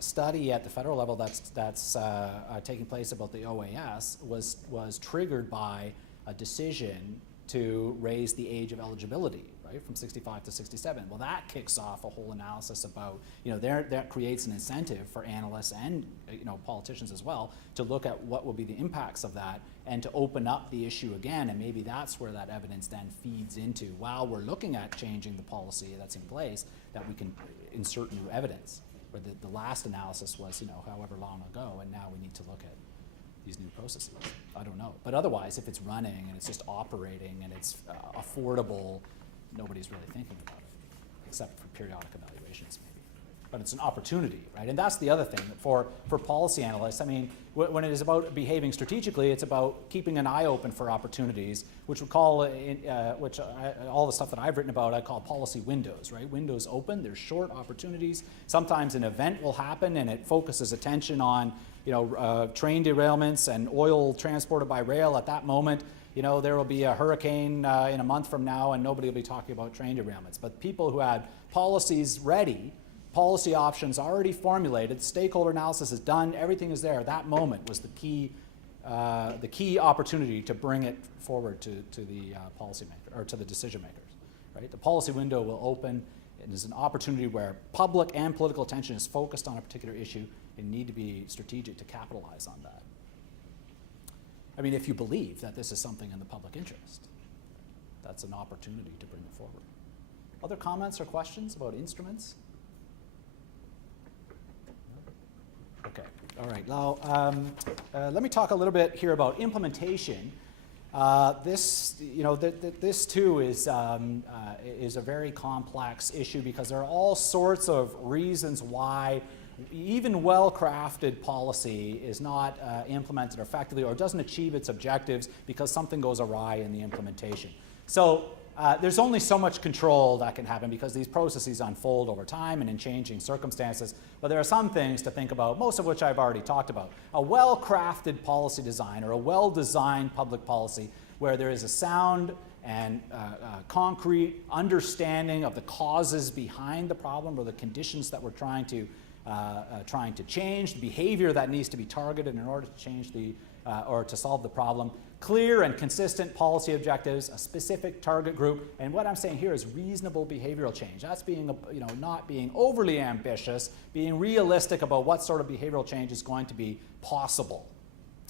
study at the federal level that's taking place about the OAS was triggered by a decision to raise the age of eligibility, right, from 65 to 67. Well, that kicks off a whole analysis about, that creates an incentive for analysts and, politicians as well to look at what will be the impacts of that and to open up the issue again. And maybe that's where that evidence then feeds into, while we're looking at changing the policy that's in place, that we can insert new evidence. Where the last analysis was, however long ago, and now we need to look at these new processes. I don't know. But otherwise, if it's running and it's just operating and it's affordable, nobody's really thinking about it, except for periodic evaluations maybe. But it's an opportunity, right? And that's the other thing for policy analysts. I mean, when it is about behaving strategically, it's about keeping an eye open for opportunities, which we call, all the stuff that I've written about, I call policy windows, right? Windows open, there's short opportunities. Sometimes an event will happen and it focuses attention on, train derailments and oil transported by rail at that moment. There will be a hurricane in a month from now and nobody will be talking about train derailments. But people who had policies ready, policy options already formulated, stakeholder analysis is done, everything is there. That moment was the key opportunity to bring it forward to the policymaker or to the decision makers. Right? The policy window will open. It is an opportunity where public and political attention is focused on a particular issue and need to be strategic to capitalize on that. I mean, if you believe that this is something in the public interest, that's an opportunity to bring it forward. Other comments or questions about instruments? Okay, all right. Now, let me talk a little bit here about implementation. This too is a very complex issue because there are all sorts of reasons why even well-crafted policy is not implemented effectively or doesn't achieve its objectives because something goes awry in the implementation. So there's only so much control that can happen because these processes unfold over time and in changing circumstances. But there are some things to think about, most of which I've already talked about. A well-crafted policy design or a well-designed public policy where there is a sound and concrete understanding of the causes behind the problem or the conditions that we're trying to change, the behavior that needs to be targeted in order to change or to solve the problem. Clear and consistent policy objectives, a specific target group, and what I'm saying here is reasonable behavioral change. That's being, not being overly ambitious, being realistic about what sort of behavioral change is going to be possible.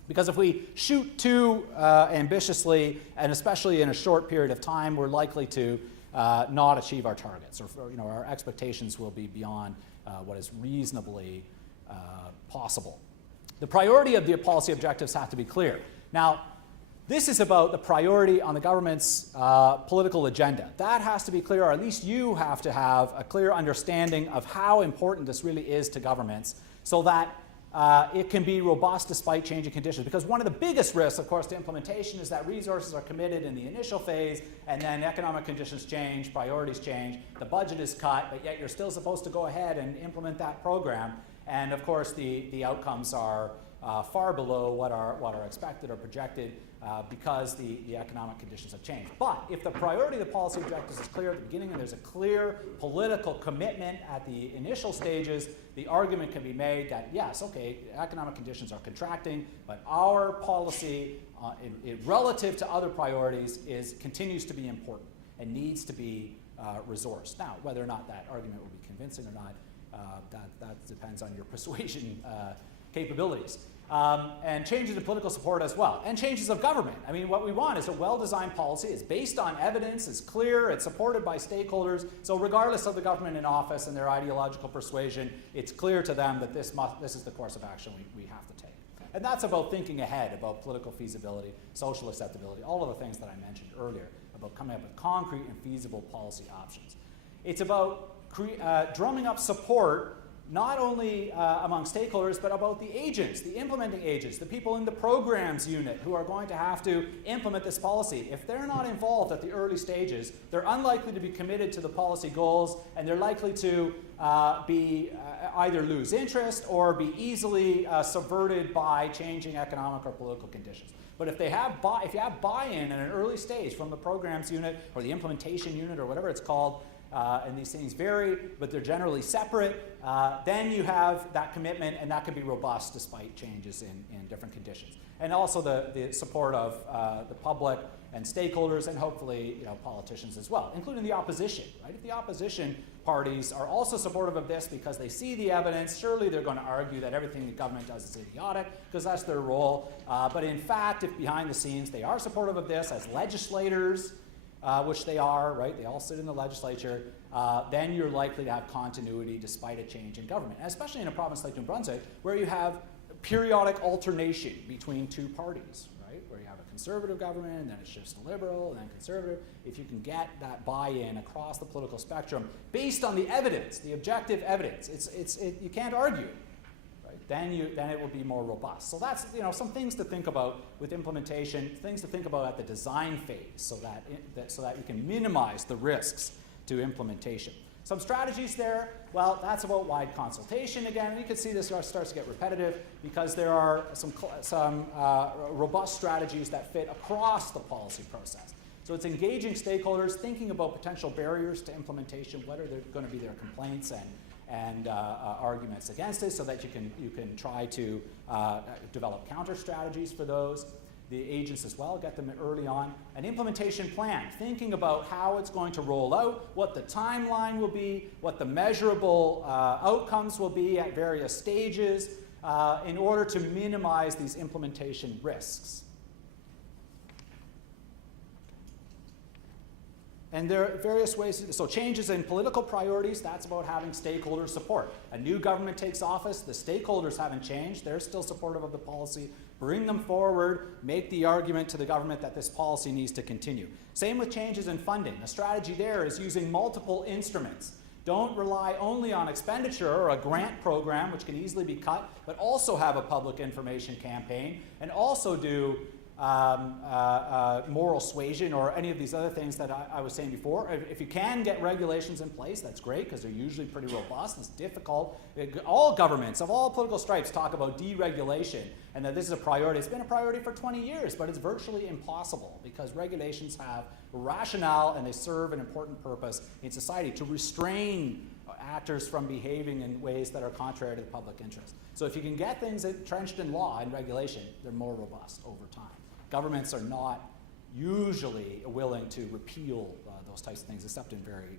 Because if we shoot too ambitiously, and especially in a short period of time, we're likely to not achieve our targets, or our expectations will be beyond what is reasonably possible. The priority of the policy objectives have to be clear. Now, this is about the priority on the government's political agenda. That has to be clear, or at least you have to have a clear understanding of how important this really is to governments so that it can be robust despite changing conditions. Because one of the biggest risks, of course, to implementation is that resources are committed in the initial phase and then economic conditions change, priorities change, the budget is cut, but yet you're still supposed to go ahead and implement that program. And of course, the outcomes are far below what are expected or projected because the economic conditions have changed. But if the priority of the policy objectives is clear at the beginning and there's a clear political commitment at the initial stages, the argument can be made that yes, okay, economic conditions are contracting, but our policy relative to other priorities continues to be important and needs to be resourced. Now, whether or not that argument will be convincing or not, that depends on your persuasion capabilities. and changes in political support as well, and changes of government. I mean, what we want is a well-designed policy. It's based on evidence, it's clear, it's supported by stakeholders, so regardless of the government in office and their ideological persuasion, it's clear to them that this is the course of action we have to take. And that's about thinking ahead, about political feasibility, social acceptability, all of the things that I mentioned earlier, about coming up with concrete and feasible policy options. It's about drumming up support not only among stakeholders, but about the agents, the implementing agents, the people in the programs unit who are going to have to implement this policy. If they're not involved at the early stages, they're unlikely to be committed to the policy goals, and they're likely to either lose interest or be easily subverted by changing economic or political conditions. But if you have buy-in at an early stage from the programs unit or the implementation unit or whatever it's called, and these things vary, but they're generally separate, then you have that commitment, and that can be robust despite changes in different conditions. And also the support of the public and stakeholders, and hopefully politicians as well, including the opposition. Right? If the opposition parties are also supportive of this because they see the evidence, surely they're going to argue that everything the government does is idiotic, because that's their role. But in fact, if behind the scenes they are supportive of this as legislators, which they are, right? They all sit in the legislature. Then you're likely to have continuity despite a change in government, and especially in a province like New Brunswick, where you have periodic alternation between two parties, right? Where you have a conservative government, and then it shifts to liberal, and then conservative. If you can get that buy-in across the political spectrum based on the evidence, the objective evidence, you can't argue. Then it will be more robust. So that's some things to think about with implementation, things to think about at the design phase, so that you can minimize the risks to implementation. Some strategies there. Well, that's about wide consultation again. You can see this starts to get repetitive because there are some robust strategies that fit across the policy process. So it's engaging stakeholders, thinking about potential barriers to implementation, what are going to be their complaints and arguments against it, so that you can try to develop counter strategies for those. The agents as well, get them early on. An implementation plan, thinking about how it's going to roll out, what the timeline will be, what the measurable outcomes will be at various stages in order to minimize these implementation risks. And there are various ways, so changes in political priorities, that's about having stakeholder support. A new government takes office, the stakeholders haven't changed, they're still supportive of the policy. Bring them forward, make the argument to the government that this policy needs to continue. Same with changes in funding. A strategy there is using multiple instruments. Don't rely only on expenditure or a grant program, which can easily be cut, but also have a public information campaign, and also do moral suasion or any of these other things that I was saying before. If you can get regulations in place, that's great, because they're usually pretty robust. It's difficult. All governments of all political stripes talk about deregulation and that this is a priority. It's been a priority for 20 years, but it's virtually impossible because regulations have rationale and they serve an important purpose in society to restrain actors from behaving in ways that are contrary to the public interest. So if you can get things entrenched in law and regulation, they're more robust over time. Governments are not usually willing to repeal those types of things, except in very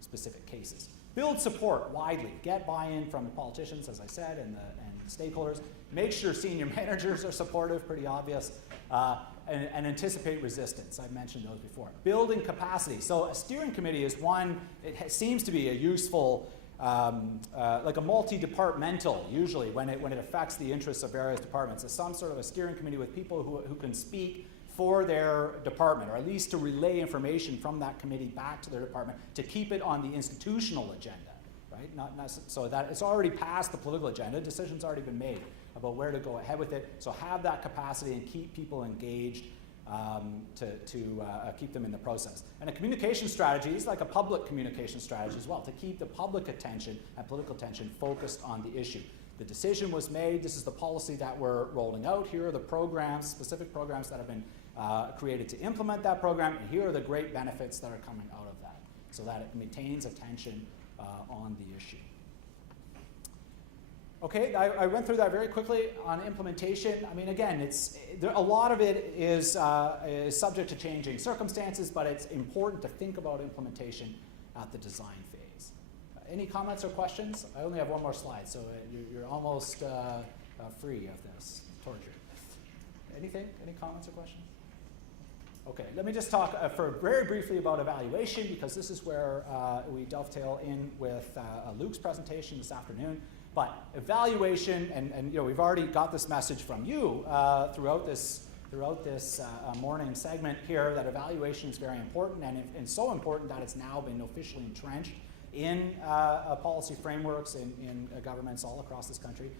specific cases. Build support widely. Get buy-in from the politicians, as I said, and the stakeholders. Make sure senior managers are supportive, pretty obvious, and anticipate resistance. I've mentioned those before. Building capacity. So a steering committee is one, it seems to be a useful, like a multi-departmental, usually, when it affects the interests of various departments. It's some sort of a steering committee with people who can speak for their department, or at least to relay information from that committee back to their department to keep it on the institutional agenda, right? So that it's already past the political agenda, decisions already been made about where to go ahead with it. So have that capacity and keep people engaged to keep them in the process. And a communication strategy is like a public communication strategy as well, to keep the public attention and political attention focused on the issue. The decision was made, this is the policy that we're rolling out, here are the programs, specific programs that have been created to implement that program, and here are the great benefits that are coming out of that, so that it maintains attention on the issue. Okay, I went through that very quickly on implementation. I mean, again, a lot of it is subject to changing circumstances, but it's important to think about implementation at the design phase. Any comments or questions? I only have one more slide, so you're almost free of this torture. Anything? Any comments or questions? Okay, let me just talk for very briefly about evaluation, because this is where we dovetail in with Luke's presentation this afternoon. But evaluation, and you know, we've already got this message from you throughout this morning segment here, that evaluation is very important, and so important that it's now been officially entrenched in policy frameworks in governments all across this country.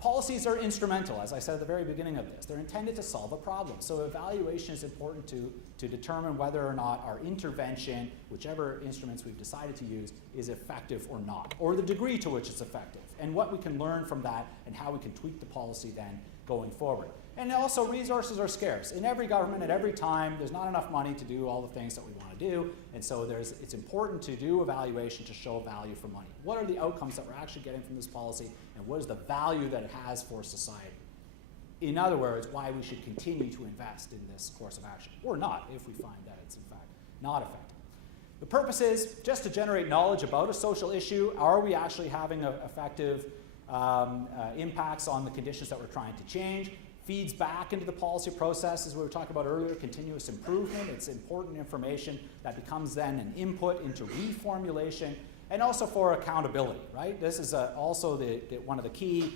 Policies are instrumental, as I said at the very beginning of this. They're intended to solve a problem. So evaluation is important to determine whether or not our intervention, whichever instruments we've decided to use, is effective or not, or the degree to which it's effective, and what we can learn from that, and how we can tweak the policy then going forward. And also, resources are scarce. In every government, at every time, there's not enough money to do all the things that we want to do, and so it's important to do evaluation to show value for money. What are the outcomes that we're actually getting from this policy, and what is the value that it has for society? In other words, why we should continue to invest in this course of action, or not, if we find that it's in fact not effective. The purpose is just to generate knowledge about a social issue. Are we actually having effective impacts on the conditions that we're trying to change? Feeds back into the policy process, as we were talking about earlier, continuous improvement. It's important information that becomes then an input into reformulation, and also for accountability, right? This is also one of the key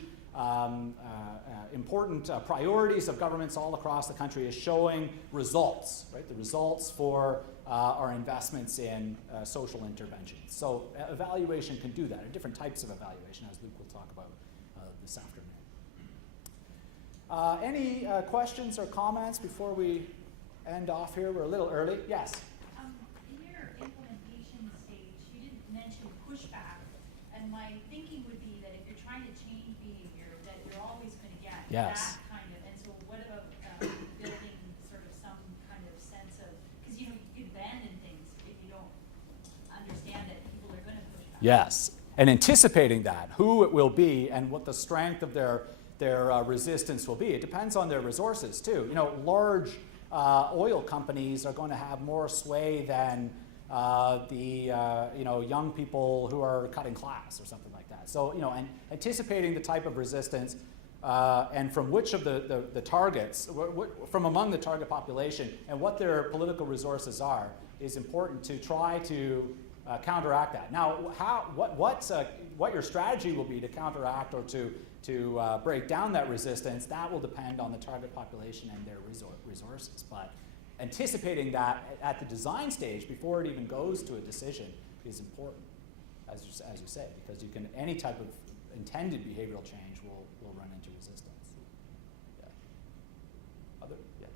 important priorities of governments all across the country, is showing results, right? The results for our investments in social interventions. So evaluation can do that, and different types of evaluation, as Luke will talk about this afternoon. Any questions or comments before we end off here? We're a little early. Yes? In your implementation stage, you didn't mention pushback, and my thinking would be that if you're trying to change behavior, that you're always going to get Yes. that kind of, and so what about building sort of some kind of sense of, because you know, you abandon things if you don't understand that people are going to push back. Yes. And anticipating that, who it will be and what the strength of their resistance will be. It depends on their resources too. You know, large oil companies are going to have more sway than young people who are cutting class or something like that. So, you know, and anticipating the type of resistance and from which of the targets, from among the target population, and what their political resources are, is important to try to counteract that. Now, what your strategy will be to counteract or to break down that resistance, that will depend on the target population and their resources. But anticipating that at the design stage, before it even goes to a decision, is important, as you say, because any type of intended behavioral change will run into resistance. Yeah. Yes.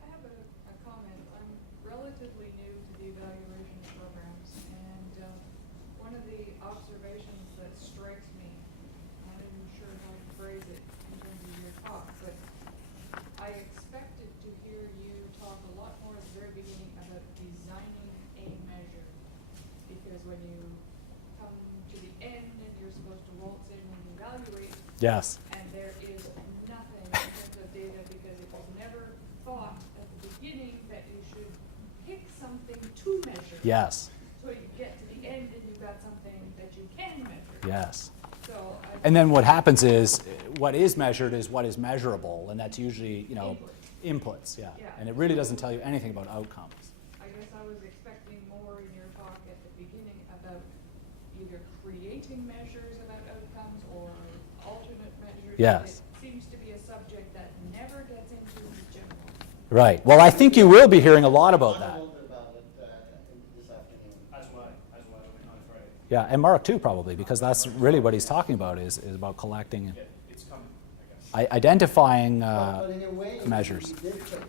I have a comment. I'm relatively new to the evaluation programs, and one of the observations that strikes me, I'm not even sure how to phrase it in terms of your talk, but I expected to hear you talk a lot more at the very beginning about designing a measure, because when you come to the end and you're supposed to waltz in and evaluate, Yes. and there is nothing in terms of data, because it was never thought at the beginning that you should pick something to measure. Yes. So you get to the end and you've got something that you can measure. Yes. So And then what happens is, what is measured is what is measurable, and that's usually, you know, inputs. Yeah. Yeah. And it really doesn't tell you anything about outcomes. I guess I was expecting more in your talk at the beginning about either creating measures about outcomes or alternate measures. Yes. It seems to be a subject that never gets into in general. Right. Well, I think you will be hearing a lot about A that. little bit about it this afternoon. As why on Friday. Yeah, and Mark too, probably, because that's really what he's talking about, is about collecting, Yeah, it's coming, I guess. identifying But in a way, measures. we did talk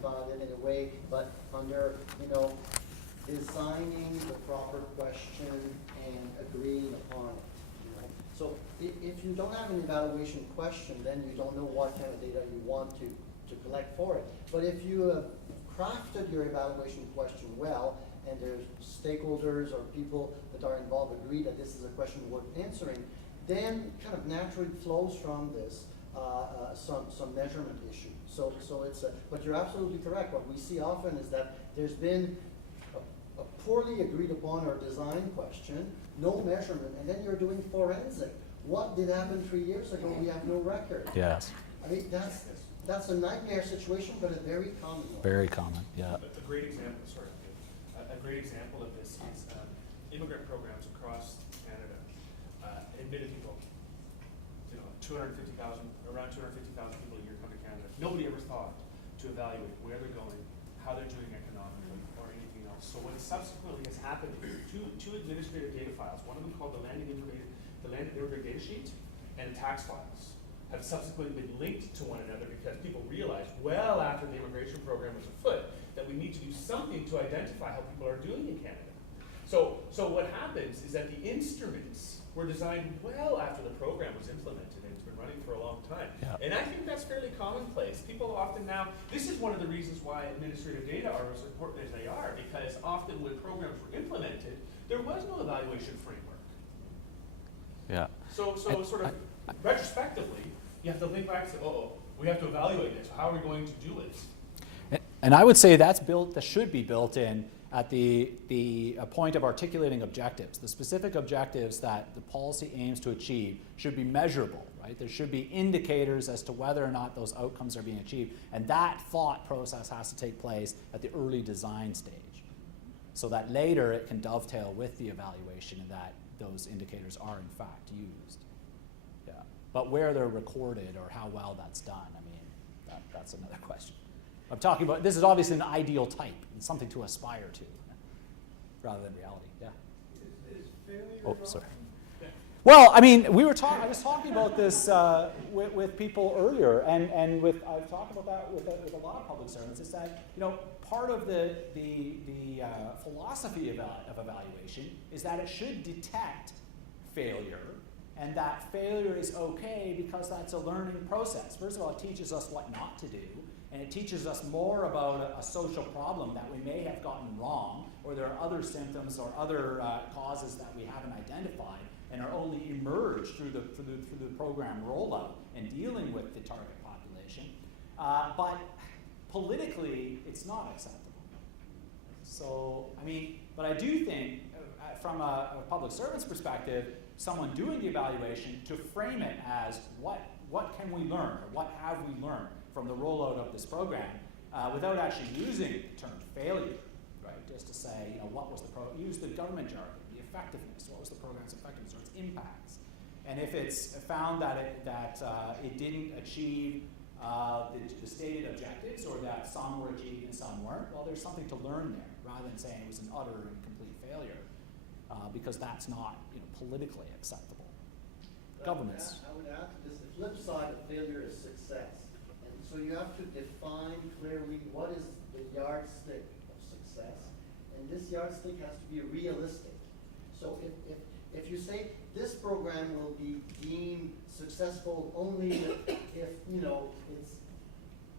about it in a way, but under, designing the proper question and agreeing upon it. So if you don't have an evaluation question, then you don't know what kind of data you want to collect for it. But if you have crafted your evaluation question well, and there's stakeholders or people that are involved agree that this is a question worth answering, then kind of naturally flows from this some measurement issue. So it's but you're absolutely correct. What we see often is that there's been a poorly agreed upon or design question, no measurement, and then you're doing forensic. what did happen 3 years ago? We have no record. Yes, I mean, that's a nightmare situation, but a very common one. very common, yeah. A great example, sorry, a great example of this is immigrant programs across Canada. Admitted people, you know, around 250,000 people a year come to Canada. Nobody ever thought to evaluate where they're going, how they're doing economically, or anything else. So what subsequently has happened is two administrative data files, one of them called the land immigrant data sheet, and tax files, have subsequently been linked to one another because people realized well after the immigration program was afoot that we need to do something to identify how people are doing in Canada. So what happens is that the instruments were designed well after the program was implemented, and it's been running for a long time. Yeah. And I think that's fairly commonplace. People often now, this is one of the reasons why administrative data are as important as they are, because often when programs were implemented, there was no evaluation framework. Yeah. So sort of retrospectively, you have to think back and say, we have to evaluate this. How are we going to do it? And I would say that should be built in at the point of articulating objectives. The specific objectives that the policy aims to achieve should be measurable, right? There should be indicators as to whether or not those outcomes are being achieved. And that thought process has to take place at the early design stage, so that later it can dovetail with the evaluation and that those indicators are in fact used. Yeah. But where they're recorded or how well that's done, I mean, that's another question. I'm talking about, this is obviously an ideal type. It's something to aspire to, rather than reality. Yeah. Is failure Oh, sorry. Well, I mean, I was talking about this with people earlier, and I've talked about that with a lot of public servants. Is that, you know, part of the philosophy of evaluation is that it should detect failure, and that failure is okay because that's a learning process. First of all, it teaches us what not to do. And it teaches us more about a social problem that we may have gotten wrong, or there are other symptoms or other causes that we haven't identified and are only emerged through the program rollout and dealing with the target population. But politically, it's not acceptable. So, I mean, but I do think, from a public servant's perspective, someone doing the evaluation to frame it as what can we learn, or what have we learned from the rollout of this program, without actually using the term failure, right? Just to say, you know, what was the use the government jargon, the effectiveness, what was the program's effectiveness or its impacts, and if it's found that it didn't achieve the stated objectives, or that some were achieved and some weren't, well, there's something to learn there, rather than saying it was an utter and complete failure, because that's not, you know, politically acceptable. Governments. I would add to this, the flip side of failure is success. And so you have to define clearly what is the yardstick of success. And this yardstick has to be realistic. So if you say this program will be deemed successful only if you know, it's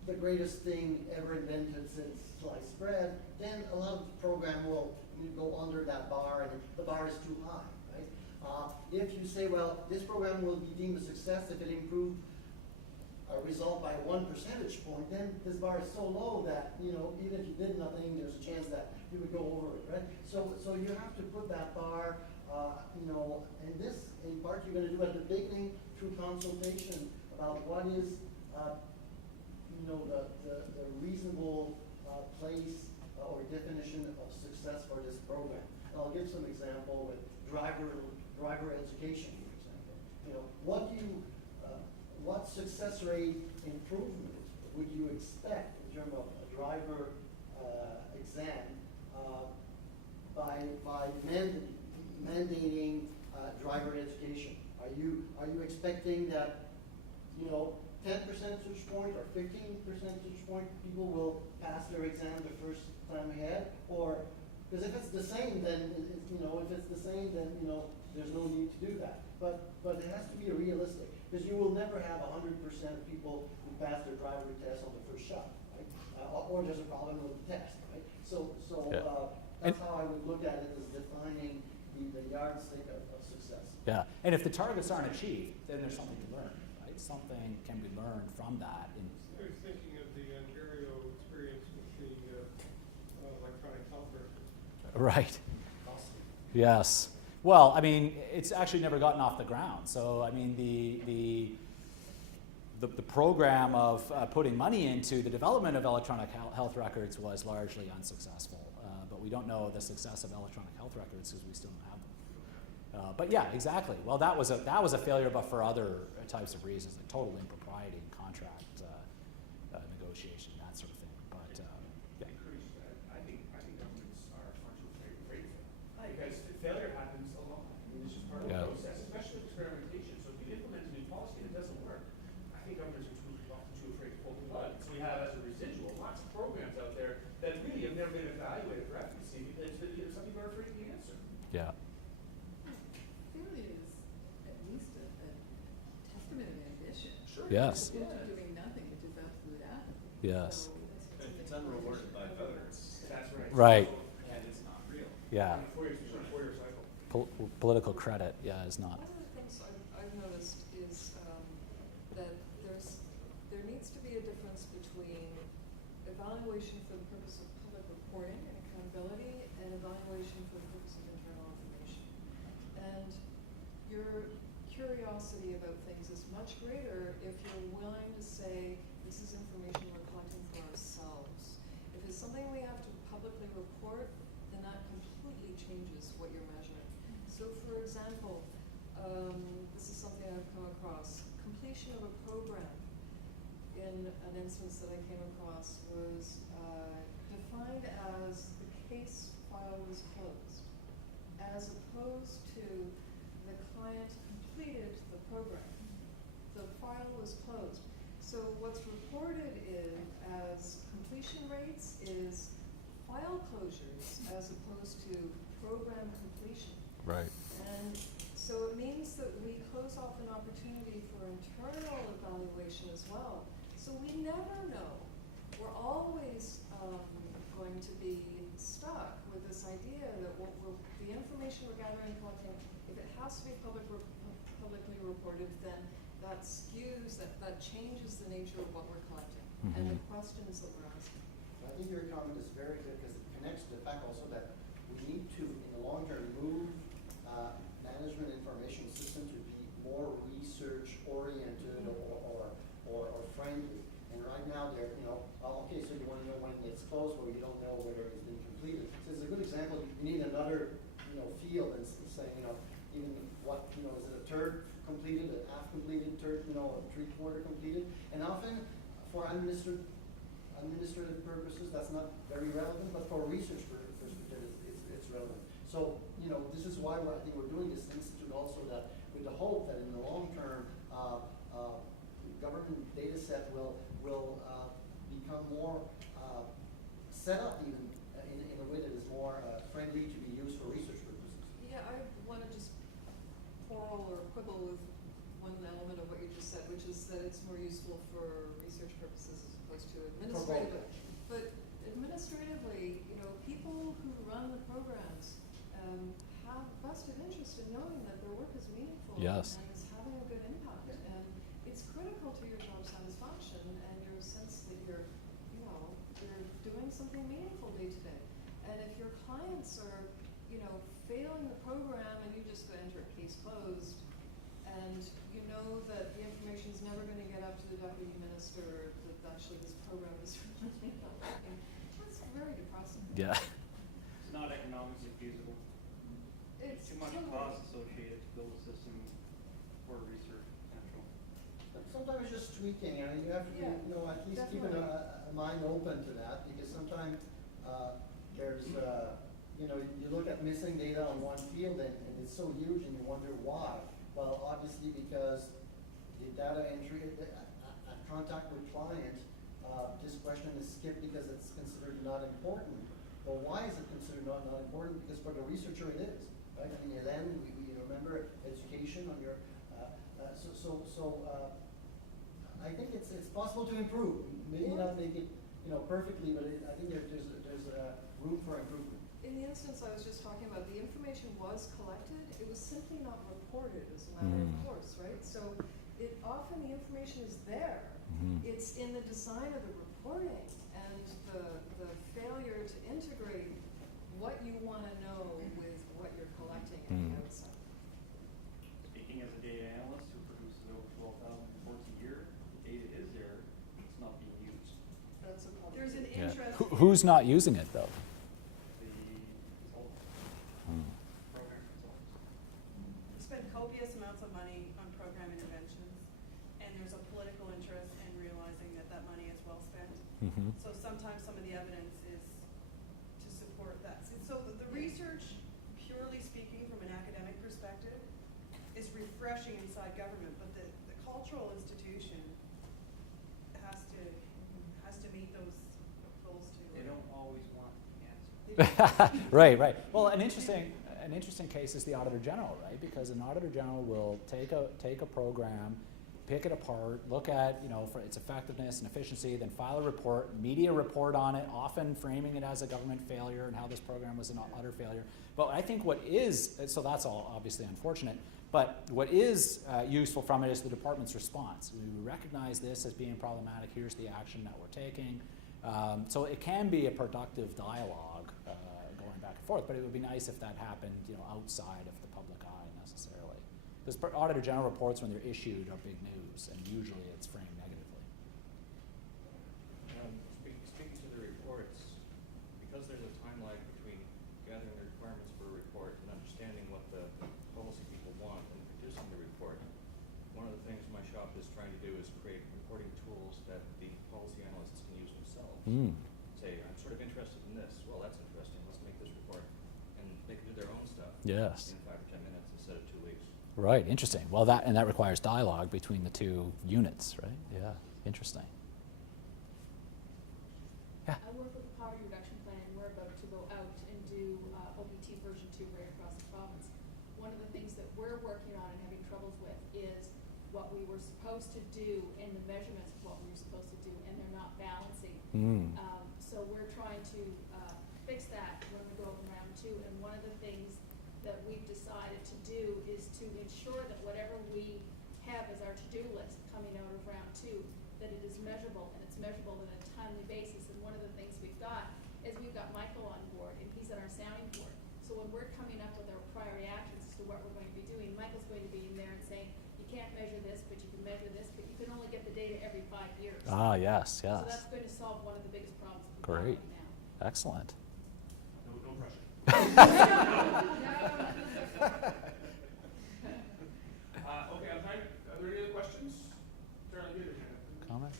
the greatest thing ever invented since sliced bread, then a lot of the program will go under that bar, and the bar is too high. If you say, well, this program will be deemed a success if it improved a result by 1 percentage point, then this bar is so low that, you know, even if you did nothing, there's a chance that you would go over it, right? So you have to put that bar, you know, and this, in part, you're going to do at the beginning through consultation about what is, you know, the reasonable place or definition of success for this program. And I'll give some example with driver education, for example. You know, what success rate improvement would you expect in terms of a driver exam by mandating driver education? Are you expecting that, you know, 10 percentage point or 15 percentage point people will pass their exam the first time ahead? Or because if it's the same, then you know, if it's the same, then you know, there's no need to do that. But it has to be realistic, because you will never have 100% of people who pass their driver test on the first shot, right? Or there's a problem with the test, right? So that's how I would look at it, as defining the yardstick of success. Yeah, and if the targets aren't achieved, then there's something to learn, right? Something can be learned from that. I was thinking of the Ontario experience with the electronic health record. Right. Yes. Well, I mean, it's actually never gotten off the ground. So, I mean, the program of putting money into the development of electronic health records was largely unsuccessful. But we don't know the success of electronic health records because we still don't have them. But yeah, exactly. Well, that was a failure, but for other types of reasons, like total impropriety in contract negotiation, that sort of thing. But yeah. I think governments are far too afraid of failure. Because failure happens a lot. I mean, it's just part of the process, especially with experimentation. So if you implement a new policy and it doesn't work, I think governments are often too afraid to pull the plug. So we have, as a residual, lots of programs out there that really have never been evaluated for efficacy because some people are afraid of the answer. Yeah. Failure is at least a testament of ambition. Sure. Yes. As opposed to doing nothing, which is absolute apathy. Yes. So that's If it's something unrewarded by others, That's right. Right. and it's not real. Yeah. 4-year cycle. Political credit, yeah, is not. One of the things I've noticed is that there needs to be a difference between evaluation for the purpose of public reporting and accountability and evaluation for the purpose of internal information. And your curiosity about things is much greater if you're willing to say, this is information we're collecting for ourselves. If it's something we have to publicly report, then that completely changes what you're measuring. So for example, this is something I've come across. Completion of a program in an instance that I came across was defined as the case file was closed, as opposed to the client completed the program. The file was closed. So what's reported as completion rates is file closures as opposed to program completion. Right. And so it means that we close off an opportunity for internal evaluation as well. So we never know. We're always going to be stuck with this idea that the information we're gathering and collecting, if it has to be publicly reported, then that skews, that changes the nature of what we're collecting and the questions that we're asking. I think your comment is very good because it connects to the fact also that we need to, in the long term, move management information system to be more research oriented or friendly. And right now they're, okay, so you want to know when it's closed, but you don't know whether it's been completed. So it's a good example. You need another, field and saying, even what, is it a third completed, a half completed, third, a 3/4 completed? And often for administrative purposes, that's not very relevant, but for research purposes, it's relevant. So, this is why I think we're doing this institute also, that with the hope that in the long term, government data set will become more set up even in a way that is more friendly to be used for research purposes. Yeah, I want to just quarrel or quibble with one element of what you just said, which is that it's more useful for research purposes as opposed to administrative. But administratively, people who run the programs have vested interest in knowing that their work is meaningful Yes. and is having a good impact. And it's critical to your job satisfaction and your sense that you're doing something meaningful day to day. And if your clients are, failing the program and you just go enter case closed, and you know that the information is never going to get up to the deputy minister that actually this program is really not working, that's very depressing. Yeah. It's not economically feasible. It's Too much totally- cost associated to build a system for research potential. But sometimes it's just tweaking, and you have to, Yeah, at least keep definitely. a mind open to that, because sometimes there's, you look at missing data on one field and it's so huge and you wonder why. Well, obviously because the data entry at contact with client, this question is skipped because it's considered not important. Well, why is it considered not important? Because for the researcher it is, right? I mean, Hélène, we remember education on your, I think it's possible to improve. Maybe not make it, perfectly, but I think there's room for improvement. In the instance I was just talking about, the information was collected, it was simply not reported as a matter of course, right? So often the information is there. It's in the design of the reporting and the failure to integrate what you want to know with what you're collecting at the outset. Speaking as a data analyst who produces over 12,000 reports a year, the data is there, it's not being used. That's a problem. There's an Yeah. interest. Who's not using it though? The consultants, program consultants. We spend copious amounts of money on program interventions, and there's a political interest in realizing that that money is well spent. Mm-hmm. So sometimes some of the evidence is to support that. So the research, purely speaking from an academic perspective, is refreshing inside government, but the cultural institution has to meet those goals too. They don't always want the answer. Right, right. Well, an interesting case is the Auditor General, right? Because an Auditor General will take a program, pick it apart, look at, you know, for its effectiveness and efficiency, then file a report, media report on it, often framing it as a government failure and how this program was an utter failure. But I think what is, so that's all obviously unfortunate, but what is useful from it is the department's response. We recognize this as being problematic, here's the action that we're taking. So it can be a productive dialogue going back and forth, but it would be nice if that happened, you know, outside of the public eye necessarily. Because Auditor General reports, when they're issued, are big news, and usually it's framed negatively. Speaking to the reports, because there's a time lag between gathering the requirements for a report and understanding what the policy people want and producing the report, one of the things my shop is trying to do is create reporting tools that the policy analysts can use themselves. Say, I'm sort of interested in this. Well, that's interesting. Let's make this report. And they can do their own stuff Yes. in 5 or 10 minutes instead of 2 weeks. Right, interesting. Well, that requires dialogue between the two units, right? Yeah, interesting. Yeah. I work with the poverty reduction plan, and we're about to go out and do OBT version 2 right across the province. One of the things that we're working on and having troubles with is what we were supposed to do and the measurements of what we were supposed to do, and they're not balancing. So we're trying to fix that when we go over round 2, and one of the things that we've decided to do is to ensure that whatever we have as our to-do list coming out of round 2, that it is measurable, and it's measurable on a timely basis. And one of the things we've got is we've got Michael on board, and he's at our sounding board. So when we're coming up with our priority actions as to what we're going to be doing, Michael's going to be in there and saying, you can't measure this, but you can measure this, but you can only get the data every 5 years. Ah, yes, So yes. that's going to solve one of the biggest problems we've got Great. right now. Excellent. No pressure. Okay, I'm trying, are there any other questions? Charlie, you had your hand up. Comments?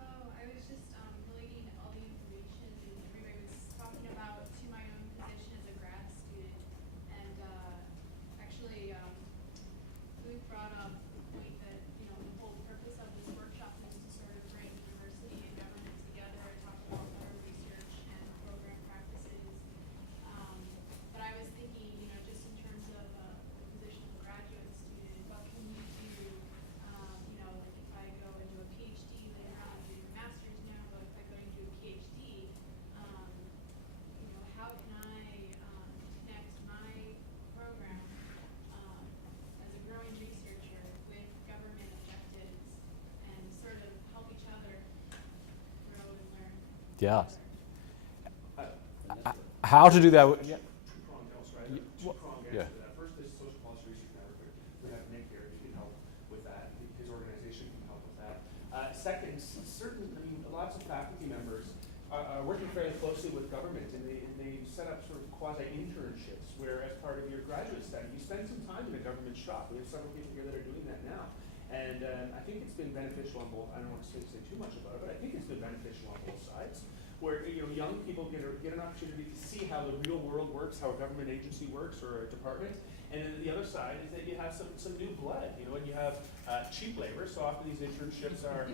Oh, I was just relating all the information, and everybody was talking about to my own position as a grad student, and actually, Luke brought up the point that, you know, the whole purpose of this workshop is to sort of bring university and government together and talk about better research and program practices. But I was thinking, you know, just in terms of the position of a graduate student, what can you do, you know, like if I go into a PhD later on, I'm doing a master's now, but if I go into a PhD, you know, how can I connect my program as a growing researcher with government objectives and sort of help each other grow and learn Yeah. together? How to do that? Yeah. Two-pronged answer, right? Ye- Two-pronged yeah. answer to that. First is social policy research network. We have Nick here, he can help with that. His organization can help with that. Second, lots of faculty members are working fairly closely with government, and they set up sort of quasi-internships where, as part of your graduate study, you spend some time in a government shop. We have several people here that are doing that now. And I think it's been beneficial on both, I don't want to say too much about it, but I think it's been beneficial on both sides, where, you know, young people get an opportunity to see how the real world works, how a government agency works or a department. And then the other side is that you have some new blood, you know, and you have cheap labor. So often these internships are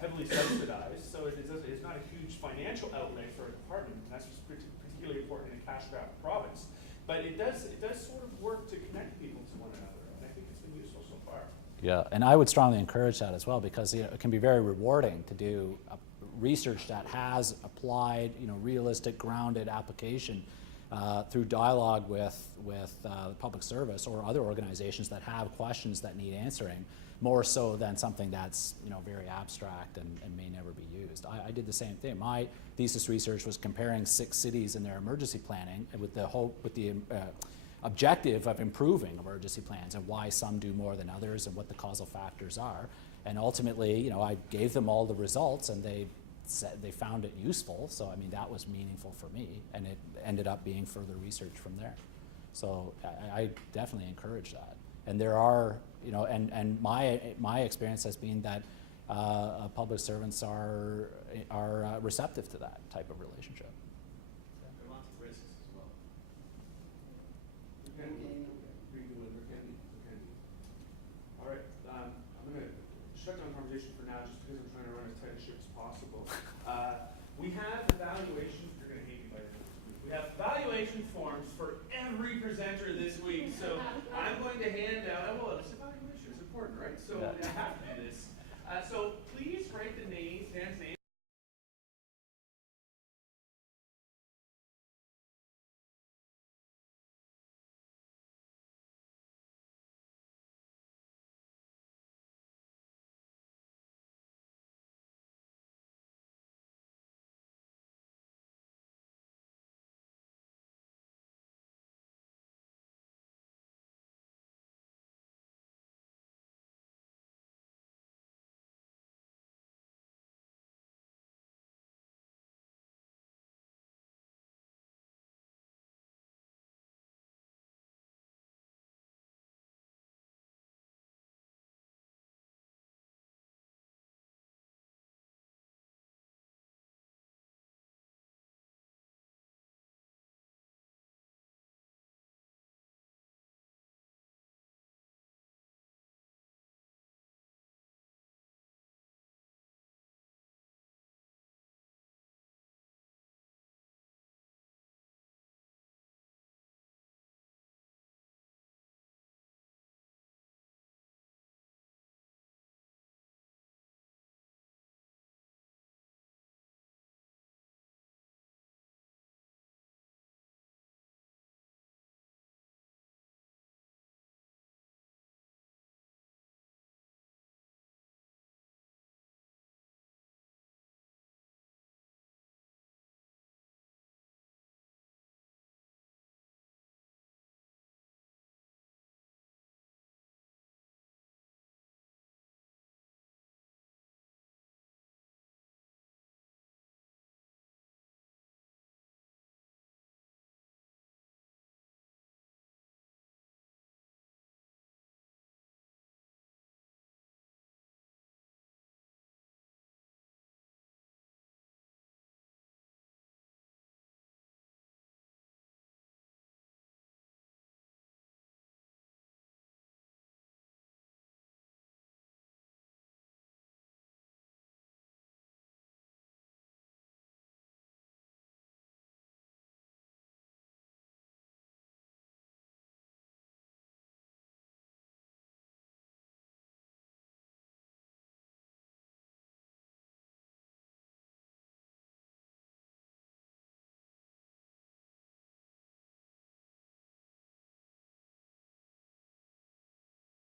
heavily subsidized, so it's not a huge financial outlay for a department, and that's just particularly important in a cash-strapped province. But it does sort of work to connect people to one another, and I think it's been useful so far. Yeah, and I would strongly encourage that as well, because, you know, it can be very rewarding to do research that has applied, you know, realistic, grounded application through dialogue with the public service or other organizations that have questions that need answering, more so than something that's very abstract and may never be used. I did the same thing. My thesis research was comparing 6 cities in their emergency planning with the objective of improving emergency plans and why some do more than others and what the causal factors are. And ultimately, I gave them all the results and they said they found it useful. So I mean, that was meaningful for me, and it ended up being further research from there. So I definitely encourage that. And there are, and my experience has been that public servants are receptive to that type of relationship. There are lots of risks as well. All right, I'm going to shut down the conversation for now just because I'm trying to run as tight a ship as possible. We have evaluation, you're going to hate me by the end. We have evaluation forms for every presenter this week. So I'm going to hand out, well, this evaluation is important, right? So I have to do this. So please write the name